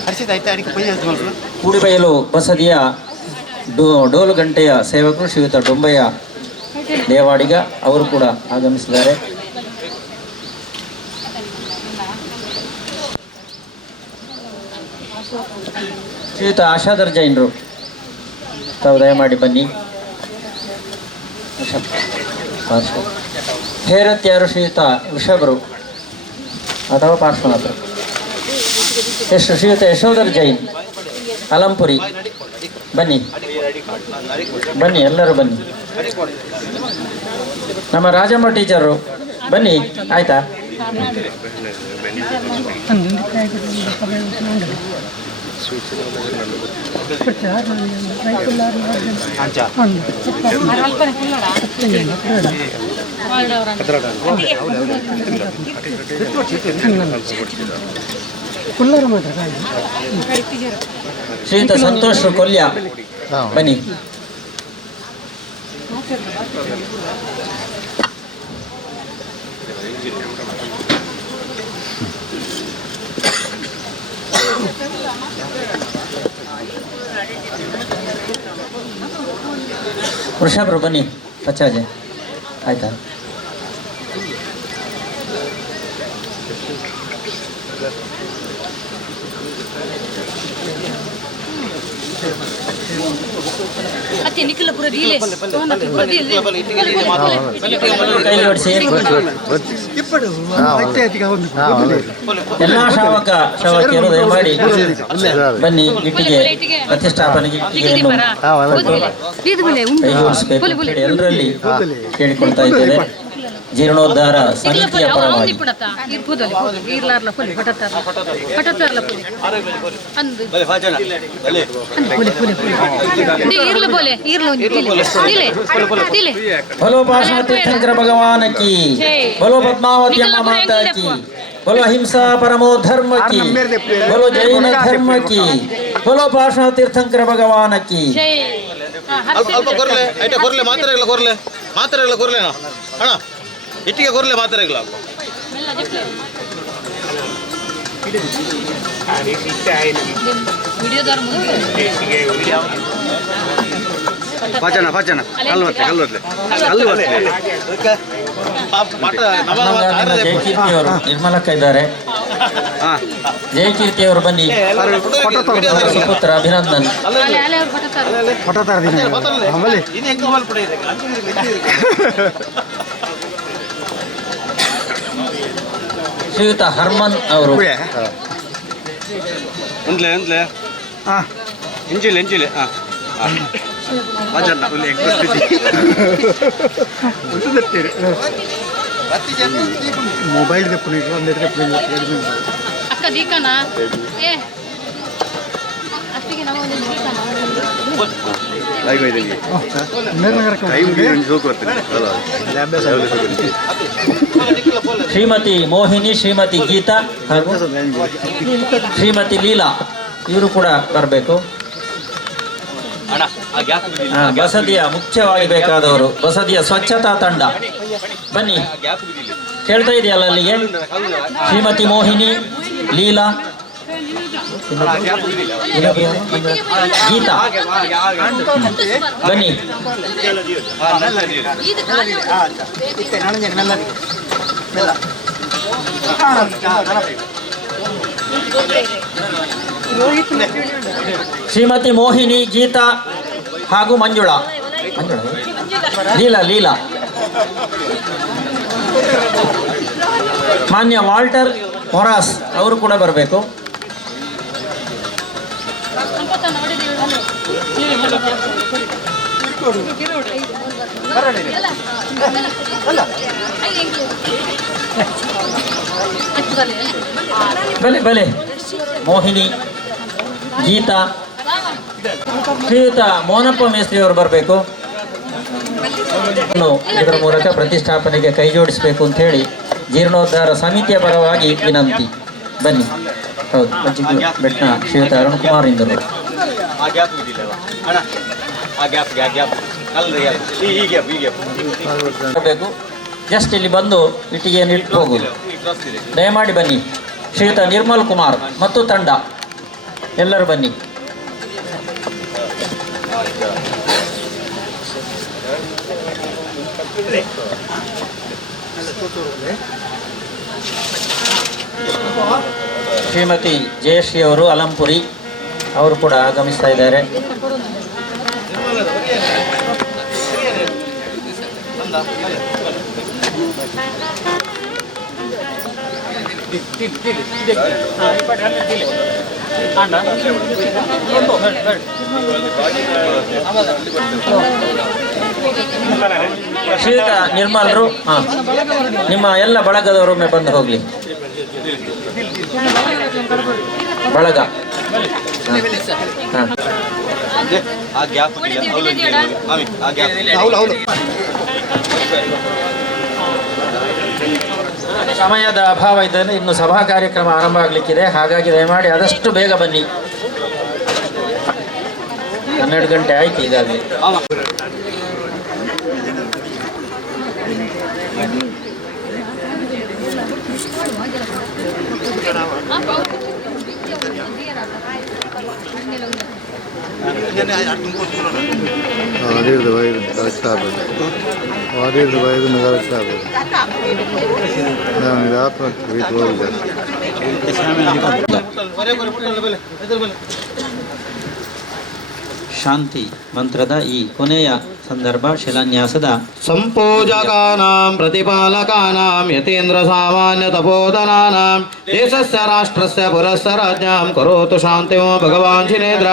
ಹರ್ಷಿತ ಆಯ್ತಾ ಅಡಿಕೆ ಪೊಯ್ಯ ಕೂಡಿಬಯಲು ಬಸದಿಯ ಡೋಲು ಗಂಟೆಯ ಸೇವಕರು ಶ್ರೀಯುತ ಡೊಂಬಯ್ಯ ದೇವಾಡಿಗ, ಅವರು ಕೂಡ ಆಗಮಿಸಿದ್ದಾರೆ. ಶ್ರೀಯುತ ಆಶಾಧರ್ ಜೈನರು, ತಾವು ದಯಮಾಡಿ ಬನ್ನಿ. ಹೇರತ್ಯಾರು ಶ್ರೀಯುತ ವೃಷಭರು ಅಥವಾ ಪಾರ್ಶ್ವನಾಥರು. ಶ್ರೀಯುತ ಯಶೋಧರ್ ಜೈನ್ ಅಲಂಪುರಿ, ಬನ್ನಿ ಬನ್ನಿ, ಎಲ್ಲರೂ ಬನ್ನಿ. ನಮ್ಮ ರಾಜಮ್ಮ ಟೀಚರು ಬನ್ನಿ, ಆಯ್ತಾ? ಶ್ರೀಯುತ ಸಂತೋಷ್ ಕೊಲ್ಯ, ಬನ್ನಿ. ವೃಷಭರು ಬನ್ನಿ, ಪಚ್ಚಾಜೆ, ಆಯ್ತಾ? ಕೈ ಜೋಡಿಸಿ. ಎಲ್ಲ ಶಾವಕಿಯರು ದಯಮಾಡಿ ಬನ್ನಿ, ಇಟ್ಟಿಗೆ ಪ್ರತಿಷ್ಠಾಪನೆಗೆ ಇಟ್ಟಿಗೆಯನ್ನು ಕೈ ಜೋಡಿಸಬೇಕು ಎಲ್ಲರಲ್ಲಿ ಕೇಳಿಕೊಳ್ತಾ ಇದ್ದೇವೆ. ಜೀರ್ಣೋದ್ಧಾರ ಸಮಿತಿಯ ಪರವಾಗಿ बोलो पार्श्व तीर्थंकर भगवान की, बोलो पद्मावती अम्मा माता की, बोलो अहिंसा परमो धर्म की, बोलो जैन धर्म की, बोलो पार्श्व तीर्थंकर भगवान की. ಅಲ್ಪ ಕೊರ್ಲೆ ಐಟೆ ಕೊರ್ಲೆ ಮಾತ್ರೆಗಳ ಕೊರ್ಲೆನಾ ಅಣ್ಣ, ಇಟ್ಟಿಗೆ ಕೊರ್ಲೆ ಮಾತ್ರೆಗಳ ಜಯಕೀರ್ತಿಯವರು ನಿರ್ಮಲಕ್ಕ ಇದ್ದಾರೆ. ಜಯಕೀರ್ತಿಯವರು ಬನ್ನಿ. ಸುಪುತ್ರ ಅಭಿನಂದನ್. ಶ್ರೀಯುತ ಹರ್ಮನ್ ಅವರು. मोबाइल दे पुणे नेट दे पुणे ಅಕ್ಕ ದೀಕನಾ ಏ ಅಷ್ಟಿಗೆ ನಾವು ಒಂದು ದೀಕನಾ ಶ್ರೀಮತಿ ಮೋಹಿನಿ, ಶ್ರೀಮತಿ ಗೀತಾ ಹಾಗೂ ಶ್ರೀಮತಿ ಲೀಲಾ ಇವರು ಕೂಡ ಬರಬೇಕು. ಬಸದಿಯ ಮುಖ್ಯವಾಗಿ ಬೇಕಾದವರು, ಬಸದಿಯ ಸ್ವಚ್ಛತಾ ತಂಡ ಬನ್ನಿ. ಕೇಳ್ತಾ ಇದೆಯಲ್ಲ ಅಲ್ಲಿಗೆ? ಶ್ರೀಮತಿ ಮೋಹಿನಿ, ಲೀಲಾ, ಗೀತಾ ಬನ್ನಿ. ಶ್ರೀಮತಿ ಮೋಹಿನಿ, ಗೀತಾ ಹಾಗೂ ಮಂಜುಳಾ, ಲೀಲಾ, ಮಾನ್ಯ ವಾಲ್ಟರ್ ಮೊರಾಸ್ ಅವರು ಕೂಡ ಬರಬೇಕು. ಬಲೆ ಮೋಹಿನಿ, ಗೀತಾ, ಶ್ರೀಯುತ ಮೋನಪ್ಪ ಮೇಸ್ತ್ರಿ ಅವರು ಬರಬೇಕು. ಇದರ ಮೂಲಕ ಪ್ರತಿಷ್ಠಾಪನೆಗೆ ಕೈ ಜೋಡಿಸಬೇಕು ಅಂತ ಹೇಳಿ ಜೀರ್ಣೋದ್ಧಾರ ಸಮಿತಿಯ ಪರವಾಗಿ ವಿನಂತಿ. ಬನ್ನಿ. ಹೌದು, ಮಜ್ಜಿಗೆ ಬೆಟ್ಟ ಶ್ರೀಯುತ ಅರುಣ್ ಕುಮಾರ್ ಇಂದರು ಬರಬೇಕು. ಜಸ್ಟ್ ಇಲ್ಲಿ ಬಂದು ಇಟ್ಟಿಗೆಯನ್ನು ಇಟ್ಟು ಹೋಗುದು. ದಯಮಾಡಿ ಬನ್ನಿ. ಶ್ರೀಯುತ ನಿರ್ಮಲ್ ಕುಮಾರ್ ಮತ್ತು ತಂಡ ಎಲ್ಲರೂ ಬನ್ನಿ. ಶ್ರೀಮತಿ ಜಯಶ್ರೀ ಅವರು ಅಲಂಪುರಿ ಅವರು ಕೂಡ ಆಗಮಿಸ್ತಾ ಇದ್ದಾರೆ. ಶ್ರೀಯುತ ನಿರ್ಮಲ್ರು ನಿಮ್ಮ ಎಲ್ಲ ಬಳಗದವರೊಮ್ಮೆ ಬಂದು ಹೋಗ್ಲಿ. ಬಳಗ ಸಮಯದ ಅಭಾವ ಇದ್ದರೆ ಇನ್ನು ಸಭಾ ಕಾರ್ಯಕ್ರಮ ಆರಂಭ ಆಗಲಿಕ್ಕಿದೆ. ಹಾಗಾಗಿ ದಯಮಾಡಿ ಆದಷ್ಟು ಬೇಗ ಬನ್ನಿ. 12 ಗಂಟೆ ಆಯ್ತು ಈಗಾಗಲೇ. ಶಾಂತಿ ಮಂತ್ರದ ಈ ಕೊನೆಯ ಸಂದರ್ಭ ಶಿಲಾನ್ಯಾಸದ ಸಂಪೂಜಕಾನಾಂ ಪ್ರತಿಪಾಲಕಾನಾಂ ಯತೇಂದ್ರ ಸಾಮಾನ್ಯ ತಪೋಧನಾನಾಂ ದೇಶಸ್ಯ ರಾಷ್ಟ್ರಸ್ಯ ಪುರಸ್ಯ ರಾಜ್ಞಾಂ ಕರೋತು ಶಾಂತಿಂ ಭಗವಾನ್ ಶಿನೇಂದ್ರ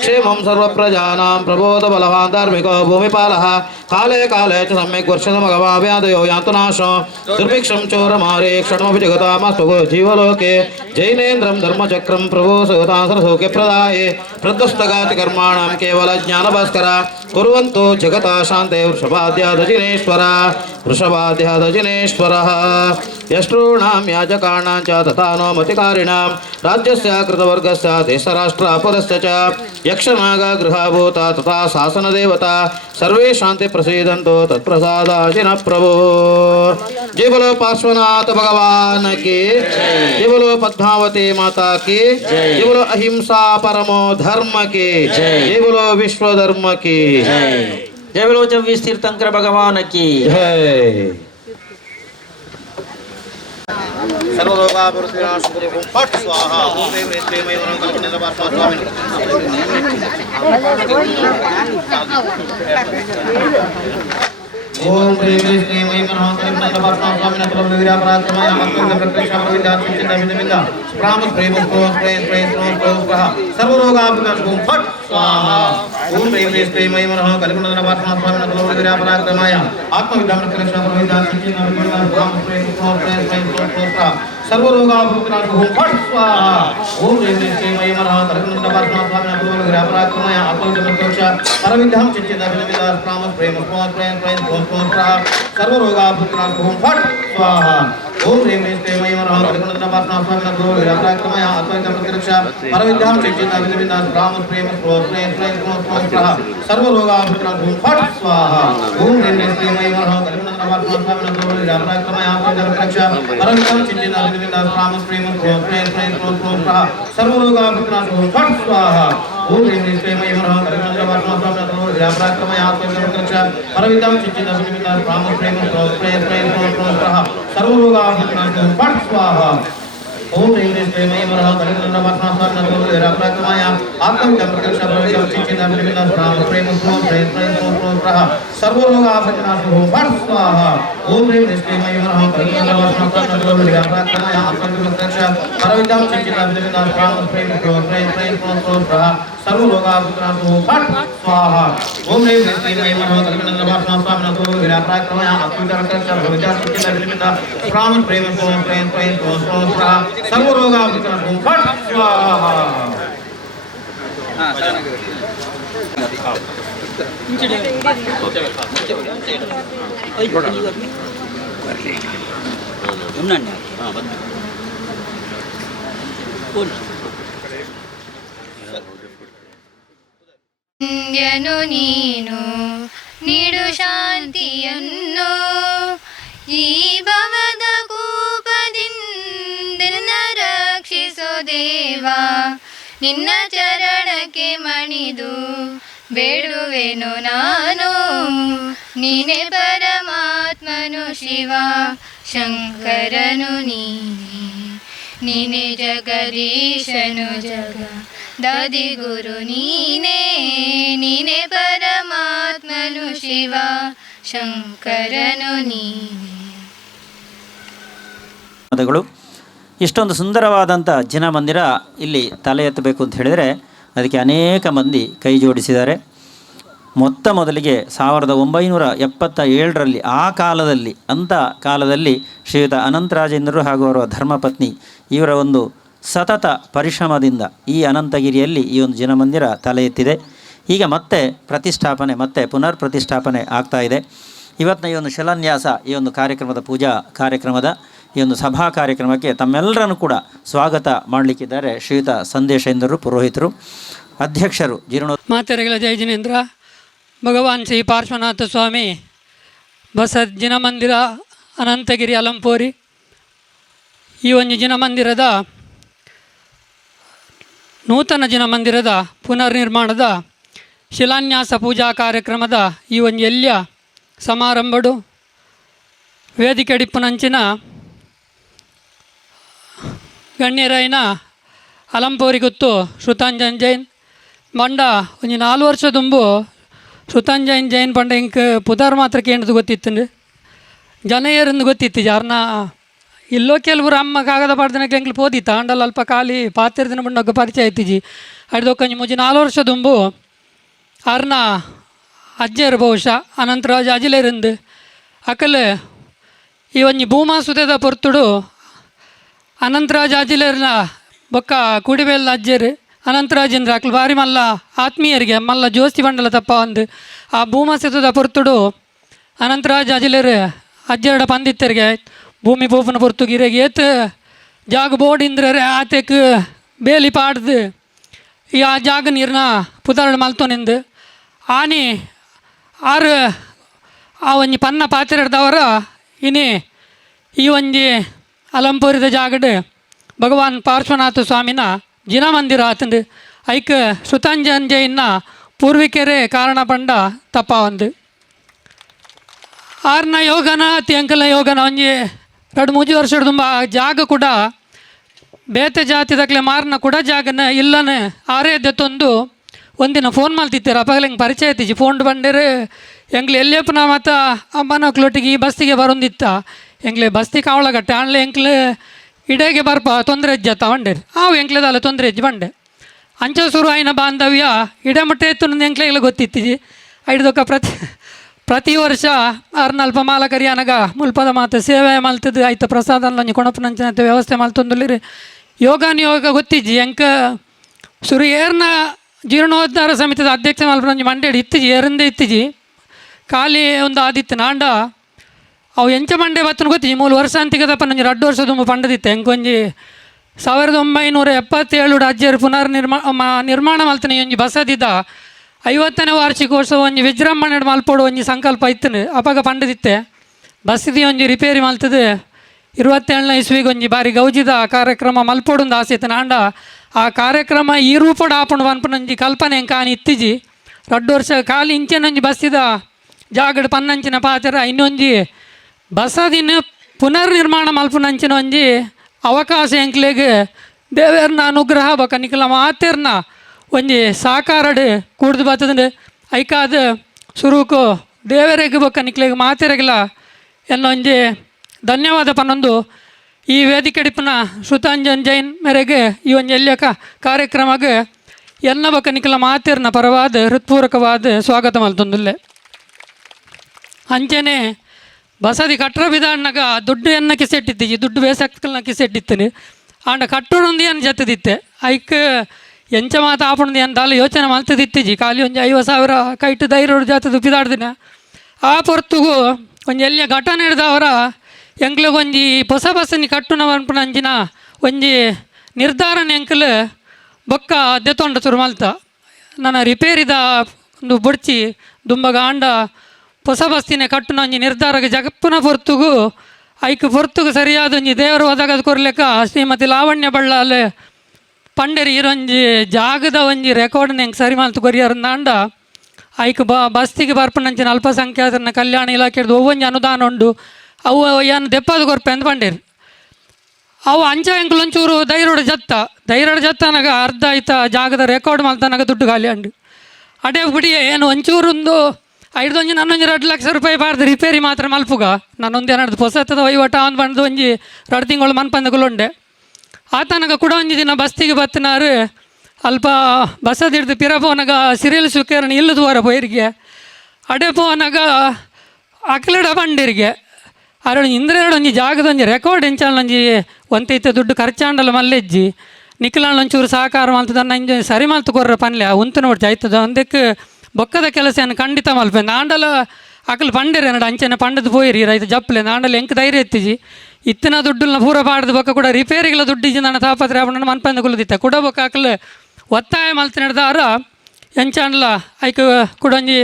ಕ್ಷೇಮಂ ಸರ್ವಪ್ರಜಾನಾಂ ಪ್ರಬೋಧ ಬಲವಾನ್ ಧಾರ್ಮಿಕೋ ಭೂಮಿಪಾಲಃ ಕಾಲೇ ಕಾಲೇ ಚ ಸಮ್ಯಕ್ ವರ್ಷದ ಮಗವಾವ್ಯಾದಯೋ ಯಾಂತು ನಾಶೋ ದುರ್ಭಿಕ್ಷಂ ಚೋರಮಾರೇ ಕ್ಷಣಮಪಿ ಜಗತಾಮಸ್ತು ಜೀವಲೋಕೆ ಜೈನೇಂದ್ರಂ ಧರ್ಮಚಕ್ರಂ ಪ್ರಭೋ ಸೌತಾಸರಸೌಖ್ಯ ಪ್ರದಾಯೇ ಪ್ರದ್ವಸ್ತಗಾತಿ ಕರ್ಮಾಣಂ ಕೇವಲ ಜ್ಞಾನಭಾಸ್ಕರ ಕುರುವಂತೋ ಜಗತಾ ಶಾಂತೆ ವೃಷಭಾದ್ಯಾದಜಿನೇಶ್ವರಃ ಯಷ್ಟॄಣಾಂ ಯಾಜಕಾಣಾಂ ಚ ತಥಾ ನೋ ಮತಿಕಾರಿಣಾಂ ರಾಜ್ಯಸ್ಯ ಕೃತವರ್ಗಸ್ಯ ದೇಶರಾಷ್ಟ್ರಾಪುರಸ್ಯ ಚ ಯಕ್ಷನಾಗ ಗೃಹಭೂತ ತಥಾ ಶಾಸನದೇವತಾ ಸರ್ವೇ ಶಾಂತಿ ಪ್ರಸೀದಂತೋ ತತ್ಪ್ರಸಾದಾಶಿನ ಪ್ರಭೋ. ಜೈ ಬೋಲೋ ಪಾರ್ಶ್ವನಾಥ ಭಗವಾನ್ ಕಿ ಜೈ, ಬೋಲೋ ಪದ್ಮಾವತಿ ಮಾತಾ ಕಿ ಜೈ, ಬೋಲೋ ಅಹಿಂಸಾ ಪರಮೋ ಧರ್ಮ ಕಿ ಜೈ, ಬೋಲೋ ವಿಶ್ವಧರ್ಮ ಕಿ ಜೈ, ಜೈ ಬೋಲೋ ಚವ್ವಿಸ್ ತೀರ್ಥಂಕರ ಭಗವಾನ್ ಕಿ ಜೈ. ಸರ್ವಲೋಕಾಭಿವೃದ್ಧಿನಾಶಕರು ಫಟ್ ಸ್ವಾಹ. ಓಂ ಹ್ರೀಂ ಹ್ರೀಂ ಶ್ರೀಂ ಐಂ ವರಂ ಕಲ್ಪನೆಲ್ಲ ಪಾರ್ಶ್ವ ಸ್ವಾಮಿನಿ. ಓಂ ಹ್ರೀಂ ಹ್ರೀಂ ಶ್ರೀಂ ಐಂ ವರಂ ಕಲ್ಪನೆಲ್ಲ ಪಾರ್ಶ್ವ ಸ್ವಾಮಿನಿ. ಪ್ರಭುವೀರ ಪರಾಕ್ರಮಯ ಮಂತ್ರ ಪ್ರತ್ಯಕ್ಷ ಪ್ರವಿದ್ಯಾತ್ಮಿಕ ಬಿಂದ ಪ್ರಾಮ ಪ್ರೇಮ ಪ್ರೇಮ ಪ್ರೇಮ ಪ್ರೇಮ ಸರ್ವಲೋಕಾಭಿವೃದ್ಧಿನಾಶಕರು ಫಟ್ ಸ್ವಾಹ. ಓಂ ಶ್ರೀಂ ಶ್ರೀ ಶ್ರೀ ಮೈ ಮನಃ ಕಲಿಗುಣದ ವಾಸನ ಸ್ವಾಮಿನ ಕುಲಗುರುವಿರ ಪರಾಕ್ರಮಾಯ ಆತ್ಮವಿದ್ಯಾಂ ಪ್ರತಿರಕ್ಷಾ ಪ್ರವಿದ್ಯಾಂ ಸಂಚೀರ್ಣ ವಿಜ್ಞಾನ ರಾಮ ಶ್ರೀ ಸ್ತೋತ್ರ ಸರ್ವರೋಗಾಭೂತನಾಶ ಓಂ ಫಟ್ ಸ್ವಾಹಾ ಓಂ ಶ್ರೀಂ ಶ್ರೀ ಮೈ ಮನಃ ಕಲಿಗುಣದ ವಾಸನ ಸ್ವಾಮಿನ ಕುಲಗುರುವಿರ ಪರಾಕ್ರಮಾಯ ಆತ್ಮವಿದ್ಯಾಂ ಪ್ರತಿರಕ್ಷಾ ಪ್ರವಿದ್ಯಾಂ ಸಂಚೀರ್ಣ ವಿಜ್ಞಾನ ರಾಮ ಶ್ರೀ ಸ್ತೋತ್ರ ಸರ್ವರೋಗಾಭೂತನಾಶ ಓಂ ಫಟ್ ಸ್ವಾಹಾ ಓಂ ಶ್ರೀಂ ಶ್ರೀ ಮೈ ಮನಃ ಕಲಿಗುಣದ ವಾಸನ ಸ್ವಾಮಿನ ಕುಲಗುರುವಿರ ಪರಾಕ್ರಮಾಯ ಆತ್ಮವಿದ್ಯಾಂ ಪ್ರತಿರಕ್ಷಾ ಪ್ರವಿದ್ಯಾಂ ಸಂಚೀರ್ಣ ವಿಜ್ಞಾನ ರಾಮ ಶ್ರೀ ಸ್ತೋತ್ರ ಸರ್ವರೋಗಾಭೂತನಾಶ ಓಂ ಫಟ್ ಸ್ವಾಹಾ ಓಂ ಶ್ರೀಂ ಶ್ರೀ ಮೈ ಮನಃ ಕಲಿಗುಣದ ವಾಸನ ಸ್ವಾಮಿನ ಕುಲಗುರುವಿರ ಪರಾಕ್ರಮಾಯ ಆತ್ಮವಿದ್ಯಾಂ ಪ್ರತಿರಕ್ಷಾ ಪ್ರವಿದ್ಯಾಂ ಸಂಚೀರ್ಣ ವಿಜ್ಞಾನ ರಾಮ ಶ್ರೀ ಸ್ತೋತ್ರ ಸರ್ವರೋಗಾಭೂತನಾಶ ಓಂ ಫಟ್ ಸ್ವಾಹಾ ಓಂ ಶ್ರೀಂ ಶ್ರೀ ಮೈ ಮನಃ ಕಲಿಗುಣದ ವಾಸನ ಸ್ವಾಮಿನ ಕುಲಗುರುವಿರ ಪರಾಕ್ರಮಾಯ ಆತ್ಮವಿದ್ಯಾಂ ಪ್ರತಿರಕ್ಷಾ ಪ್ರವಿದ್ಯಾಂ ಸಂಚೀರ್ಣ ವಿಜ್ಞಾನ ರಾಮ ಶ್ರೀ ಸ್ತೋತ್ರ ಸರ್ವರೋಗಾಭೂತನಾಶ ಓಂ ಫಟ್ ಸ್ವಾಹಾ ಓಂ ಶ್ರೀಂ ಶ್ರೀ ಮೈ ಮನಃ ಕಲಿಗುಣದ ವಾಸನ ಸ್ವಾಮಿನ ಕುಲಗುರುವಿರ ಪರಾಕ್ರಮಾಯ ಆತ್ಮವಿದ್ಯಾಂ ಪ್ರತಿರಕ್ಷಾ ಪ್ರವಿದ್ಯಾಂ ಸಂಚೀರ್ಣ ವಿಜ್ಞಾನ ರಾಮ ಶ್ರೀ ಸ್ತೋತ್ರ ಸರ್ವರೋಗಾಭೂತನಾಶ ಓಂ ಫಟ್ ಸ್ವಾಹಾ ಓಂ ಶ್ರೀಂ ಶ್ರೀ ಮೈ ಮನಃ ಕಲಿಗುಣದ ವಾಸನ ಸ್ವಾಮಿನ ಕುಲಗುರುವಿರ ಪರಾಕ್ರಮಾಯ ಆತ್ಮವಿದ್ಯಾಂ ಪ್ರತಿರಕ್ಷಾ ಪ್ರವಿದ್ಯಾಂ ಸಂಚೀರ್ಣ ವಿಜ್ಞಾನ ರಾಮ ಶ್ರೀ ಸ್ತೋತ್ರ ಸರ್ವರೋಗಾಭೂತನಾಶ ಓಂ ಫಟ್ ಸ್ವಾಹಾ ಓಂ ಶ್ರೀಂ ಶ್ರೀ ಮೈ ಮನಃ ಕಲಿಗುಣದ ವಾಸನ ಸ್ವಾಮಿನ ಕುಲಗುರುವಿರ ಪರಾಕ್ರಮಾಯ ಆತ್ಮವಿದ್ಯಾಂ ಪ್ರತಿರಕ್ಷಾ ಪ್ರವಿದ್ಯಾಂ ಸಂಚೀರ್ಣ ವಿಜ್ಞಾನ ರಾಮ ಶ್ರೀ ಸ್ತೋತ್ರ ಸರ್ವರೋಗಾಭೂತನಾಶ ಓಂ ಫಟ್ ಸ್ವಾಹಾ ಯನು ನೀನು ನೀಡು ಶಾಂತಿಯನ್ನು ಈ ಭವದ ಕೂಪದಿಂದ ರಕ್ಷಿಸೋ ದೇವ ನಿನ್ನ ಚರಣಕ್ಕೆ ಮಣಿದು ಬೇಡುವೆನು ನಾನು ನೀನೆ ಪರಮಾತ್ಮನು ಶಿವ ಶಂಕರನು ನೀನೆ ಜಗದೀಶನು ದಾದಿ ಗುರು ನೀನೆ ಪರಮಾತ್ಮನು ಶಿವ ಶಂಕರನು ಧನ್ಯವಾದಗಳು. ಇಷ್ಟೊಂದು ಸುಂದರವಾದಂಥ ಜಿನಮಂದಿರ ಇಲ್ಲಿ ತಲೆ ಎತ್ತಬೇಕು ಅಂತ ಹೇಳಿದರೆ ಅದಕ್ಕೆ ಅನೇಕ ಮಂದಿ ಕೈ ಜೋಡಿಸಿದ್ದಾರೆ. ಮೊದಲಿಗೆ 1977ರಲ್ಲಿ ಆ ಕಾಲದಲ್ಲಿ ಶ್ರೀಯುತ ಅನಂತರಾಜೇಂದ್ರರು ಹಾಗೂ ಅವರ ಧರ್ಮಪತ್ನಿ ಇವರ ಒಂದು ಸತತ ಪರಿಶ್ರಮದಿಂದ ಈ ಅನಂತಗಿರಿಯಲ್ಲಿ ಈ ಒಂದು ಜಿನಮಂದಿರ ತಲೆ ಎತ್ತಿದೆ. ಈಗ ಮತ್ತೆ ಪುನರ್ ಪ್ರತಿಷ್ಠಾಪನೆ ಆಗ್ತಾ ಇದೆ. ಇವತ್ತಿನ ಈ ಒಂದು ಶಿಲಾನ್ಯಾಸ ಈ ಒಂದು ಕಾರ್ಯಕ್ರಮದ ಪೂಜಾ ಕಾರ್ಯಕ್ರಮದ ಈ ಒಂದು ಸಭಾ ಕಾರ್ಯಕ್ರಮಕ್ಕೆ ತಮ್ಮೆಲ್ಲರನ್ನು ಕೂಡ ಸ್ವಾಗತ ಮಾಡಲಿಕ್ಕಿದ್ದಾರೆ ಶ್ರೀಯುತ ಸಂದೇಶೇಂದ್ರರು, ಪುರೋಹಿತರು, ಅಧ್ಯಕ್ಷರು ಮಾತೆರೆಗಳ ಜಯ ಜಿನೇಂದ್ರ ಭಗವಾನ್ ಶ್ರೀ ಪಾರ್ಶ್ವನಾಥ ಸ್ವಾಮಿ ಬಸ ಜಿನಮಂದಿರ ಅನಂತಗಿರಿ ಅಲಂಪೋರಿ ಈ ಒಂದು ಜಿನಮಂದಿರದ ನೂತನ ಜಿನಮಂದಿರದ ಪುನರ್ನಿರ್ಮಾಣದ ಶಿಲಾನ್ಯಾಸ ಪೂಜಾ ಕಾರ್ಯಕ್ರಮದ ಈ ಒಂದು ಎಲ್ಯ ಸಮಾರಂಭಡು ವೇದಿಕೆ ಡಿಪ್ಪುನಂಚಿನ ಗಣ್ಯರೈನ ಅಲಂಪೋರಿ ಗೊತ್ತು ಶ್ರುತಾಂಜನ್ ಜೈನ್ ಮಂಡ ಒಂದು 4 ವರ್ಷ ತುಂಬು ಶ್ರುತಾಂಜನ್ ಜೈನ್ ಪಂಡ ಇಂಕ್ ಪುದಾರ್ ಮಾತ್ರ ಕೇಂದ್ರದ್ದು ಗೊತ್ತಿತ್ತು ಜನ ಏರಂದು ಗೊತ್ತಿತ್ತು ಯಾರನ್ನ ಇಲ್ಲೋ ಕೆಲವರು ಅಮ್ಮ ಕಾಗದ ಪಾಡ್ದನಕ್ಕೆ ಎಂಕ್ಲು ಪೋದಿತ್ತ ಅಂಡಲ್ಲಿ ಅಲ್ಪ ಖಾಲಿ ಪಾತ್ರೆ ದಿನ ಬಂಡಾಗ ಪರಿಚಯ ಆಯ್ತಿಜಿ ಅಡ್ದೊಕ್ಕಂಜಿ ಮುಜಿ 4 ವರ್ಷ ತುಂಬು ಅರ್ನ ಅಜ್ಜರು ಬಹುಶಃ ಅನಂತರಾಜ್ ಅಜಿಲೇರಿಂದ ಅಕಲ್ ಈ ಒಂಜಿ ಭೂಮಾ ಸುತದ ಪೊರ್ತುಡು ಅನಂತರಾಜ್ ಅಜಿಲೇರ್ನ ಬೊಕ್ಕ ಕುಡಿಬೇಲ್ ಅಜ್ಜರು ಅನಂತರಾಜೇಂದ್ರ ಅಕ್ಲು ಬಾರಿ ಮಲ್ಲ ಆತ್ಮೀಯರಿಗೆ ಮಲ್ಲ ಜೋಸ್ತಿ ಬಂಡಲ ತಪ್ಪ ಒಂದು ಆ ಭೂಮಾ ಸುತದ ಪೊರ್ತುಡು ಅನಂತರಾಜ್ ಅಜಿಲೇರ್ ಅಜ್ಜರಡ ಪಂದಿತ್ತರಿಗೆ ಭೂಮಿ ಪೂಪನ ಪೊರ್ತುಗಿರಿಗೆ ಏತ್ ಜಾಗ ಬೋರ್ಡಿಂದ್ರೆ ಆತೆಕ್ ಬೇಲಿ ಪಾಡ್ದು ಈ ಆ ಜಾಗ ನೀರನ್ನ ಪುದಾರಡು ಮಲ್ತೋನಿಂದು ಆನಿ ಆರು ಆ ಒಂಜಿ ಪನ್ನ ಪಾತ್ರೆಡ್ದವರ ಇನಿ ಈ ಒಂಜಿ ಅಲಂಪುರದ ಜಾಗಡ್ ಭಗವಾನ್ ಪಾರ್ಶ್ವನಾಥ ಸ್ವಾಮಿನ ಜಿನಮಂದಿರ ಆತಂದು ಐಕ್ ಶ್ರುತಾಂಜನ್ ಜೈನ್ನ ಪೂರ್ವಿಕೆರೆ ಕಾರಣ ಪಂಡ ತಪ್ಪ ಒಂದು ಆರ್ನ ಯೋಗನ ಅಂಕಲ ಯೋಗನ ಒಂಜಿ 2-3 ವರ್ಷ ತುಂಬ ಜಾಗ ಕೂಡ ಬೇತೆ ಜಾತಿದಾಗಲೇ ಮಾರ್ನ ಕೂಡ ಜಾಗನ ಇಲ್ಲನ ಆರೇದತ್ತೊಂದು ಒಂದಿನ ಫೋನ್ ಮಾಡ್ತಿತ್ತಾರೆ ಅಪ್ಪಾಗಲ ಹೆಂಗೆ ಪರಿಚಯ ಐತಿಜಿ ಫೋನ್ ಬಂದಿರು ಎಂಗ್ಲೆ ಎಲ್ಲಿಯಪ್ಪನ ಮತ್ತು ಅಮ್ಮನ ಕ್ಲೊಟ್ಟಿಗೆ ಈ ಬಸ್ತಿಗೆ ಬರೋಂದಿತ್ತ ಎಂಗ್ಲೆ ಬಸ್ತಿ ಕಾವಳಗಟ್ಟೆ ಆಣ್ಲೆ ಎಂಕ್ಲೆ ಇಡೆಗೆ ಬರ್ಪ ತೊಂದರೆ ಇಜ್ಜತ್ತ ಬಂಡೇರಿ ಅವು ಎಂಕ್ಲೆದಲ್ಲ ತೊಂದರೆ ಇಜ್ಜಿ ಬಂಡೆ ಅಂಚ ಶುರು ಆಯ್ನ ಬಾಂಧವ್ಯ ಇಡಮಟ್ಟ ಎತ್ತು ಎಂಕ್ಲೆಲ್ಲ ಗೊತ್ತಿತ್ತಿಜಿ ಐಡ್ದೊಕ್ಕ ಪ್ರತಿ ವರ್ಷ ಅರ್ನಲ್ಪ ಮಾಲಕರಿ ಅನಗ ಮುಲ್ಪದ ಮಾತು ಸೇವೆ ಮಲ್ತದ್ದು ಆಯ್ತು ಪ್ರಸಾದ ಒಂಜಿ ಕೊಣಪನಂಚಿನ ವ್ಯವಸ್ಥೆ ಮಲ್ತೊಂದುಲ್ಲಿರಿ ಯೋಗಾನುಯೋಗ ಗೊತ್ತಿಜ್ಜಿ ಎಂಕ ಶುರು ಏರ್ನ ಜೀರ್ಣೋದ್ಧಾರ ಸಮಿತಿದ ಅಧ್ಯಕ್ಷ ಮಲ್ಪನಂಜಿ ಮಂಡ್ಯಡಿ ಇತ್ತಿಜಿ ಏರಿಂದೆ ಇತ್ತಿಜಿ ಖಾಲಿ ಒಂದು ಆದಿತ್ತು ನಾಂಡ ಅವು ಎಂಚ ಮಂಡೆ ಬತ್ತನ ಗೊತ್ತಿಜಿ 3 ವರ್ಷ ಅಂತಿಗದಪ್ಪ ನಂಜಿ 2 ವರ್ಷ ತುಂಬ ಪಂಡದಿತ್ತೆ ಎಂಕೊಂಜಿ 1977 ಅಜ್ಜರು ನಿರ್ಮಾಣ ಮಲ್ತನೆ ಒಂಜಿ ಬಸದಿದ್ದ 50ನೇ ವಾರ್ಷಿಕೋತ್ಸವ ಒಂಜಿ ವಿಜೃಂಭಣೆ ಮಲ್ಪೋಡು ಒಂಜಿ ಸಂಕಲ್ಪ ಇತ್ತನು ಅಪಗ ಪಂಡದಿತ್ತೆ ಬಸ್ಸಿದಿ ಒಂಜಿ ರಿಪೇರಿ ಮಲ್ತದು 27ನೇ ಇಸ್ವಿಗೆ ಒಂಜಿ ಬಾರಿ ಗೌಜಿದ ಕಾರ್ಯಕ್ರಮ ಮಲ್ಪೋಡು ಆಸೆ ಇತ್ತು ನಾಂಡ ಆ ಕಾರ್ಯಕ್ರಮ ಈ ರೂಪಡು ಆಪುಂಡು ಪನ್ಪುನೊಂಜಿ ಕಲ್ಪನೆ ಕಾನಿ ಇತ್ತಿಜಿ 2 ವರ್ಷ ಖಾಲಿ ಇಂಚೆನೊಂಜಿ ಬಸ್ಸಿದ ಜಾಗಡ್ ಪನ್ನಂಚಿನ ಪಾತ್ರ ಇನ್ನೊಂಜಿ ಬಸದಿನ ಪುನರ್ ನಿರ್ಮಾಣ ಮಲ್ಪುನಂಚಿನ ಒಂಜಿ ಅವಕಾಶ ಎಂಕ್ಲೆಗೆ ದೇವೇರ್ನ ಅನುಗ್ರಹ ಬಕ ನಿಖಲ ಮಾತೆರ್ನ ಒಂಜಿ ಸಾಕಾರಡು ಕೂಡ್ದು ಬರ್ತದೆ ಐಕಾದ ಶುರುಕು ದೇವರಿಗೆ ಬಕ ನಿಕ್ಲೆಗೆ ಮಾತೆರಗಿಲ್ಲ ಎನ್ನೊಂಜಿ ಧನ್ಯವಾದ ಪನ್ನೊಂದು ಈ ವೇದಿಕೆ ಡಿಪ್ಪನ ಶ್ರುತಾಂಜನ್ ಜೈನ್ ಮೇರೆಗೆ ಈ ಒಂಜಿ ಎಲ್ಲಿಯ ಕಾರ್ಯಕ್ರಮಕ್ಕೆ ಎನ್ನ ಬಕ ನಿಖಲ ಮಾತೆರ್ನ ಪರವಾದ ಹೃತ್ಪೂರ್ವಕವಾದ ಸ್ವಾಗತ ಮಲ್ತೊಂದುಲ್ಲೆ ಅಂಚನೆ ಬಸದಿ ಕಟ್ಟರ ಬಿದಾಣ್ಣಗ ದುಡ್ಡು ಎನ್ನ ಕಿಸೆಟ್ಟಿತ್ತೀಜಿ ದುಡ್ಡು ಬೇಸಕ್ಕಲ್ನ ಕಿಸೆಟ್ಟಿತ್ತನು ಆಂಡ ಕಟ್ಟೊಂದು ಏನು ಜತ್ತದಿತ್ತೆ ಐಕ್ ಎಂಚ ಮಾತು ಆಪುಂಡು ಎಂದಾಲ ಯೋಚನೆ ಮಲ್ತದಿತ್ತಿಜಿ ಖಾಲಿ ಒಂಜಿ 50,000 ಕೈಟ್ ಧೈರ್ಯ ಜಾತದು ಪಿದಾಡ್ದಿನ ಆ ಪೊರ್ತುಗು ಒಂಜಿ ಎಲ್ಲಿಯ ಘಟನೆ ಹಿಡ್ದವರ ಎಂಕ್ಲಿಗೆ ಒಂಜಿ ಹೊಸ ಬಸ್ಸನಿ ಕಟ್ಟುನ ಅನ್ಪುನಂಜಿನ ಒಂಜಿ ನಿರ್ಧಾರನ ಎಂಕಲ್ ಬೊಕ್ಕ ದೆತ್ತೊಂಡ ಚುರು ಮಲ್ತ ನನ್ನ ರಿಪೇರಿದ ಒಂದು ಬುಡ್ಚಿ ದುಂಬಗ ಆಂಡ ಹೊಸ ಬಸ್ತಿನ ಕಟ್ಟುನ ಒಂಜಿ ನಿರ್ಧಾರಕ್ಕೆ ಜಗಪ್ಪನ ಪೊರ್ತುಗು ಐಕ್ ಪೊರ್ತುಗು ಸರಿಯಾದ ಒಂಜಿ ದೇವರು ಒದಗದು ಕೊರ್ಲೆಕ್ಕ ಶ್ರೀಮತಿ ಲಾವಣ್ಯ ಬಳ್ಳಾಲೆ ಪಂಡೇರಿ ಇರೊಂಜಿ ಜಾಗದ ಒಂಜಿ ರೆಕಾರ್ಡ್ನ ಹೆಂಗೆ ಸರಿ ಮಲ್ತು ಕೊರಿಯರ್ನಾಂಡ ಐಕ್ ಬಸ್ತಿಗೆ ಬರ್ಪುನಂಚಿನ ಅಲ್ಪಸಂಖ್ಯಾತರನ್ನ ಕಲ್ಯಾಣ ಇಲಾಖೆದು ಒವ್ವೊಂಜಿ ಅನುದಾನ ಉಂಡು ಅವು ಏನು ದೆಪ್ಪದು ಕೊರ್ಪೆ ಅಂತ ಪಂಡೇರಿ ಅವು ಅಂಚ ಎಂಕ್ಲು ಒಂಚೂರು ಧೈರ್ಯಡ ಜತ್ತನಾಗ ಅರ್ಧ ಆಯ್ತ ಜಾಗದ ರೆಕಾರ್ಡ್ ಮಲ್ತನಾಗ ದುಡ್ಡು ಖಾಲಿ ಅಂಡು ಅಡೇ ಬಿಡಿ ಏನು ಒಂಚೂರು ಒಂದು 5-2 ಲಕ್ಷ ರೂಪಾಯಿ ಬಾರ್ದು ರಿಪೇರಿ ಮಾತ್ರ ಮಲ್ಪುಗ ನಾನೊಂದು ಏನಾಡ್ದು ಹೊಸತದ ವಹಿವಾಟ ಅವ್ನು ಬಂದು ಒಂಜಿ 2 ತಿಂಗಳು ಮನ್ಪಂದಗುಲುಂಡೆ ಆತನಗ ಕೂಡ ಒಂಜಿ ದಿನ ಬಸ್ತಿಗೆ ಬತ್ತನಾರು ಅಲ್ಪ ಬಸದಿಡ್ದು ಪಿರಪೋನಾಗ ಸಿರಿಯಲ್ ಸುಕೇರಣ ಇಲ್ಲದು ಹೊರ ಪೈರಿಗೆ ಅಡೆ ಪೋನಾಗ ಅಕ್ಲಡ ಬಂಡಿರಿಗೆ ಅರಳು ಇಂದ್ರೆರಡು ಒಂಜಿ ಜಾಗದ ಒಂಜಿ ರೆಕಾರ್ಡ್ ಎಂಚಾಲ ಒಂಜಿ ಒಂತೈತೆ ದುಡ್ಡು ಖರ್ಚಾಂಡಲ ಮಲ್ಲೆಜ್ಜಿ ನಿಖಿಲಾಳ ಒಂಚೂರು ಸಹಕಾರ ಮಲ್ತದ ಇಂಜ ಸರಿ ಮಲ್ತು ಕೊರ್ರ ಪನ್ಲೆ ಉಂತು ನೋಡ್ತಿ ಆಯ್ತದ ಒಂದಕ್ಕೆ ಬೊಕ್ಕದ ಕೆಲಸ ಏನು ಖಂಡಿತ ಮಲ್ಪೆ ನಾಂಡಲ ಅಕಲ್ ಪಂಡೇರಿ ಅನ್ನಡ ಅಂಚನೆ ಪಂಡದು ಪೋಯಿರಿ ರೈತ ಜಪ್ಪಲೆ ನಾಂಡಲ ಎಂಕ್ ಧೈರ್ಯ ಎತ್ತಿಜಿ ಇತ್ತಿನ ದುಡ್ಡನ್ನ ಪೂರ ಪಾಡ್ದು ಬೊಕ್ಕ ಕೂಡ ರಿಪೇರಿಗಳ ದುಡ್ಡಿಜಿ ನನ್ನ ತಾಪತ್ರೆ ಆಪಣ್ಣ ಮನ್ಪಂದ ಕುಲದಿತ್ತೆ ಕೂಡ ಬೊಕ್ಕ ಅಕಲ್ ಒತ್ತಾಯ ಮಲ್ತು ನಡೆದಾರ ಎಂಚಾಂಡ್ಲ ಐಕ್ ಕುಡೊಂಜಿ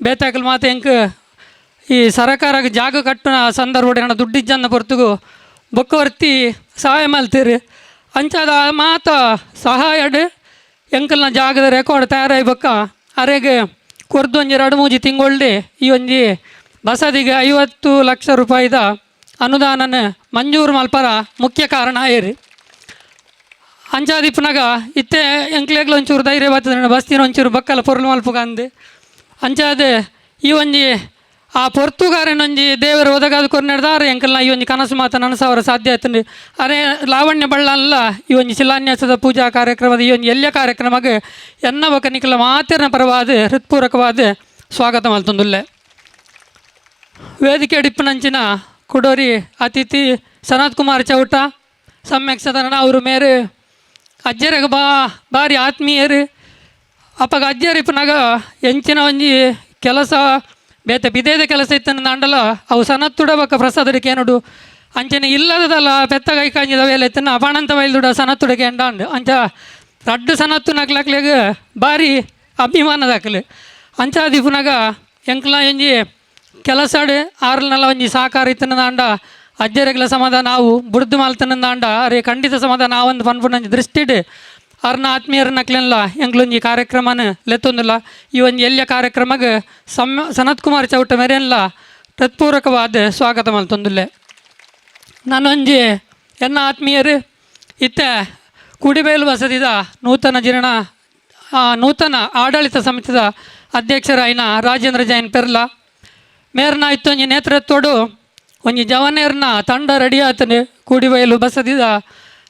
ಬೇತಾಕಲ್ ಮಾತು ಎಂಕ್ ಈ ಸರಕಾರಕ್ಕೆ ಜಾಗ ಕಟ್ಟುನ ಸಂದರ್ಭ ನನ್ನ ದುಡ್ಡಿಜ್ಜನ್ನ ಹೊರತುಗು ಬೊಕ್ಕ ಹೊರ್ತಿ ಸಹಾಯ ಮಲ್ತೀರಿ ಅಂಚಾದ ಮಾತ ಸಹಾಯಡ್ ಎಂಕಲ್ನ ಜಾಗದ ರೆಕಾರ್ಡ್ ತಯಾರಾಗಿ ಬೊಕ್ಕ ಅರೆಗೆ ಕೊರ್ದು ಒಂಜಿ 2-3 ತಿಂಗೊಳ್ಳಿ ಈ ಒಂಜಿ ಬಸದಿಗೆ 50 ಲಕ್ಷ ರೂಪಾಯಿದ ಅನುದಾನನ ಮಂಜೂರು ಮಲ್ಪರ ಮುಖ್ಯ ಕಾರಣ ಏರಿ ಅಂಚಾದಿಪ್ಪನಾಗ ಇತ್ತೆ ಎಂಕ್ಲೆಗ್ಲ ಒಂಚೂರು ಧೈರ್ಯ ಬರ್ತದೆ ಬಸ್ತಿನ ಒಂಚೂರು ಬಕ್ಕಲ ಪೊರ್ಲು ಮಲ್ಪುಗ ಅಂದೆ ಅಂಚಾದ ಈ ಒಂಜಿ ಆ ಪೊರ್ತುಗಾರನೊಂಜಿ ದೇವರು ಒದಗಾದ ಕೊರ್ನೆಡ್ದಾರ ಎಂಕಲ್ನ ಈ ಒಂಜಿ ಕನಸು ಮಾತ ನನಸವರ ಸಾಧ್ಯ ಆಯ್ತಂಡು ಅರೆ ಲಾವಣ್ಯ ಬಳ್ಳಲ್ಲ ಈ ಒಂಜಿ ಶಿಲಾನ್ಯಾಸದ ಪೂಜಾ ಕಾರ್ಯಕ್ರಮದ ಈ ಒಂಜಿ ಎಲ್ಲಿಯ ಕಾರ್ಯಕ್ರಮಕ್ಕೆ ಎನ್ನ ಬೊಕ್ಕ ನಿಖಲ ಮಾತಿನ ಪರವಾದ ಹೃತ್ಪೂರ್ವಕವಾದ ಸ್ವಾಗತ ಮಲ್ತೊಂದುಲ್ಲೆ ವೇದಿಕೆ ಡಿಪ್ಪನಂಚಿನ ಕುಡೋರಿ ಅತಿಥಿ ಸನತ್ ಕುಮಾರ್ ಚೌಟ ಸಮ್ಯಕ್ ಸದನ ಅವರು ಮೇರೆ ಅಜ್ಜರಿಗೆ ಬಾರಿ ಆತ್ಮೀಯರು ಅಪ್ಪಗ ಅಜ್ಜರಿಪ್ಪನಾಗ ಎಂಚಿನ ಒಂಜಿ ಕೆಲಸ ಬೇತೆ ಬಿದೇದ ಕೆಲಸ ಇತ್ತನ ಅಂಡಲ ಅವು ಸನತ್ತುಡಬಕ್ಕ ಪ್ರಸಾದಕ್ಕೆ ಏನೋಡು ಅಂಚನೆ ಇಲ್ಲದಲ್ಲ ಪೆತ್ತಗೈ ಕಾಂಜಿದ ವೇಲೆ ಎತ್ತನ ಅಪಾಣಂತ ವೈಲ್ದುಡ ಸನತ್ತುಡಗೆ ಎಂಡಾಂಡು ಅಂಚ 2 ಸನತ್ತು ನಕ್ಲಕ್ಲೆಗೆ ಭಾರಿ ಅಭಿಮಾನದಾಕಲು ಅಂಚಾದಿಪುನಾಗ ಎಂಕ್ಲ ಎಂಜಿ ಕೆಲಸಾಡು ಆರ್ಲನೆಲ್ಲ ಒಂಜಿ ಸಹಕಾರ ಇತ್ತನ ಅಂಡ ಅಜ್ಜರೆಗ್ಲ ಸಮಾಧಾನ ನಾವು ಬುಡ್ದು ಮಲ್ತನಂದ ಅಂಡ ಅರೆ ಖಂಡಿತ ಸಮಾಧಾನ ನಾವೊಂದು ಪನ್ಪುನಂಜಿ ದೃಷ್ಟಿಡು ಅವ್ರನ್ನ ಆತ್ಮೀಯರನ್ನಕ್ಲೆಲ್ಲ ಎಂಗ್ಲೊಂಜಿ ಕಾರ್ಯಕ್ರಮನ ಲೆತ್ತೊಂದಿಲ್ಲ ಈ ಒಂದು ಎಲ್ಲಿಯ ಕಾರ್ಯಕ್ರಮಕ್ಕೆ ಸನತ್ ಕುಮಾರ್ ಚೌಟ ಮೇರೆಲ್ಲ ಹೃತ್ಪೂರ್ವಕವಾದ ಸ್ವಾಗತ ಮಲ್ತೊಂದಿಲ್ಲೆ ನಾನೊಂಜಿ ಎನ್ನ ಆತ್ಮೀಯರು ಇತ್ತೆ ಕುಡಿಬೇಲು ಬಸದಿದ ನೂತನ ಆಡಳಿತ ಸಮಿತಿದ ಅಧ್ಯಕ್ಷರಾಯಿನ ರಾಜೇಂದ್ರ ಜೈನ್ ಪೆರ್ಲ ಮೇರ್ನ ಇತ್ತೊಂಜಿ ನೇತೃತ್ವಡು ಒಂಜಿ ಜವನೇರ್ನ ತಂಡ ರೆಡಿ ಆತನು ಕುಡಿಬಯಲು ಬಸದಿದ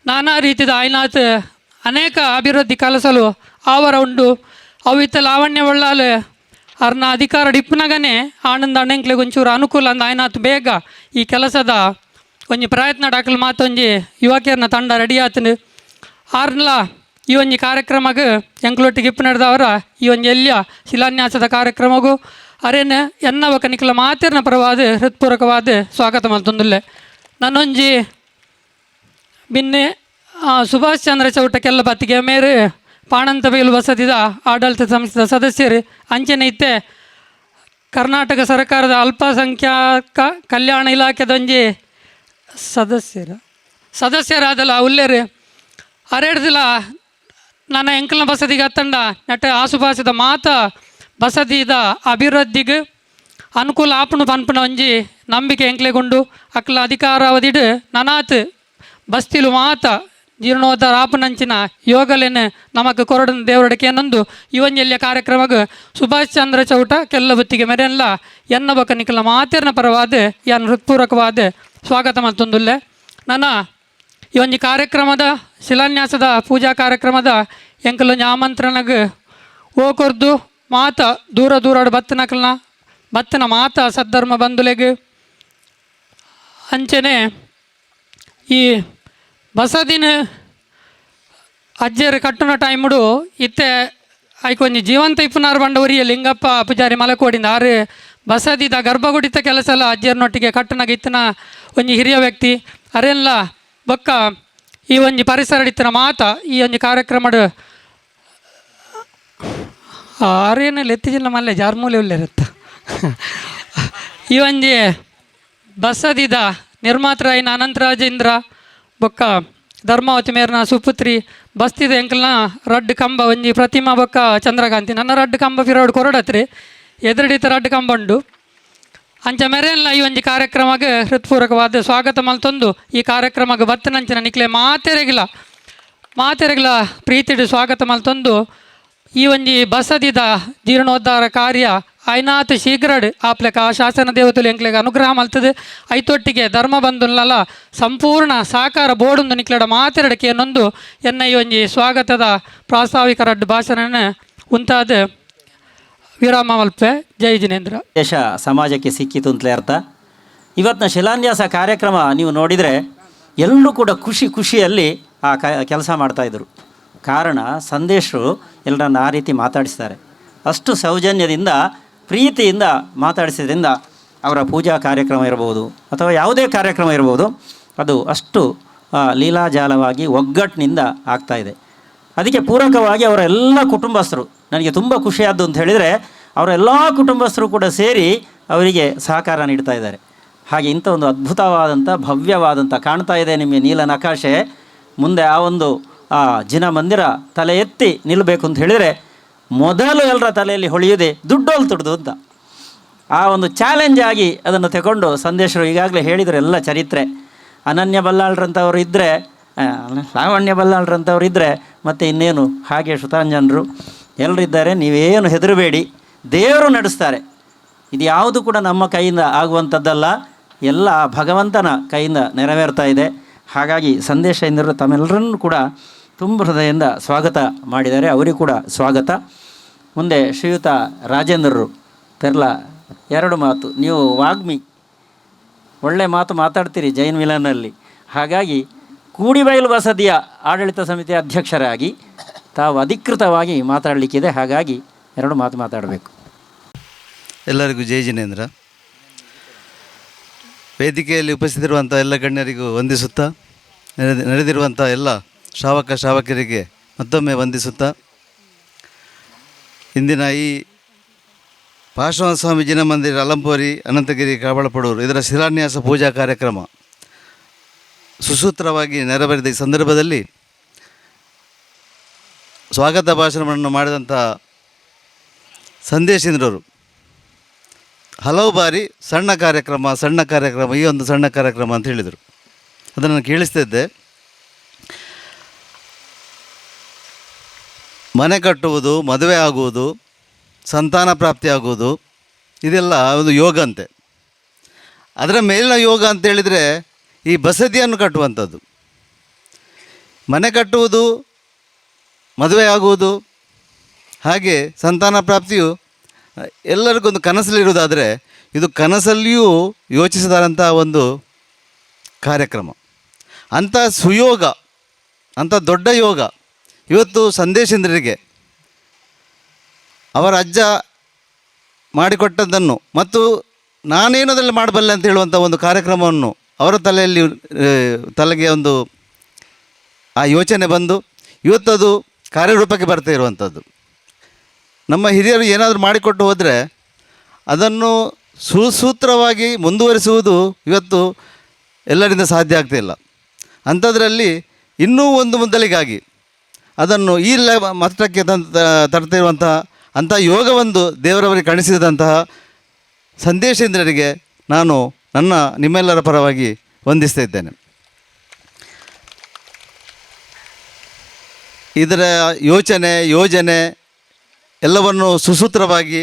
ನಾನಾ ರೀತಿದ ಆಯ್ನಾತ್ ಅನೇಕ ಅಭಿವೃದ್ಧಿ ಕೆಲಸಲು ಆವರ ಉಂಡು ಅವಿತ್ತ ಲಾವಣ್ಯ ಒಳ್ಳಾಲು ಅರ್ನ ಅಧಿಕಾರ ಡಿಪ್ಪನಾಗನೇ ಆನಂದ ಅಣ್ಣಂಕ್ಲೆಗೆ ಒಂಚೂರು ಅನುಕೂಲ ಅಂದ ಆಯ್ನಾತು ಬೇಗ ಈ ಕೆಲಸದ ಒಂಜಿ ಪ್ರಯತ್ನ ಡಾಕಲು ಮಾತೊಂಜಿ ಯುವಕಿಯರ್ನ ತಂಡ ರೆಡಿ ಆತನು ಆರ್ಲ ಈ ಒಂಜಿ ಕಾರ್ಯಕ್ರಮಕ್ಕೆ ಎಂಕ್ಲೊಟ್ಟಿಗೆ ಇಪ್ಪು ನಡೆದವರ ಈ ಒಂಜಿ ಎಲ್ಯ ಶಿಲಾನ್ಯಾಸದ ಕಾರ್ಯಕ್ರಮಗೂ ಅರೇನು ಎನ್ನವ ಕನಿಕಲ ಮಾತಿರ್ನ ಪರವಾದ ಹೃತ್ಪೂರ್ವಕವಾದ ಸ್ವಾಗತ ಮಲ್ತೊಂದುಲ್ಲೆ ನನ್ನೊಂಜಿ ಬಿನ್ನೆ ಸುಭಾಷ್ ಚಂದ್ರ ಚೌಟಕ್ಕೆಲ್ಲ ಬತ್ತಿಗೆ ಮೇರೆ ಪಾಣಂತ ಬೈಲು ಬಸದಿದ ಆಡಳಿತ ಸಂಸ್ಥೆದ ಸದಸ್ಯರು ಅಂಚನೆ ಇತ್ತೆ ಕರ್ನಾಟಕ ಸರ್ಕಾರದ ಅಲ್ಪಸಂಖ್ಯಾತ ಕಲ್ಯಾಣ ಇಲಾಖೆದೊಂಜಿ ಸದಸ್ಯರಾದಲ್ಲ ಉಲ್ಲೇರು ಅರೆಡ್ದಿಲ್ಲ ನನ್ನ ಎಂಕಲ್ನ ಬಸದಿಗೆ ಹತ್ತಂಡ ನೆಟ್ಟ ಆಸುಪಾಸದ ಮಾತ ಬಸದಿದ ಅಭಿವೃದ್ಧಿಗೆ ಅನುಕೂಲ ಆಪಣು ಪನ್ಪುನ ಒಂಜಿ ನಂಬಿಕೆ ಎಂಕ್ಲೆಗೊಂಡು ಅಕ್ಲ ಅಧಿಕಾರಾವಧಿಡು ನನಾತ್ ಬಸ್ತಿಲು ಮಾತ ಜೀರ್ಣೋದ್ಧಾರ ಆಪನಂಚಿನ ಯೋಗಲೇನು ನಮಗೆ ಕೊರಡನ ದೇವರಡಕ್ಕೆ ಏನೊಂದು ಇವೊಂಜೆಲ್ಯ ಕಾರ್ಯಕ್ರಮಕ್ಕೆ ಸುಭಾಷ್ ಚಂದ್ರ ಚೌಟ ಕೆಲ್ಲ ಬತ್ತಿಗೆ ಮೆರೆಲ್ಲ ಎನ್ನ ಬಕ ನಿಖಲ ಮಾತಿರ್ನ ಪರವಾದ ಯಾನ್ ಹೃತ್ಪೂರ್ವಕವಾದ ಸ್ವಾಗತ ಮತ್ತೊಂದುಲ್ಲೆ ನನ್ನ ಈ ಒಂಜಿ ಕಾರ್ಯಕ್ರಮದ ಶಿಲಾನ್ಯಾಸದ ಪೂಜಾ ಕಾರ್ಯಕ್ರಮದ ಎಂಕಲೊಂಜಿ ಆಮಂತ್ರಣಗೆ ಓಕೊರ್ದು ಮಾತ ದೂರ ದೂರಾಡು ಬತ್ತನ ಮಾತ ಸದ್ಧರ್ಮ ಬಂಧುಲೆಗೆ ಅಂಚನೆ ಈ ಬಸದಿನ ಅಜ್ಜರು ಕಟ್ಟುನ ಟೈಮುಡು ಇತ್ತೆ ಐಕೊಂಜಿ ಜೀವಂತ ಇಪ್ಪುನಾರು ಬಂಡ ಉರಿಯ ಲಿಂಗಪ್ಪ ಪೂಜಾರಿ ಮಲಕೋಡಿಂದ ಆರು ಬಸದಿದ ಗರ್ಭಗುಡಿತ ಕೆಲಸ ಎಲ್ಲ ಅಜ್ಜರನೊಟ್ಟಿಗೆ ಕಟ್ಟನಾಗ ಇತ್ತನ ಒಂಜಿ ಹಿರಿಯ ವ್ಯಕ್ತಿ ಅರೆಲ್ಲ ಬೊಕ್ಕ ಈ ಒಂಜಿ ಪರಿಸರ ಇತ್ತಿನ ಮಾತ ಈ ಒಂಜಿ ಕಾರ್ಯಕ್ರಮಡ್ ಆರೇನಲ್ಲಿ ಎತ್ತಿಜಿಲ್ಲ ಮಲ್ಲೆ ಜಾರ್ಮೂಲೆ ಉಳ್ಳಿರುತ್ತ ಈ ಒಂಜಿ ಬಸದಿದ ನಿರ್ಮಾತರಾಯಿನ ಅನಂತರಾಜೇಂದ್ರ ಬೊಕ್ಕ ಧರ್ಮಾವತಿ ಮೇರ್ನ ಸುಪುತ್ರಿ ಬಸ್ತಿದ ಎಂಕಲ್ನ ರಡ್ಡು ಕಂಬ ಒಂಜಿ ಪ್ರತಿಮಾ ಬೊಕ್ಕ ಚಂದ್ರಕಾಂತಿ ನನ್ನ ರಡ್ಡು ಕಂಬ ಫಿರೋಡು ಕೊರಡತ್ರಿ ಎದುರುಡಿತ ರಡ್ಡು ಕಂಬ ಉಂಡು ಅಂಚ ಮೆರೆಲ್ಲ ಈ ಒಂಜಿ ಕಾರ್ಯಕ್ರಮಕ್ಕೆ ಹೃತ್ಪೂರ್ವಕವಾದ ಸ್ವಾಗತ ಮಲ್ತೊಂದು ಈ ಕಾರ್ಯಕ್ರಮಕ್ಕೆ ಬತ್ತನಂಚಿನ ನಿಕ್ಲೆ ಮಾತೆರೆಗಿಲ ಪ್ರೀತಿಡು ಸ್ವಾಗತ ಮಲ್ತೊಂದು ಈ ಒಂಜಿ ಬಸದಿದ ಜೀರ್ಣೋದ್ಧಾರ ಕಾರ್ಯ ಐನಾತ್ ಶೀಘ್ರಡ್ ಆಪ್ಲೆಕ ಆ ಶಾಸನ ದೇವತೆಲು ಎಂಕ್ಲೆಗೆ ಅನುಗ್ರಹ ಮಲ್ತದೆ ಐತೊಟ್ಟಿಗೆ ಧರ್ಮ ಬಂಧುಲ್ಲ ಸಂಪೂರ್ಣ ಸಾಕಾರ ಬೋಡುಂದು ನಿಕ್ಲೆಡ ಮಾತೆರಡಕ್ಕೆ ಏನೊಂದು ಎನ್ನ ಈ ಒಂಜಿ ಸ್ವಾಗತದ ಪ್ರಾಸ್ತಾವಿಕ ರಡ್ಡು ಭಾಷಣ ಉಂತಾದ ವಿರಾಮ ಮಲ್ಪೆ ಜೈ ಜಿನೇಂದ್ರ. ದೇಶ ಸಮಾಜಕ್ಕೆ ಸಿಕ್ಕಿತು ಅಂತಲೇ ಅರ್ಥ. ಇವತ್ತಿನ ಶಿಲಾನ್ಯಾಸ ಕಾರ್ಯಕ್ರಮ ನೀವು ನೋಡಿದರೆ ಎಲ್ಲರೂ ಕೂಡ ಖುಷಿಯಲ್ಲಿ ಆ ಕೆಲಸ ಮಾಡ್ತಾಯಿದ್ರು. ಕಾರಣ ಸಂದೇಶರು ಎಲ್ಲರನ್ನ ಆ ರೀತಿ ಮಾತಾಡಿಸ್ತಾರೆ. ಅಷ್ಟು ಸೌಜನ್ಯದಿಂದ ಪ್ರೀತಿಯಿಂದ ಮಾತಾಡಿಸಿದ್ರಿಂದ ಅವರ ಪೂಜಾ ಕಾರ್ಯಕ್ರಮ ಇರ್ಬೋದು ಅಥವಾ ಯಾವುದೇ ಕಾರ್ಯಕ್ರಮ ಇರ್ಬೋದು, ಅದು ಅಷ್ಟು ಲೀಲಾಜಾಲವಾಗಿ ಒಗ್ಗಟ್ಟಿನಿಂದ ಆಗ್ತಾಯಿದೆ. ಅದಕ್ಕೆ ಪೂರಕವಾಗಿ ಅವರ ಎಲ್ಲ ಕುಟುಂಬಸ್ಥರು, ನನಗೆ ತುಂಬ ಖುಷಿಯಾದ್ದು ಅಂತ ಹೇಳಿದರೆ ಅವರ ಎಲ್ಲ ಕುಟುಂಬಸ್ಥರು ಕೂಡ ಸೇರಿ ಅವರಿಗೆ ಸಹಕಾರ ನೀಡ್ತಾ ಇದ್ದಾರೆ. ಹಾಗೆ ಇಂಥ ಒಂದು ಅದ್ಭುತವಾದಂಥ ಭವ್ಯವಾದಂಥ ಕಾಣ್ತಾ ಇದೆ ನಿಮಗೆ ನೀಲ ನಕಾಶೆ. ಮುಂದೆ ಆ ಒಂದು ಜಿನ ಮಂದಿರ ತಲೆ ಎತ್ತಿ ನಿಲ್ಲಬೇಕು ಅಂತ ಹೇಳಿದರೆ ಮೊದಲು ಎಲ್ಲರ ತಲೆಯಲ್ಲಿ ಹೊಳೆಯುವುದೇ ದುಡ್ಡೋಲ್ ತುಡ್ದು ಅಂತ. ಆ ಒಂದು ಚಾಲೆಂಜ್ ಆಗಿ ಅದನ್ನು ತಗೊಂಡು ಸಂದೇಶರು ಈಗಾಗಲೇ ಹೇಳಿದರೆ ಎಲ್ಲ ಚರಿತ್ರೆ. ಅನನ್ಯ ಬಲ್ಲಾಳ್ರಂಥವ್ರು ಇದ್ದರೆ, ಲಾವಣ್ಯ ಬಲ್ಲಾಳ್ರಂಥವ್ರು ಇದ್ದರೆ ಮತ್ತು ಇನ್ನೇನು ಹಾಗೆ ಶ್ರುತಾಂಜನರು ಎಲ್ಲರಿದ್ದಾರೆ. ನೀವೇನು ಹೆದರಬೇಡಿ, ದೇವರು ನಡೆಸ್ತಾರೆ. ಇದು ಯಾವುದು ಕೂಡ ನಮ್ಮ ಕೈಯಿಂದ ಆಗುವಂಥದ್ದಲ್ಲ, ಎಲ್ಲ ಭಗವಂತನ ಕೈಯಿಂದ ನೆರವೇರ್ತಾ ಇದೆ. ಹಾಗಾಗಿ ಸಂದೇಶದಿಂದ ತಮ್ಮೆಲ್ಲರನ್ನೂ ಕೂಡ ತುಂಬ ಹೃದಯದಿಂದ ಸ್ವಾಗತ ಮಾಡಿದ್ದಾರೆ. ಅವರಿಗೂ ಕೂಡ ಸ್ವಾಗತ. ಮುಂದೆ ಶ್ರೀಯುತ ರಾಜೇಂದ್ರರು ತೆರ್ಲ ಎರಡು ಮಾತು. ನೀವು ವಾಗ್ಮಿ, ಒಳ್ಳೆ ಮಾತು ಮಾತಾಡ್ತೀರಿ ಜೈನ್ ಮಿಲನಲ್ಲಿ. ಹಾಗಾಗಿ ಕೂಡಿಬೈಲು ಬಸದಿಯ ಆಡಳಿತ ಸಮಿತಿಯ ಅಧ್ಯಕ್ಷರಾಗಿ ತಾವು ಅಧಿಕೃತವಾಗಿ ಮಾತಾಡಲಿಕ್ಕಿದೆ. ಹಾಗಾಗಿ ಎರಡು ಮಾತು ಮಾತಾಡಬೇಕು. ಎಲ್ಲರಿಗೂ ಜೈ ಜಿನೇಂದ್ರ. ವೇದಿಕೆಯಲ್ಲಿ ಉಪಸ್ಥಿತಿರುವಂಥ ಎಲ್ಲ ಗಣ್ಯರಿಗೂ ವಂದಿಸುತ್ತಾ, ನೆರೆದಿರುವಂಥ ಎಲ್ಲ ಶ್ರಾವಕರಿಗೆ ಮತ್ತೊಮ್ಮೆ ವಂದಿಸುತ್ತಾ, ಇಂದಿನ ಈ ಪಾರ್ಶ್ವನಾಥ ಸ್ವಾಮಿ ಜಿನ ಮಂದಿರ ಅಲಂಪೋರಿ ಅನಂತಗಿರಿ ಕಾಬಳಪಡೂರು ಇದರ ಶಿಲಾನ್ಯಾಸ ಪೂಜಾ ಕಾರ್ಯಕ್ರಮ ಸುಸೂತ್ರವಾಗಿ ನೆರವೇರಿದ ಈ ಸಂದರ್ಭದಲ್ಲಿ ಸ್ವಾಗತ ಭಾಷಣವನ್ನು ಮಾಡಿದಂಥ ಸಂದೇಶೇಂದ್ರರು ಹಲವು ಬಾರಿ ಸಣ್ಣ ಕಾರ್ಯಕ್ರಮ ಈ ಒಂದು ಸಣ್ಣ ಕಾರ್ಯಕ್ರಮ ಅಂತ ಹೇಳಿದರು. ಅದನ್ನು ನಾನು ಕೇಳಿಸ್ತಿದ್ದೆ. ಮನೆ ಕಟ್ಟುವುದು, ಮದುವೆ ಆಗುವುದು, ಸಂತಾನ ಪ್ರಾಪ್ತಿಯಾಗುವುದು, ಇದೆಲ್ಲ ಒಂದು ಯೋಗ ಅಂತೆ. ಅದರ ಮೇಲಿನ ಯೋಗ ಅಂತೇಳಿದರೆ ಈ ಬಸದಿಯನ್ನು ಕಟ್ಟುವಂಥದ್ದು. ಮನೆ ಕಟ್ಟುವುದು ಮದುವೆ ಆಗುವುದು ಹಾಗೆ ಸಂತಾನ ಪ್ರಾಪ್ತಿಯು ಎಲ್ಲರಿಗೊಂದು ಕನಸಲ್ಲಿರುವುದಾದರೆ ಇದು ಕನಸಲ್ಲಿಯೂ ಯೋಚಿಸಿದಂಥ ಒಂದು ಕಾರ್ಯಕ್ರಮ. ಅಂಥ ಸುಯೋಗ, ಅಂಥ ದೊಡ್ಡ ಯೋಗ ಇವತ್ತು ಸಂದೇಶೇಂದ್ರರಿಗೆ ಅವರ ಅಜ್ಜ ಮಾಡಿಕೊಟ್ಟದ್ದನ್ನು ಮತ್ತು ನಾನೇನೋದ್ರಲ್ಲಿ ಮಾಡಬಲ್ಲೆ ಅಂತ ಹೇಳುವಂಥ ಒಂದು ಕಾರ್ಯಕ್ರಮವನ್ನು ಅವರ ತಲೆಗೆ ಒಂದು ಆ ಯೋಚನೆ ಬಂದು ಇವತ್ತದು ಕಾರ್ಯರೂಪಕ್ಕೆ ಬರ್ತಾ ಇರುವಂಥದ್ದು. ನಮ್ಮ ಹಿರಿಯರು ಏನಾದರೂ ಮಾಡಿಕೊಟ್ಟು ಹೋದರೆ ಅದನ್ನು ಸುಸೂತ್ರವಾಗಿ ಮುಂದುವರಿಸುವುದು ಇವತ್ತು ಎಲ್ಲರಿಂದ ಸಾಧ್ಯ ಆಗ್ತಾಯಿಲ್ಲ. ಅಂಥದ್ರಲ್ಲಿ ಇನ್ನೂ ಒಂದು ಮುದ್ದಲಿಗಾಗಿ ಅದನ್ನು ಈ ಮಟ್ಟಕ್ಕೆ ತರ್ತಿರುವಂತಹ ಅಂಥ ಯೋಗವೊಂದು ದೇವರವರಿಗೆ ಕಾಣಿಸಿದಂತಹ ಸಂದೇಶೇಂದ್ರರಿಗೆ ನಾನು ನಿಮ್ಮೆಲ್ಲರ ಪರವಾಗಿ ವಂದಿಸ್ತಾ ಇದ್ದೇನೆ. ಇದರ ಯೋಜನೆ ಎಲ್ಲವನ್ನು ಸುಸೂತ್ರವಾಗಿ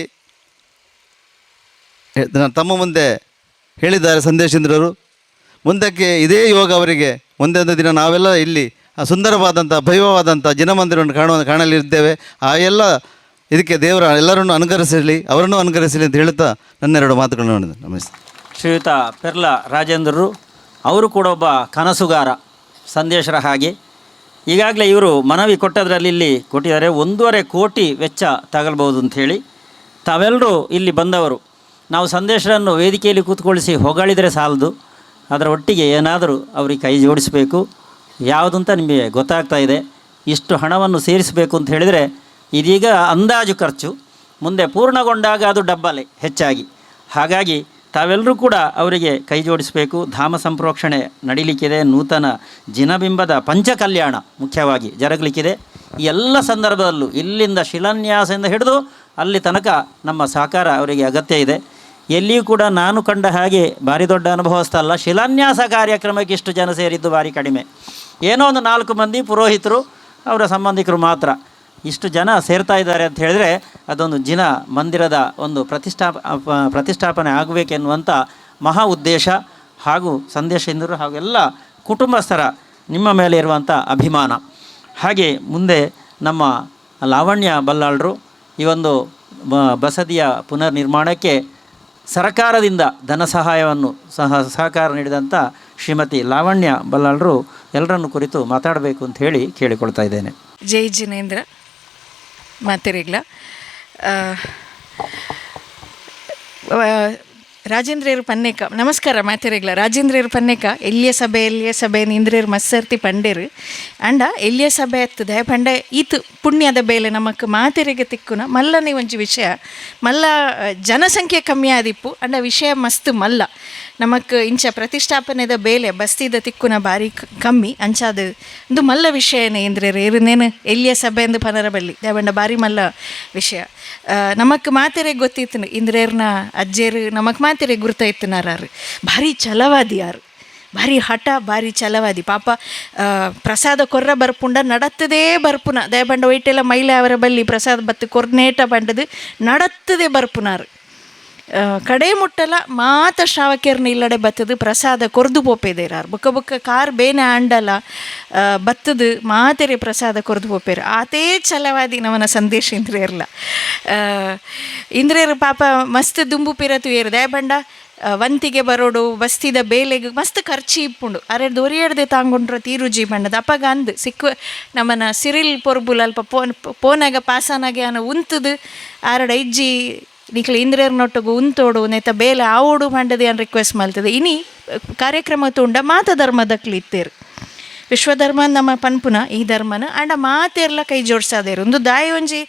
ತಮ್ಮ ಮುಂದೆ ಹೇಳಿದ್ದಾರೆ ಸಂದೇಶೇಂದ್ರರು. ಮುಂದಕ್ಕೆ ಇದೇ ಯೋಗ ಅವರಿಗೆ ಮುಂದೊಂದು ದಿನ ನಾವೆಲ್ಲ ಇಲ್ಲಿ ಆ ಸುಂದರವಾದಂಥ ಭವ್ಯವಾದಂಥ ಜನಮಂದಿರವನ್ನು ಕಾಣಲಿದ್ದೇವೆ. ಆ ಎಲ್ಲ ಇದಕ್ಕೆ ದೇವರ ಎಲ್ಲರನ್ನು ಅನುಗ್ರಹಿಸಲಿ, ಅವರನ್ನು ಅನುಗ್ರಹಿಸಲಿ ಅಂತ ಹೇಳುತ್ತಾ ನನ್ನೆರಡು ಮಾತುಗಳನ್ನು ನೋಡಿದೆ. ನಮಸ್ತೆ. ಶ್ರೀಯುತ ಪೆರ್ಲ ರಾಜೇಂದ್ರರು ಅವರು ಕೂಡ ಒಬ್ಬ ಕನಸುಗಾರ ಸಂದೇಶರ ಹಾಗೆ. ಈಗಾಗಲೇ ಇವರು ಮನವಿ ಕೊಟ್ಟದ್ರಲ್ಲಿ ಇಲ್ಲಿ ಕೊಟ್ಟಿದ್ದಾರೆ 1.5 ಕೋಟಿ ವೆಚ್ಚ ತಗಲ್ಬೋದು ಅಂಥೇಳಿ. ತಾವೆಲ್ಲರೂ ಇಲ್ಲಿ ಬಂದವರು ನಾವು ಸಂದೇಶರನ್ನು ವೇದಿಕೆಯಲ್ಲಿ ಕೂತ್ಕೊಳಿಸಿ ಹೊಗಳಿದರೆ ಸಾಲದು, ಅದರ ಒಟ್ಟಿಗೆ ಏನಾದರೂ ಅವರಿಗೆ ಕೈ ಜೋಡಿಸಬೇಕು. ಯಾವುದಂತ ನಿಮಗೆ ಗೊತ್ತಾಗ್ತಾ ಇದೆ. ಇಷ್ಟು ಹಣವನ್ನು ಸೇರಿಸಬೇಕು ಅಂತ ಹೇಳಿದರೆ ಇದೀಗ ಅಂದಾಜು ಖರ್ಚು, ಮುಂದೆ ಪೂರ್ಣಗೊಂಡಾಗ ಅದು ಡಬ್ಬಲೆ ಹೆಚ್ಚಾಗಿ. ಹಾಗಾಗಿ ತಾವೆಲ್ಲರೂ ಕೂಡ ಅವರಿಗೆ ಕೈ ಜೋಡಿಸಬೇಕು. ಧಾಮ ಸಂಪ್ರೋಕ್ಷಣೆ ನಡೀಲಿಕ್ಕಿದೆ. ನೂತನ ಜಿನಬಿಂಬದ ಪಂಚಕಲ್ಯಾಣ ಮುಖ್ಯವಾಗಿ ಜರುಗಲಿಕ್ಕಿದೆ. ಈ ಎಲ್ಲ ಸಂದರ್ಭದಲ್ಲೂ ಇಲ್ಲಿಂದ ಶಿಲಾನ್ಯಾಸದಿಂದ ಹಿಡಿದು ಅಲ್ಲಿ ತನಕ ನಮ್ಮ ಸಹಕಾರ ಅವರಿಗೆ ಅಗತ್ಯ ಇದೆ. ಎಲ್ಲಿಯೂ ಕೂಡ ನಾನು ಕಂಡ ಹಾಗೆ ಭಾರಿ ದೊಡ್ಡ ಅನುಭವಸ್ಥಲ್ಲ. ಶಿಲಾನ್ಯಾಸ ಕಾರ್ಯಕ್ರಮಕ್ಕೆ ಇಷ್ಟು ಜನ ಸೇರಿದ್ದು ಭಾರಿ ಕಡಿಮೆ. ಏನೋ ಒಂದು 4 ಮಂದಿ ಪುರೋಹಿತರು ಅವರ ಸಂಬಂಧಿಕರು ಮಾತ್ರ ಇಷ್ಟು ಜನ ಸೇರ್ತಾ ಇದ್ದಾರೆ ಅಂತ ಹೇಳಿದರೆ ಅದೊಂದು ಜಿನ ಮಂದಿರದ ಒಂದು ಪ್ರತಿಷ್ಠಾಪನೆ ಆಗಬೇಕೆನ್ನುವಂಥ ಮಹಾ ಉದ್ದೇಶ ಹಾಗೂ ಸಂದೇಶೇಂದ್ರರು ಹಾಗೂ ಎಲ್ಲ ಕುಟುಂಬಸ್ಥರ ನಿಮ್ಮ ಮೇಲೆ ಇರುವಂಥ ಅಭಿಮಾನ. ಹಾಗೆ ಮುಂದೆ ನಮ್ಮ ಲಾವಣ್ಯ ಬಲ್ಲಾಳರು ಈ ಒಂದು ಬಸದಿಯ ಪುನರ್ ನಿರ್ಮಾಣಕ್ಕೆ ಸರ್ಕಾರದಿಂದ ಧನ ಸಹಾಯವನ್ನು ಸಹಕಾರ ನೀಡಿದಂಥ ಶ್ರೀಮತಿ ಲಾವಣ್ಯ ಬಲ್ಲಾಳರು ಎಲ್ಲರನ್ನು ಕುರಿತು ಮಾತಾಡಬೇಕು ಅಂತ ಹೇಳಿ ಕೇಳಿಕೊಳ್ತಾ ಇದ್ದೇನೆ. ಜೈ ಜಿನೇಂದ್ರ ಮಾತೆರೆಗ್ಲ ರಾಜೇಂದ್ರರು ಪನ್ನೇಕ ನಮಸ್ಕಾರ ಮಾತೆರೆಗ್ಲ ರಾಜೇಂದ್ರರು ಪನ್ನೇಕ ಎಲ್ಲಿಯ ಸಭೆ ಇಂದ್ರೇರು ಮಸ್ಸರ್ತಿ ಪಂಡೇರು ಅಂಡ ಎಲ್ಲಿಯ ಸಭೆ ಎತ್ತದೆ ಪಂಡ ಈತು ಪುಣ್ಯದ ಬೇಲೆ ನಮಕ್ ಮಾತೆರೆಗೆ ತಿಕ್ಕುನ ಮಲ್ಲನೇ ಒಂಜಿ ವಿಷಯ ಮಲ್ಲ ಜನಸಂಖ್ಯೆ ಕಮ್ಮಿ ಆದಿಪ್ಪು ಅಂಡ ವಿಷಯ ಮಸ್ತ್ ಮಲ್ಲ ನಮಕ್ ಇಂಚ ಪ್ರತಿಷ್ಠಾಪನೆದ ಬೇಲೆ ಬಸ್ತಿದ ತಿಕ್ಕುನ ಬಾರಿ ಕಮ್ಮಿ ಅಂಚಾದ ಒಂದು ಮಲ್ಲ ವಿಷಯನೇ ಇಂದ್ರೇರು ಏರುನೇನು ಎಲ್ಲಿಯ ಸಭೆ ಎಂದು ಪನರ ಬಲ್ಲಿ ದೇವಂಡ ಬಾರಿ ಮಲ್ಲ ವಿಷಯ ನಮಕ್ ಮಾತೆರೆಗೆ ಗೊತ್ತಿತ್ತು ಇಂದ್ರೇರ್ನ ಅಜ್ಜೇರು ನಮಕ್ ಮಾತೆರೆಗೆ ಗುರ್ತಾಯ್ತನಾರು ಭಾರಿ ಛಲವಾದಿ ಯಾರು ಭಾರಿ ಹಠ ಭಾರಿ ಛಲವಾದಿ ಪಾಪ ಪ್ರಸಾದ ಕೊರ್ರ ಬರ್ಪುಂಡ ನಡತ್ತದೇ ಬರ್ಪುನ ದಯಬಂಡ ಒಯ್ಟೆಲ್ಲ ಮೈಲೆ ಅವರ ಬಲ್ಲಿ ಪ್ರಸಾದ ಬತ್ತು ಕೊರ್ನೇಟ ಬಂಡದು ನಡತ್ತದೇ ಬರ್ಪುನಾರು ಕಡೆ ಮುಟ್ಟಲ ಮಾತ ಶ್ರಾವಕೇರ್ನ ಇಲ್ಲಡೆ ಬತ್ತದು ಪ್ರಸಾದ ಕೊರ್ದು ಪೋಪೇದೇರಾರು ಬೊಕ್ಕ ಕಾರ್ ಬೇನೆ ಆಂಡಲ ಬತ್ತದು ಮಾತೆರೆ ಪ್ರಸಾದ ಕೊರ್ದು ಪೋಪೇರು ಆತೇ ಛಲವಾದಿ ನವನ ಸಂದೇಶ ಇಂದ್ರೇರ್ಲ ಇಂದ್ರೇರು ಪಾಪ ಮಸ್ತ್ ದುಂಬು ಪಿರತು ಏರು ದಯಬಂಡ ವಂತಿಗೆ ಬರೋಡು ಬಸ್ತಿದ ಬೇಲೆಗೆ ಮಸ್ತ್ ಖರ್ಚಿ ಇಪ್ಪುಂಡು ಅರೆಡ್ದು ಒರಿಯಡ್ದೆ ತಾಂಗೊಂಡ್ರ ತೀರುಜಿ ಬಣ್ಣದ ಅಪ್ಪಗ ಅಂದು ಸಿಕ್ಕು ನಮ್ಮನ ಸಿರಿಲ್ ಪೊರ್ಬುಲ್ ಅಲ್ಪ ಪೋನಾಗ ಪಾಸಾನಾಗೆ ಅನ್ನ ಉಂತದು ಆರಡ ಇಜ್ಜಿ ನಿಕ್ಲೆ ಇಂದ್ರೇರ್ನೊಟ್ಟಿಗೂ ಉಂತೋಡು ನೆತ್ತ ಬೇಲೆ ಆವೋಡು ಮಂಡದೆ ಅನ್ನು ರಿಕ್ವೆಸ್ಟ್ ಮಾಡ್ತದೆ ಇನಿ ಕಾರ್ಯಕ್ರಮ ತುಂಡ ಮಾತ ಧರ್ಮದಕ್ಲಿತ್ತೇರು ವಿಶ್ವಧರ್ಮ ನಮ್ಮ ಪನ್ಪುನ ಈ ಧರ್ಮನ ಅಂಡ ಮಾತೇರ್ಲ ಕೈ ಜೋಡ್ಸಾದೇರು ಒಂದು ದಾಯಿ ಒಂಜಿ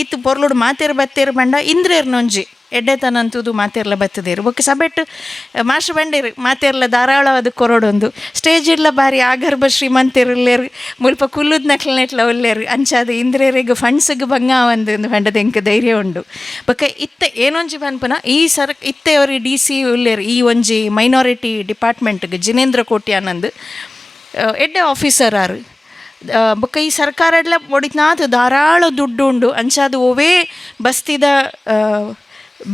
ಈತು ಪೊರ್ಲುಡು ಮಾತೇರು ಬತ್ತೇರು ಬಂಡ ಇಂದ್ರೇರ್ನೊಂಜಿ ಎಡ್ಡೆತನಂತುದು ಮಾತೇರ್ಲ ಬತ್ತದೇರು ಬೊಕ್ಕ ಸಬೆಟ್ಟು ಮಾಸ್ಟರ್ ಬಂಡೇರು ಮಾತೇರ್ಲ ಧಾರಾಳವಾದ ಕೊರಡೊಂದು ಸ್ಟೇಜ್ ಇಡ್ಲ ಬಾರಿ ಆಗರ್ಭ ಶ್ರೀಮಂತೇರುಲ್ಲೇರು ಮುಲ್ಪ ಕುಲ್ಲುದ್ ನಕ್ಲನೆಟ್ಲ ಒಲ್ಲೇರು ಅಂಚಾದ ಇಂದ್ರೇರಿಗೆ ಫಂಡ್ಸ್ಗೆ ಭಂಗ ಒಂದು ಬಂಡದ ಎಂಕ ಧೈರ್ಯ ಉಂಡು ಬೊಕ್ಕ ಇತ್ತೆ ಏನೊಂಜಿ ಪನ್ಪುನ ಈ ಇತ್ತೆ ಅವ್ರಿ DC ಉಲ್ಲೇರು ಈ ಒಂಜಿ ಮೈನಾರಿಟಿ ಡಿಪಾರ್ಟ್ಮೆಂಟ್ಗೆ ಜಿನೇಂದ್ರ ಕೋಟಿ ಅನ್ನಂದು ಎಡ್ಡೆ ಆಫೀಸರ್ ಆರು ಬೊಕ್ಕ ಈ ಸರ್ಕಾರಡ್ಲ ಒಡಿತ್ನಾತ್ ಧಾರಾಳ ದುಡ್ಡು ಉಂಡು ಅಂಚಾದ ಓವೇ ಬಸ್ತಿದ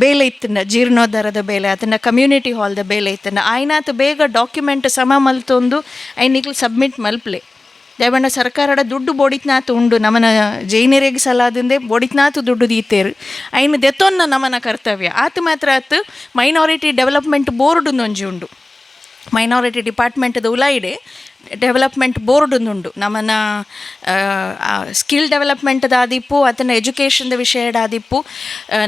ಬೇಲೆ ಇತ್ತಂಡ ಜೀರ್ಣೋದ್ಧಾರದ ಬೇಲೆ ಅದನ್ನ ಕಮ್ಯುನಿಟಿ ಹಾಲ್ದ ಬೇಲೆ ಇತ್ತಂಡ ಆಯ್ನಾತ್ ಬೇಗ ಡಾಕ್ಯುಮೆಂಟ್ ಸಮ ಮಲ್ತೊಂದು ಐನಿಕ್ಲು ಸಬ್ಮಿಟ್ ಮಲ್ಪ್ಲೆ ದೇವಣ್ಣ ಸರ್ಕಾರದ ದುಡ್ಡು ಬೋಡಿತ್ನಾತು ಉಂಡು ನಮ್ಮನ ಜೈನರಿಗೆ ಸಲಾದಿಂದೆ ಬೋಡಿತ್ನಾತು ದುಡ್ಡು ದೀತೇರು ಐನು ದೆತ್ತೊನ್ನ ನಮ್ಮನ ಕರ್ತವ್ಯ ಆತು ಮಾತ್ರ ಆತು ಮೈನಾರಿಟಿ ಡೆವಲಪ್ಮೆಂಟ್ ಬೋರ್ಡ್ ಒಂಜಿ ಉಂಡು ಮೈನಾರಿಟಿ ಡಿಪಾರ್ಟ್ಮೆಂಟ್ದ ಉಲಾಯಿಡೆ ಡೆವಲಪ್ಮೆಂಟ್ ಬೋರ್ಡ್ ಉಂಡು ನಮ್ಮನ ಸ್ಕಿಲ್ ಡೆವಲಪ್ಮೆಂಟ್ದ ಆದಿಪ್ಪು ಅತನ ಎಜುಕೇಷನ್ದ ವಿಷಯದ ಆದಿಪ್ಪು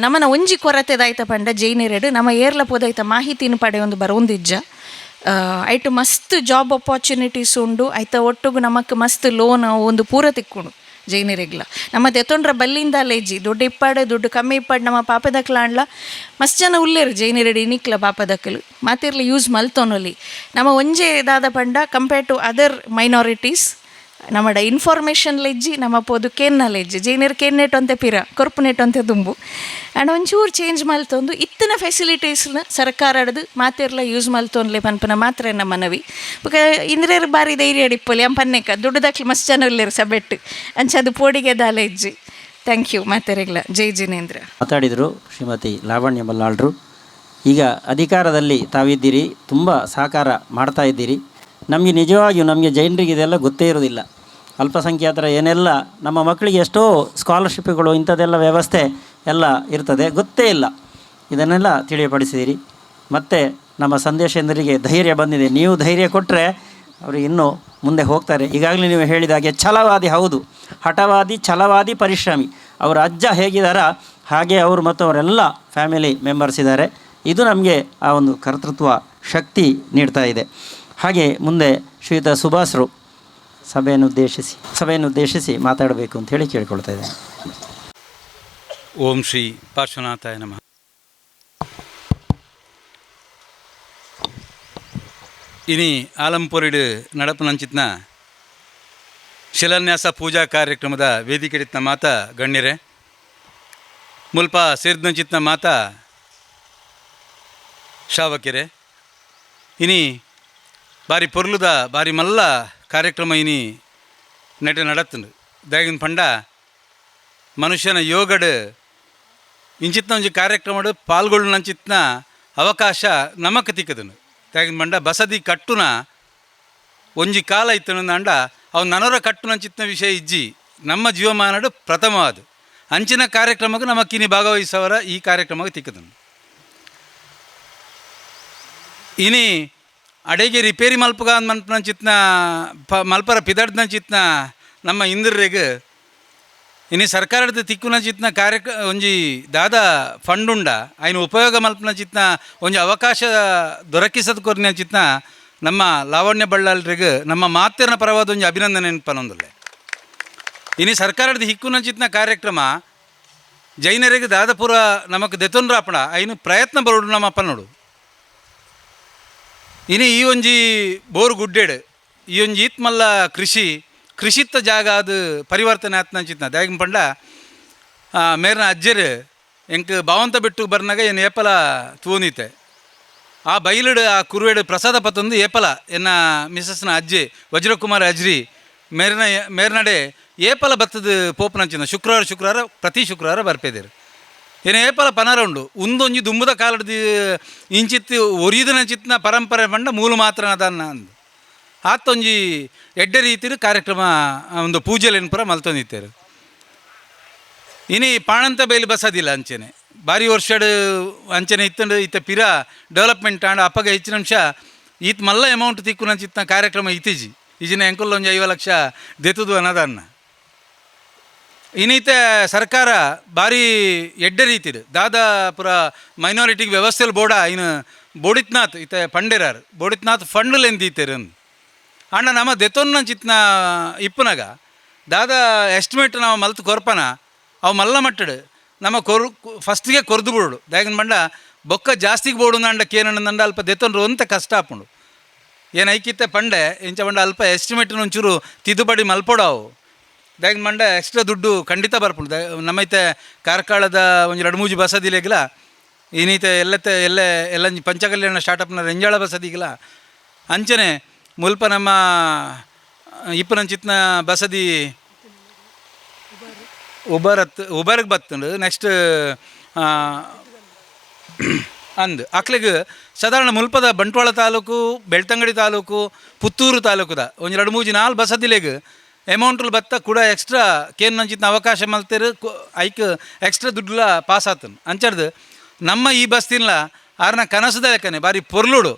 ನಮ್ಮನ ಒಂಜಿ ಕೊರತೆದಾಯ್ತ ಪಂಡ ಜೈನರೆಡು ನಮ್ಮ ಏರ್ಲ ಪೋದಾಯ್ತ ಮಾಹಿತಿನ ಪಡೆ ಒಂದು ಬರೋಂದಿಜ್ಜ ಐಟು ಮಸ್ತ್ ಜಾಬ್ ಅಪಾರ್ಚುನಿಟೀಸ್ ಉಂಡು ಐತ ಒಟ್ಟಿಗೂ ನಮಕ್ ಮಸ್ತ್ ಲೋನ್ ಒಂದು ಪೂರ ತಿಕ್ಕುಂಡು ಜೈನರೆಗ್ಲ ನಮ್ಮ ದೆತ್ತೊಂಡ್ರ ಬಲ್ಲಿಂದ ಲೇಜಿ ದುಡ್ಡು ಇಪ್ಪಾಡು ದುಡ್ಡು ಕಮ್ಮಿ ಇಪ್ಪಾಡು ನಮ್ಮ ಪಾಪದಕ್ಲ ಆಂಡ್ಲ ಮಸ್ತ್ ಜನ ಉಲ್ಲೇರು ಜೈನರೆಡಿ ಇನಿಕ್ಲ ಪಾಪದಕ್ಕಲು ಮಾತಿರ್ಲಿ ಯೂಸ್ ಮಲ್ತೋನಲ್ಲಿ ನಮ್ಮ ಒಂಜೇ ದಾದ ಪಂಡ ಕಂಪೇರ್ ಟು ಅದರ್ ಮೈನಾರಿಟೀಸ್ ನಮ್ಮಡ ಇನ್ಫಾರ್ಮೇಷನ್ ಲೆಜ್ಜಿ ನಮ್ಮ ಪೋದು ಕೇನ್ನ ಲೆಜ್ಜಿ ಜೈನರು ಕೇನ್ನೆಟ್ ಅಂತೆ ಪಿರ ಕೊರ್ಪು ನೆಟ್ ಅಂತೆ ದುಂಬು ಆ್ಯಂಡ್ ಒಂಚೂರು ಚೇಂಜ್ ಮಲ್ತೊಂದು ಇತ್ತಿನ ಫೆಸಿಲಿಟೀಸ್ನ ಸರ್ಕಾರದ್ದು ಮಾತಿರ್ಲ ಯೂಸ್ ಮಲ್ತೊನ್ಲೆ ಪನ್ಪನ ಮಾತ್ರ ನಮ್ಮ ಮನವಿ ಬೊಕ ಇಂದ್ರೇರು ಬಾರಿ ಧೈರ್ಯ ಅಡಿಪ್ಪಲಿ ಪನ್ನೆಕ ದುಡ್ಡುದಕ್ಲಿ ಮಸ್ತ್ ಜನ ಉಲ್ಲೇರು ಸಬೆಟ್ಟು ಅಂಚದು ಪೋಡಿಗೆ ದಾಲ ಇಜ್ಜಿ ಥ್ಯಾಂಕ್ ಯು ಮಾತೆರೆಗ್ಲ ಜೈ ಜಿನೇಂದ್ರ ಮಾತಾಡಿದರು ಶ್ರೀಮತಿ ಲಾವಣ್ಯ ಬಲ್ಲಾಳ್ರು. ಈಗ ಅಧಿಕಾರದಲ್ಲಿ ತಾವಿದ್ದೀರಿ, ತುಂಬ ಸಹಕಾರ ಮಾಡ್ತಾ ಇದ್ದೀರಿ. ನಮಗೆ ನಿಜವಾಗಿಯೂ ನಮಗೆ ಜೈನರಿಗೆ ಇದೆಲ್ಲ ಗೊತ್ತೇ ಇರೋದಿಲ್ಲ. ಅಲ್ಪಸಂಖ್ಯಾತರ ಏನೆಲ್ಲ ನಮ್ಮ ಮಕ್ಕಳಿಗೆ ಎಷ್ಟೋ ಸ್ಕಾಲರ್ಶಿಪ್ಗಳು ಇಂಥದ್ದೆಲ್ಲ ವ್ಯವಸ್ಥೆ ಎಲ್ಲ ಇರ್ತದೆ, ಗೊತ್ತೇ ಇಲ್ಲ. ಇದನ್ನೆಲ್ಲ ತಿಳಿಯಪಡಿಸಿದಿರಿ. ಮತ್ತು ನಮ್ಮ ಸಂದೇಶಂದರಿಗೆ ಧೈರ್ಯ ಬಂದಿದೆ. ನೀವು ಧೈರ್ಯ ಕೊಟ್ಟರೆ ಅವರು ಇನ್ನೂ ಮುಂದೆ ಹೋಗ್ತಾರೆ. ಈಗಾಗಲೇ ನೀವು ಹೇಳಿದ ಹಾಗೆ ಛಲವಾದಿ, ಹೌದು, ಹಠವಾದಿ, ಛಲವಾದಿ, ಪರಿಶ್ರಮಿ. ಅವರ ಅಜ್ಜ ಹೇಗಿದ್ದಾರ ಹಾಗೆ ಅವರು ಮತ್ತು ಅವರೆಲ್ಲ ಫ್ಯಾಮಿಲಿ ಮೆಂಬರ್ಸ್ ಇದ್ದಾರೆ. ಇದು ನಮಗೆ ಆ ಒಂದು ಕರ್ತೃತ್ವ ಶಕ್ತಿ ನೀಡ್ತಾ ಇದೆ. ಹಾಗೆ ಮುಂದೆ ಶ್ರೀಯುತ ಸುಭಾಸ್ರು ಸಭೆಯನ್ನುದ್ದೇಶಿಸಿ ಮಾತಾಡಬೇಕು ಅಂತ ಹೇಳಿ ಕೇಳಿಕೊಳ್ತಾ ಇದ್ದೇನೆ. ಓಂ ಶ್ರೀ ಪಾರ್ಶ್ವನಾಥಾಯ ನಮಃ. ಇನಿ ಆಲಂಪುರಿಡು ನಡಪನಂಚಿತ್ನ ಶಿಲಾನ್ಯಾಸ ಪೂಜಾ ಕಾರ್ಯಕ್ರಮದ ವೇದಿಕೆಡಿತ್ನ ಮಾತ ಗಣ್ಯರೇ, ಮುಲ್ಪ ಸೇರಿದಂಚಿತ್ನ ಮಾತ ಶಾವಕ್ಯರೇ, ಇನಿ ಬಾರಿ ಪೊರ್ಲುದ ಬಾರಿ ಮಲ್ಲ ಕಾರ್ಯಕ್ರಮ ಇನಿ ನೆಟ ನಡತ್ತುಂಡು. ದಾಗಿನ ಪಂಡ ಮನುಷ್ಯನ ಯೋಗಡು ಇಂಚಿತ್ನ ಒಂಜಿ ಕಾರ್ಯಕ್ರಮಡು ಪಾಲ್ಗೊಳ್ಳುನಂಚಿತ್ನ ಅವಕಾಶ ನಮಕ್ ತಿಕ್ಕದನು. ದಾಗಿನ ಪಂಡ ಬಸದಿ ಕಟ್ಟುನ ಒಂಜಿ ಕಾಲ ಇತ್ತನು ಅಂಡ ಅವು ನನರ ಕಟ್ಟುನಂಚಿತ್ನ ವಿಷಯ ಇಜ್ಜಿ ನಮ್ಮ ಜೀವಮಾನಡು ಪ್ರಥಮವಾದ ಅಂಚಿನ ಕಾರ್ಯಕ್ರಮಕ್ಕೆ ನಮಕ್ಕಿನಿ ಭಾಗವಹಿಸೋರ ಈ ಕಾರ್ಯಕ್ರಮಕ್ಕೆ ತಿಕ್ಕದನು. ಇನಿ ಅಡೆಗೆ ರಿಪೇರಿ ಮಲ್ಪಗ ಮಲ್ಪನಂಚಿತ್ನ ಮಲ್ಪರ ಪಿದಡ್ನಂಚಿತ್ನ ನಮ್ಮ ಇಂದ್ರಿಗೆ ಇನಿ ಸರ್ಕಾರದ ತಿಕ್ಕುನಂಚಿತ್ನ ಒಂಜಿ ದಾದ ಫಂಡ್ ಉಂಡ ಆಯ್ನ ಉಪಯೋಗ ಮಲ್ಪನಂಚಿತ್ನ ಒಂಜಿ ಅವಕಾಶ ದೊರಕಿಸದ ಕೊರ್ನಂಚಿತ್ನ ನಮ್ಮ ಲಾವಣ್ಯ ಬಳ್ಳಾಳ್ರಿಗೆ ನಮ್ಮ ಮಾತೆರ್ನ ಪರವಾದ ಒಂಜಿ ಅಭಿನಂದನೆ ಪನೊಂದುಲ್ಲೆ. ಇನಿ ಸರ್ಕಾರದ ಹಿಕ್ಕುನಂಚಿತ್ನ ಕಾರ್ಯಕ್ರಮ ಜೈನರಿಗೆ ದಾದಪುರ ನಮಕ್ ದೆತೊಂಡ್ರಾಪಣ ಐನು ಪ್ರಯತ್ನ ಬರೋಡು ನಮ್ಮ ಪನ್ನೋಡು. ಇನಿ ಈ ಒಂಜಿ ಬೋರ್ ಗುಡ್ಡೆಡ್ ಈ ಒಂಜಿ ಈತ್ ಮಲ್ಲ ಕೃಷಿತ್ತ ಜಾಗ ಅದು ಪರಿವರ್ತನೆ ಆತ್ನಂಚಿತ್ನ ದಾಗಿನ ಪಂಡ ಮೇರ್ನ ಅಜ್ಜರು ಎಂಕ್ ಭಾವಂತ ಬಿಟ್ಟು ಬರ್ನಾಗ ಏನು ಏಪಲ ತೂನಿತೆ ಆ ಬೈಲುಡು ಆ ಕುರುವೆಡು ಪ್ರಸಾದ ಪತ್ತೊಂದು ಏಪಲ ಎನ್ನ ಮಿಸಸ್ನ ಅಜ್ಜಿ ವಜ್ರಕುಮಾರ್ ಅಜ್ರಿ ಮೇರ್ನಡೆ ಏಪಲ ಬತ್ತದ ಪೋಪನಂಚಿನ ಶುಕ್ರವಾರ ಪ್ರತಿ ಶುಕ್ರವಾರ ಬರ್ಪೇದೇರು ಏನು ಏಪಲ ಪನರ ಉಂಡು ಒಂದೊಂಜಿ ದುಂಬುದ ಕಾಲದ ಇಂಚಿತ್ತು ಒರಿದನಂಚಿತ್ನ ಪರಂಪರೆ ಪಂಡ ಮೂಲ ಮಾತ್ರ ಅದನ್ನ ಅಂದು ಆತೊಂಜಿ ಎಡ್ಡೆ ರೀತಿಯ ಕಾರ್ಯಕ್ರಮ ಒಂದು ಪೂಜೆಲೆನ್ಪುರ ಮಲ್ತೊಂದಿತ್ತೇರು. ಇನಿ ಪಾಣಂತ ಬೈಲು ಬಸದಿಲ್ಲ ಅಂಚೆನೆ ಬಾರಿ ವರ್ಷಡ್ ಅಂಚನೆ ಇತ್ತಂಡು ಇತ್ತ ಪಿರ ಡೆವಲಪ್ಮೆಂಟ್ ಆಂಡ ಅಪ್ಪಗ ಹೆಚ್ಚಿನ ಅಂಶ ಈತ್ ಮಲ್ಲ ಅಮೌಂಟ್ ತಿಕ್ಕುನಂಚಿತ್ನ ಕಾರ್ಯಕ್ರಮ ಇತ್ತೀಜಿ ಈಜಿನ ಎಂಕುಲ್ಲ ಒಂಜಿ 5 ಲಕ್ಷ ದೆತ್ತುದು ಅನ್ನದನ್ನ. ಇನ್ನೀತ ಸರ್ಕಾರ ಬಾರಿ ಎಡ್ಡೆ ರೀತಿಡು ದಾದಾಪುರ ಮೈನಾರಿಟಿಗೆ ವ್ಯವಸ್ಥೆಯಲ್ಲಿ ಬೋಡ ಇನ್ನು ಬೋಡಿತ್ನಾಥ್ ಇತ್ತ ಪಂಡೇರಾರು ಬೋಡಿತ್ನಾಥ್ ಫಂಡ್ಲೆಂದೀತೇರು ಅಣ್ಣ ನಮ್ಮ ದೆತ್ತೊನ್ನಂಚಿತ್ನ ಇಪ್ಪನಾಗ ದಾದ ಎಸ್ಟಿಮೇಟ್ ನಾವು ಮಲ್ತು ಕೊರ್ಪನ ಅವು ಮಲ್ಲ ಮಟ್ಟಡು ನಮ್ಮ ಫಸ್ಟಿಗೆ ಕೊರ್ದು ಬಿಡೋಡು ದಾಗಿನ ಬಂಡ ಬೊಕ್ಕ ಜಾಸ್ತಿಗೆ ಬೋಡು ಅಂಡ ಕೇನಂಡ ಅಲ್ಪ ದೆತ್ತೊಂಡ್ರು ಅಂತ ಕಷ್ಟ ಹಾಕೊಂಡು ಏನು ಐಕಿತ್ತೆ ಪಂಡೆ ಇಂಚ ಬಂಡ ಅಲ್ಪ ಎಸ್ಟಿಮೇಟ್ನ ಒಂಚೂರು ತಿದ್ದುಪಡಿ ಮಲ್ಪೋಡವು ದಾಗಿನ ಮಂಡ ಎಕ್ಸ್ಟ್ರಾ ದುಡ್ಡು ಖಂಡಿತ ಬರ್ಪುಂಡು. ನಮ್ಮೈತೆ ಕಾರ್ಕಳದ ಒಂದು 2-3 ಬಸದಿಲೆಗಿಲ್ಲ ಇನ್ನೈತೆ ಎಲ್ಲ ಪಂಚಕಲ್ಯಾಣ ಸ್ಟಾರ್ಟಪ್ನ ರೆಂಜಾಳ ಬಸದಿಗಿಲ್ಲ ಅಂಚನೆ ಮುಲ್ಪ ನಮ್ಮ ಇಪ್ಪನಂಚಿತ್ನ ಬಸದಿ ಉಬರ್ಗೆ ಬತ್ತುಂಡು. ನೆಕ್ಸ್ಟ್ ಅಂದು ಅಕ್ಲಿಗೆ ಸಾಧಾರಣ ಮುಲ್ಪದ ಬಂಟ್ವಾಳ ತಾಲೂಕು, ಬೆಳ್ತಂಗಡಿ ತಾಲೂಕು, ಪುತ್ತೂರು ತಾಲೂಕುದ ಒಂದು 2-3-4 ಬಸದಿಲೆಗೆ ಅಮೌಂಟಲ್ಲಿ ಬತ್ತ ಕೂಡ ಎಕ್ಸ್ಟ್ರಾ ಕೇನ್ ನಂಚಿನ ಅವಕಾಶ ಮಲ್ತೇರು ಐಕ್ ಎಕ್ಸ್ಟ್ರಾ ದುಡ್ಡುಲ ಪಾಸ್ ಆತನು ಅಂಚಡ್ದು ನಮ್ಮ ಈ ಬಸ್ತಿನ್ಲ ಆರ್ನ ಕನಸದ ಲೆಕ್ಕನೆ ಬಾರಿ ಪೊರ್ಲುಡು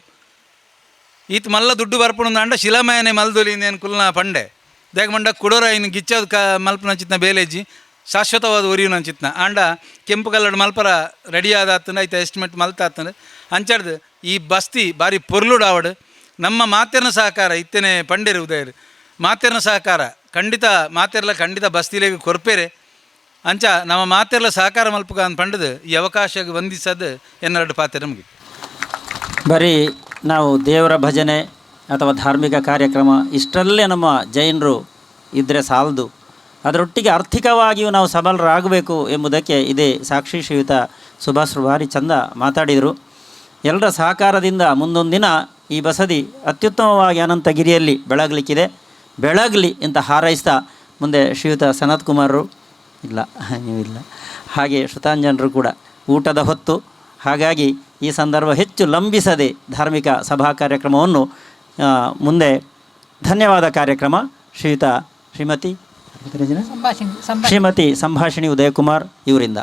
ಈತ್ ಮಲ್ಲ ದುಡ್ಡು ಬರ್ಪುಣಂದು ಅಂಡ ಶಿಲಾಮಯನೆ ಮಲ್ದೊಲಿ ಇನ್ನೇನು ಕುಲ್ನ ಪಂಡೆ ದೇಗ ಮಂಡ ಕುಡೋರ ಇನ್ನು ಗಿಚ್ಚೋದು ಮಲ್ಪ ನಂಚಿತ್ನ ಬೇಲೇಜಿ ಶಾಶ್ವತವಾದ ಉರಿಯು ನಂಚಿತ್ನ ಆಂಡ ಕೆಂಪು ಕಲ್ಲಡ್ ಮಲ್ಪರ ರೆಡಿ ಆದಾತಂದು ಐತೆ ಎಸ್ಟಿಮೇಟ್ ಮಲ್ತಾತಂದು ಅಂಚಡ್ದು ಈ ಬಸ್ತಿ ಬಾರಿ ಪೊರ್ಲುಡು ಆವಡು ನಮ್ಮ ಮಾತೆರ್ನ ಸಹಕಾರ ಇತ್ತೇನೆ ಪಂಡೇರು ಉದಯರು ಮಾತೆರ್ನ ಸಹಕಾರ ಖಂಡಿತ ಮಾತೆರ್ಲ ಖಂಡಿತ ಬಸ್ತಿಲೇಗೆ ಕೊರ್ಪೇರೆ ಅಂಚ ನಮ್ಮ ಮಾತೆರ್ಲ ಸಹಕಾರ ಮಲ್ಪಕ ಅಂತ ಪಂಡದು ಈ ಅವಕಾಶ ವಂದಿಸೋದು ಎನ್ನೆರಡು ಪಾತ್ರೆ ನಮಗೆ ಬರೀ ನಾವು ದೇವರ ಭಜನೆ ಅಥವಾ ಧಾರ್ಮಿಕ ಕಾರ್ಯಕ್ರಮ ಇಷ್ಟರಲ್ಲೇ ನಮ್ಮ ಜೈನರು ಇದ್ದರೆ ಸಾಲದು, ಅದರೊಟ್ಟಿಗೆ ಆರ್ಥಿಕವಾಗಿಯೂ ನಾವು ಸಬಲರಾಗಬೇಕು ಎಂಬುದಕ್ಕೆ ಇದೇ ಸಾಕ್ಷಿ. ಶ್ರೀಯುತ ಸುಭಾಷ್ ಭಾರಿ ಚಂದ ಮಾತಾಡಿದರು. ಎಲ್ಲರ ಸಹಕಾರದಿಂದ ಮುಂದೊಂದು ದಿನ ಈ ಬಸದಿ ಅತ್ಯುತ್ತಮವಾಗಿ ಅನಂತಗಿರಿಯಲ್ಲಿ ಬೆಳಗಲಿಕ್ಕಿದೆ. ಬೆಳಗಲಿ ಅಂತ ಹಾರೈಸ್ತಾ ಮುಂದೆ ಶ್ರೀಯುತ ಸನತ್ ಕುಮಾರರು ಇಲ್ಲ ನೀವಿಲ್ಲ, ಹಾಗೆ ಶ್ರುತಾಂಜನರು ಕೂಡ ಊಟದ ಹೊತ್ತು, ಹಾಗಾಗಿ ಈ ಸಂದರ್ಭ ಹೆಚ್ಚು ಲಂಬಿಸದೆ ಧಾರ್ಮಿಕ ಸಭಾ ಕಾರ್ಯಕ್ರಮವನ್ನು ಮುಂದೆ ಧನ್ಯವಾದ ಕಾರ್ಯಕ್ರಮ ಶ್ರೀಮತಿ ಸಂಭಾಷಿಣಿ ಉದಯಕುಮಾರ್ ಇವರಿಂದ.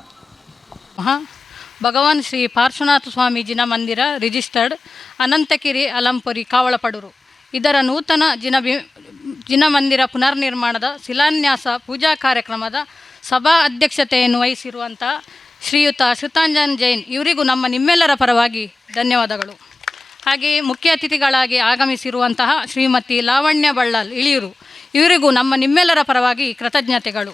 ಭಗವಾನ್ ಶ್ರೀ ಪಾರ್ಶ್ವನಾಥ ಸ್ವಾಮೀಜಿನ ಮಂದಿರ ರಿಜಿಸ್ಟರ್ಡ್ ಅನಂತಗಿರಿ ಅಲಂಪುರಿ ಕಾವಳಪಡೂರು. ಇದರ ನೂತನ ಜಿನ ಮಂದಿರ ಪುನರ್ನಿರ್ಮಾಣದ ಶಿಲಾನ್ಯಾಸ ಪೂಜಾ ಕಾರ್ಯಕ್ರಮದ ಸಭಾ ಅಧ್ಯಕ್ಷತೆಯನ್ನು ವಹಿಸಿರುವಂಥ ಶ್ರೀಯುತ ಶ್ರುತಾಂಜನ್ ಜೈನ್ ಇವರಿಗೂ ನಮ್ಮ ನಿಮ್ಮೆಲ್ಲರ ಪರವಾಗಿ ಧನ್ಯವಾದಗಳು. ಹಾಗೆಯೇ ಮುಖ್ಯ ಅತಿಥಿಗಳಾಗಿ ಆಗಮಿಸಿರುವಂತಹ ಶ್ರೀಮತಿ ಲಾವಣ್ಯ ಬಳ್ಳಾಲ್ ಇಳಿಯೂರು ಇವರಿಗೂ ನಮ್ಮ ನಿಮ್ಮೆಲ್ಲರ ಪರವಾಗಿ ಕೃತಜ್ಞತೆಗಳು.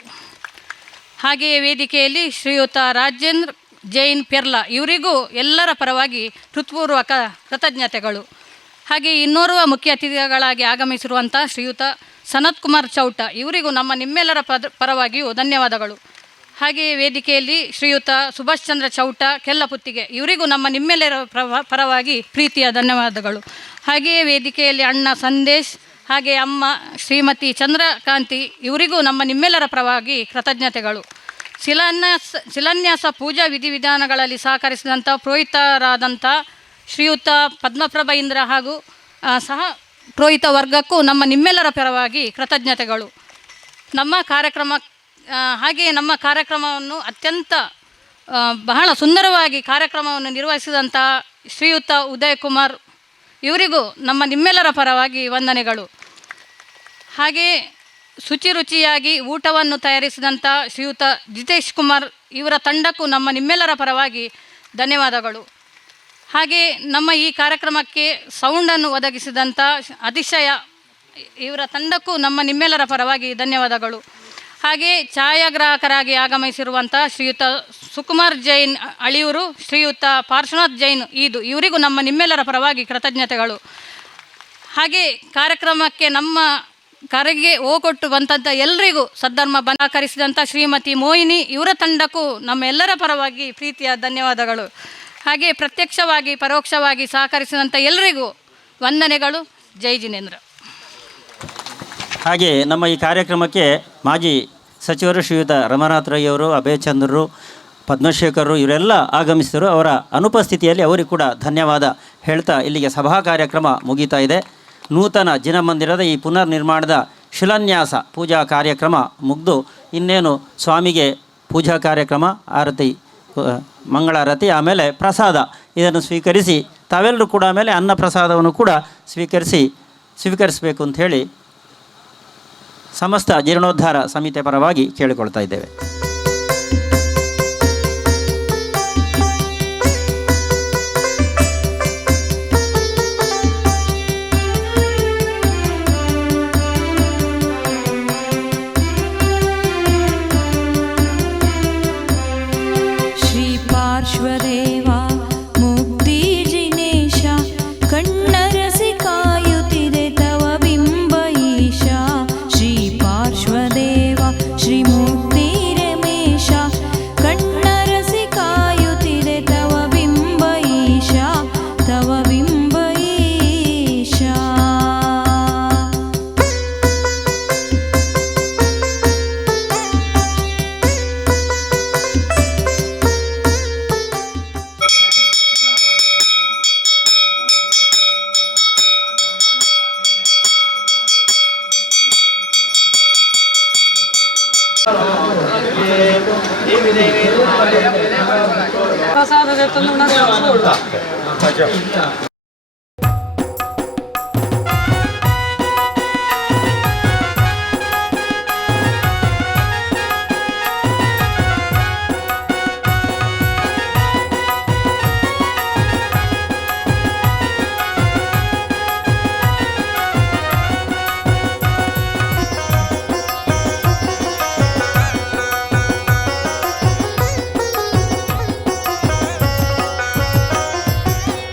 ಹಾಗೆಯೇ ವೇದಿಕೆಯಲ್ಲಿ ಶ್ರೀಯುತ ರಾಜೇಂದ್ರ ಜೈನ್ ಪೆರ್ಲಾ ಇವರಿಗೂ ಎಲ್ಲರ ಪರವಾಗಿ ಹೃತ್ಪೂರ್ವಕ ಕೃತಜ್ಞತೆಗಳು. ಹಾಗೆ ಇನ್ನೋರ್ವ ಮುಖ್ಯ ಅತಿಥಿಗಳಾಗಿ ಆಗಮಿಸಿರುವಂಥ ಶ್ರೀಯುತ ಸನತ್ ಕುಮಾರ್ ಚೌಟ ಇವರಿಗೂ ನಮ್ಮ ನಿಮ್ಮೆಲ್ಲರ ಪರವಾಗಿಯೂ ಧನ್ಯವಾದಗಳು. ಹಾಗೆಯೇ ವೇದಿಕೆಯಲ್ಲಿ ಶ್ರೀಯುತ ಸುಭಾಷ್ ಚಂದ್ರ ಚೌಟ ಕೆಲ್ಲಪುತ್ತಿಗೆ ಇವರಿಗೂ ನಮ್ಮ ನಿಮ್ಮೆಲ್ಲರ ಪರವಾಗಿ ಪ್ರೀತಿಯ ಧನ್ಯವಾದಗಳು. ಹಾಗೆಯೇ ವೇದಿಕೆಯಲ್ಲಿ ಅಣ್ಣ ಸಂದೇಶ್ ಹಾಗೆ ಅಮ್ಮ ಶ್ರೀಮತಿ ಚಂದ್ರಕಾಂತಿ ಇವರಿಗೂ ನಮ್ಮ ನಿಮ್ಮೆಲ್ಲರ ಪರವಾಗಿ ಕೃತಜ್ಞತೆಗಳು. ಶಿಲಾನ್ಯಾಸ ಪೂಜಾ ವಿಧಿವಿಧಾನಗಳಲ್ಲಿ ಸಹಕರಿಸಿದಂಥ ಪುರೋಹಿತರಾದಂಥ ಶ್ರೀಯುತ ಪದ್ಮಪ್ರಭ ಇಂದ್ರ ಹಾಗೂ ಸಹ ಪುರೋಹಿತ ವರ್ಗಕ್ಕೂ ನಮ್ಮ ನಿಮ್ಮೆಲ್ಲರ ಪರವಾಗಿ ಕೃತಜ್ಞತೆಗಳು. ನಮ್ಮ ಕಾರ್ಯಕ್ರಮವನ್ನು ಅತ್ಯಂತ ಬಹಳ ಸುಂದರವಾಗಿ ಕಾರ್ಯಕ್ರಮವನ್ನು ನಿರ್ವಹಿಸಿದಂಥ ಶ್ರೀಯುತ ಉದಯ್ ಕುಮಾರ್ ಇವರಿಗೂ ನಮ್ಮ ನಿಮ್ಮೆಲ್ಲರ ಪರವಾಗಿ ವಂದನೆಗಳು. ಹಾಗೆಯೇ ಶುಚಿರುಚಿಯಾಗಿ ಊಟವನ್ನು ತಯಾರಿಸಿದಂಥ ಶ್ರೀಯುತ ಜಿತೇಶ್ ಕುಮಾರ್ ಇವರ ತಂಡಕ್ಕೂ ನಮ್ಮ ನಿಮ್ಮೆಲ್ಲರ ಪರವಾಗಿ ಧನ್ಯವಾದಗಳು. ಹಾಗೆ ನಮ್ಮ ಈ ಕಾರ್ಯಕ್ರಮಕ್ಕೆ ಸೌಂಡನ್ನು ಒದಗಿಸಿದಂಥ ಅತಿಶಯ ಇವರ ತಂಡಕ್ಕೂ ನಮ್ಮ ನಿಮ್ಮೆಲ್ಲರ ಪರವಾಗಿ ಧನ್ಯವಾದಗಳು. ಹಾಗೆ ಛಾಯಾಗ್ರಾಹಕರಾಗಿ ಆಗಮಿಸಿರುವಂಥ ಶ್ರೀಯುತ ಸುಕುಮಾರ್ ಜೈನ್ ಅಳಿಯೂರು, ಶ್ರೀಯುತ ಪಾರ್ಶ್ವನಾಥ್ ಜೈನ್ ಇವರಿಗೂ ನಮ್ಮ ನಿಮ್ಮೆಲ್ಲರ ಪರವಾಗಿ ಕೃತಜ್ಞತೆಗಳು. ಹಾಗೆ ಕಾರ್ಯಕ್ರಮಕ್ಕೆ ನಮ್ಮ ಕರೆಗೆ ಹೋಗೊಟ್ಟು ಬಂದಂಥ ಎಲ್ಲರಿಗೂ ಸದ್ಧರ್ಮ ಸಹಕರಿಸಿದಂಥ ಶ್ರೀಮತಿ ಮೋಹಿನಿ ಇವರ ತಂಡಕ್ಕೂ ನಮ್ಮ ಎಲ್ಲರ ಪರವಾಗಿ ಪ್ರೀತಿಯ ಧನ್ಯವಾದಗಳು. ಹಾಗೆ ಪ್ರತ್ಯಕ್ಷವಾಗಿ ಪರೋಕ್ಷವಾಗಿ ಸಹಕರಿಸಿದಂಥ ಎಲ್ಲರಿಗೂ ವಂದನೆಗಳು. ಜೈ ಜಿನೇಂದ್ರ. ಹಾಗೆ ನಮ್ಮ ಈ ಕಾರ್ಯಕ್ರಮಕ್ಕೆ ಮಾಜಿ ಸಚಿವರು ಶ್ರೀಯುತ ರಮನಾಥ್ ರೈ ಅವರು, ಅಭಯ ಚಂದ್ರರು, ಪದ್ಮಶೇಖರರು ಇವರೆಲ್ಲ ಆಗಮಿಸಿದರು. ಅವರ ಅನುಪಸ್ಥಿತಿಯಲ್ಲಿ ಅವರಿಗೂ ಕೂಡ ಧನ್ಯವಾದ ಹೇಳ್ತಾ ಇಲ್ಲಿಗೆ ಸಭಾ ಕಾರ್ಯಕ್ರಮ ಮುಗೀತಾ ಇದೆ. ನೂತನ ಜಿನ ಮಂದಿರದ ಈ ಪುನರ್ ನಿರ್ಮಾಣದ ಶಿಲಾನ್ಯಾಸ ಪೂಜಾ ಕಾರ್ಯಕ್ರಮ ಮುಗಿದು ಇನ್ನೇನು ಸ್ವಾಮಿಗೆ ಪೂಜಾ ಕಾರ್ಯಕ್ರಮ, ಆರತಿ, ಮಂಗಳಾರತಿ, ಆಮೇಲೆ ಪ್ರಸಾದ ಇದನ್ನು ಸ್ವೀಕರಿಸಿ ತಾವೆಲ್ಲರೂ ಕೂಡ ಆಮೇಲೆ ಅನ್ನ ಪ್ರಸಾದವನ್ನು ಕೂಡ ಸ್ವೀಕರಿಸಬೇಕು ಅಂಥೇಳಿ ಸಮಸ್ತ ಜೀರ್ಣೋದ್ಧಾರ ಸಮಿತಿಯ ಪರವಾಗಿ ಕೇಳಿಕೊಳ್ತಾ ಇದ್ದೇವೆ. ಪಾರ್ಶ್ವದೇವಾ ಮುಕ್ತಿ ಜಿನೇಶ ಕಣ್ಣರಸಿ ಕಾಯುತ್ತಿದೆ ತವ ಬಿಂಬ ಈಶ. ಶ್ರೀ ಪಾರ್ಶ್ವದೇವ ಶ್ರೀ ಮುಕ್ತಿರೆ ಪ್ರಸಾದ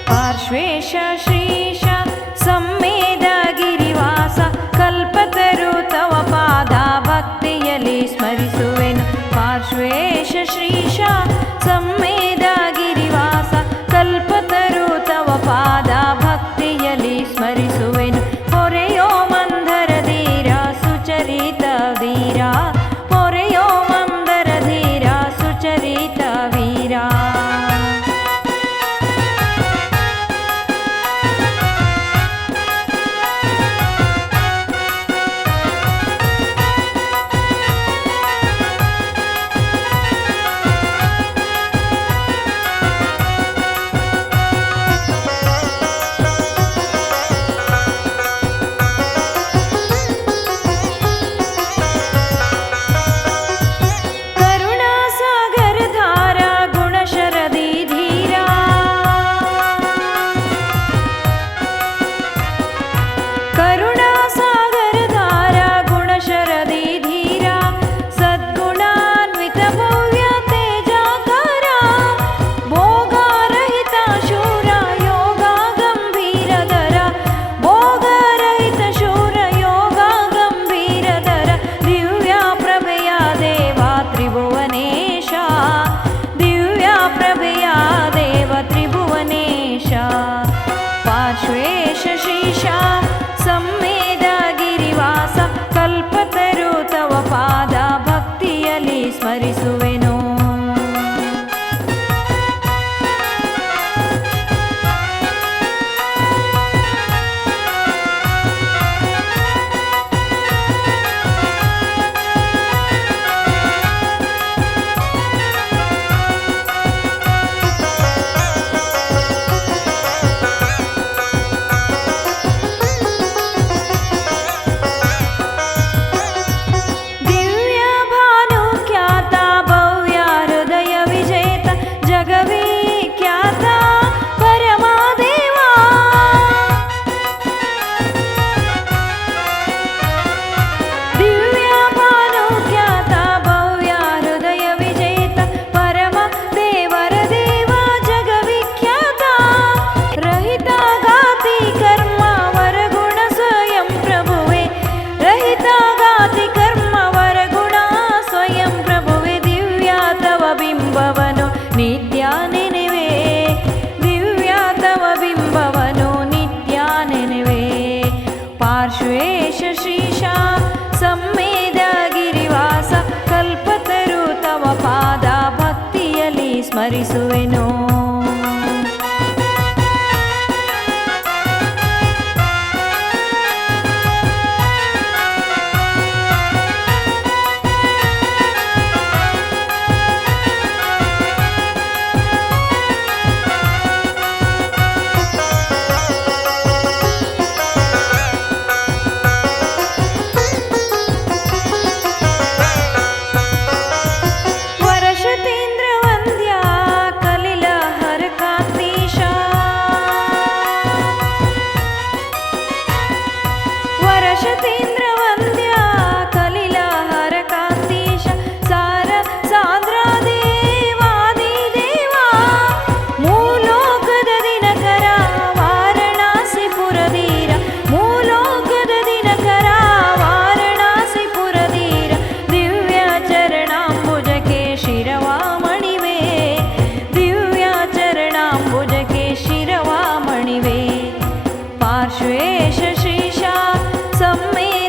पार्श्वेश श्रीश सम्मेद गिरिवास कल्पतरु तव पाद भक्तियली स्मरिಸುವೆನು पार्श्वेश श्रीश सम्मेद गिरिवास कल्पतरु तव पाद भक्तियली स्मरिಸುವೆನು ಹೊರೆಯೋ ಮಂದರ ಧೀರ ಸುಚರಿತ ಧೀರ ಹೊರೆಯೋ ಮಂದರ ಧೀರ ಸುಚರಿತ ವೀರ पार्श्वेश श्रीश सम्मेद गिरिवास कल्पतरु तव पाद भक्तियली स्मरिಸುವೆನು पार्श्वेश श्रीश सम्मेद गिरिवास कल्पतरु तव पाद भक्तियली स्मरिಸುವೆನು पार्श्वेश श्रीश सम्मेद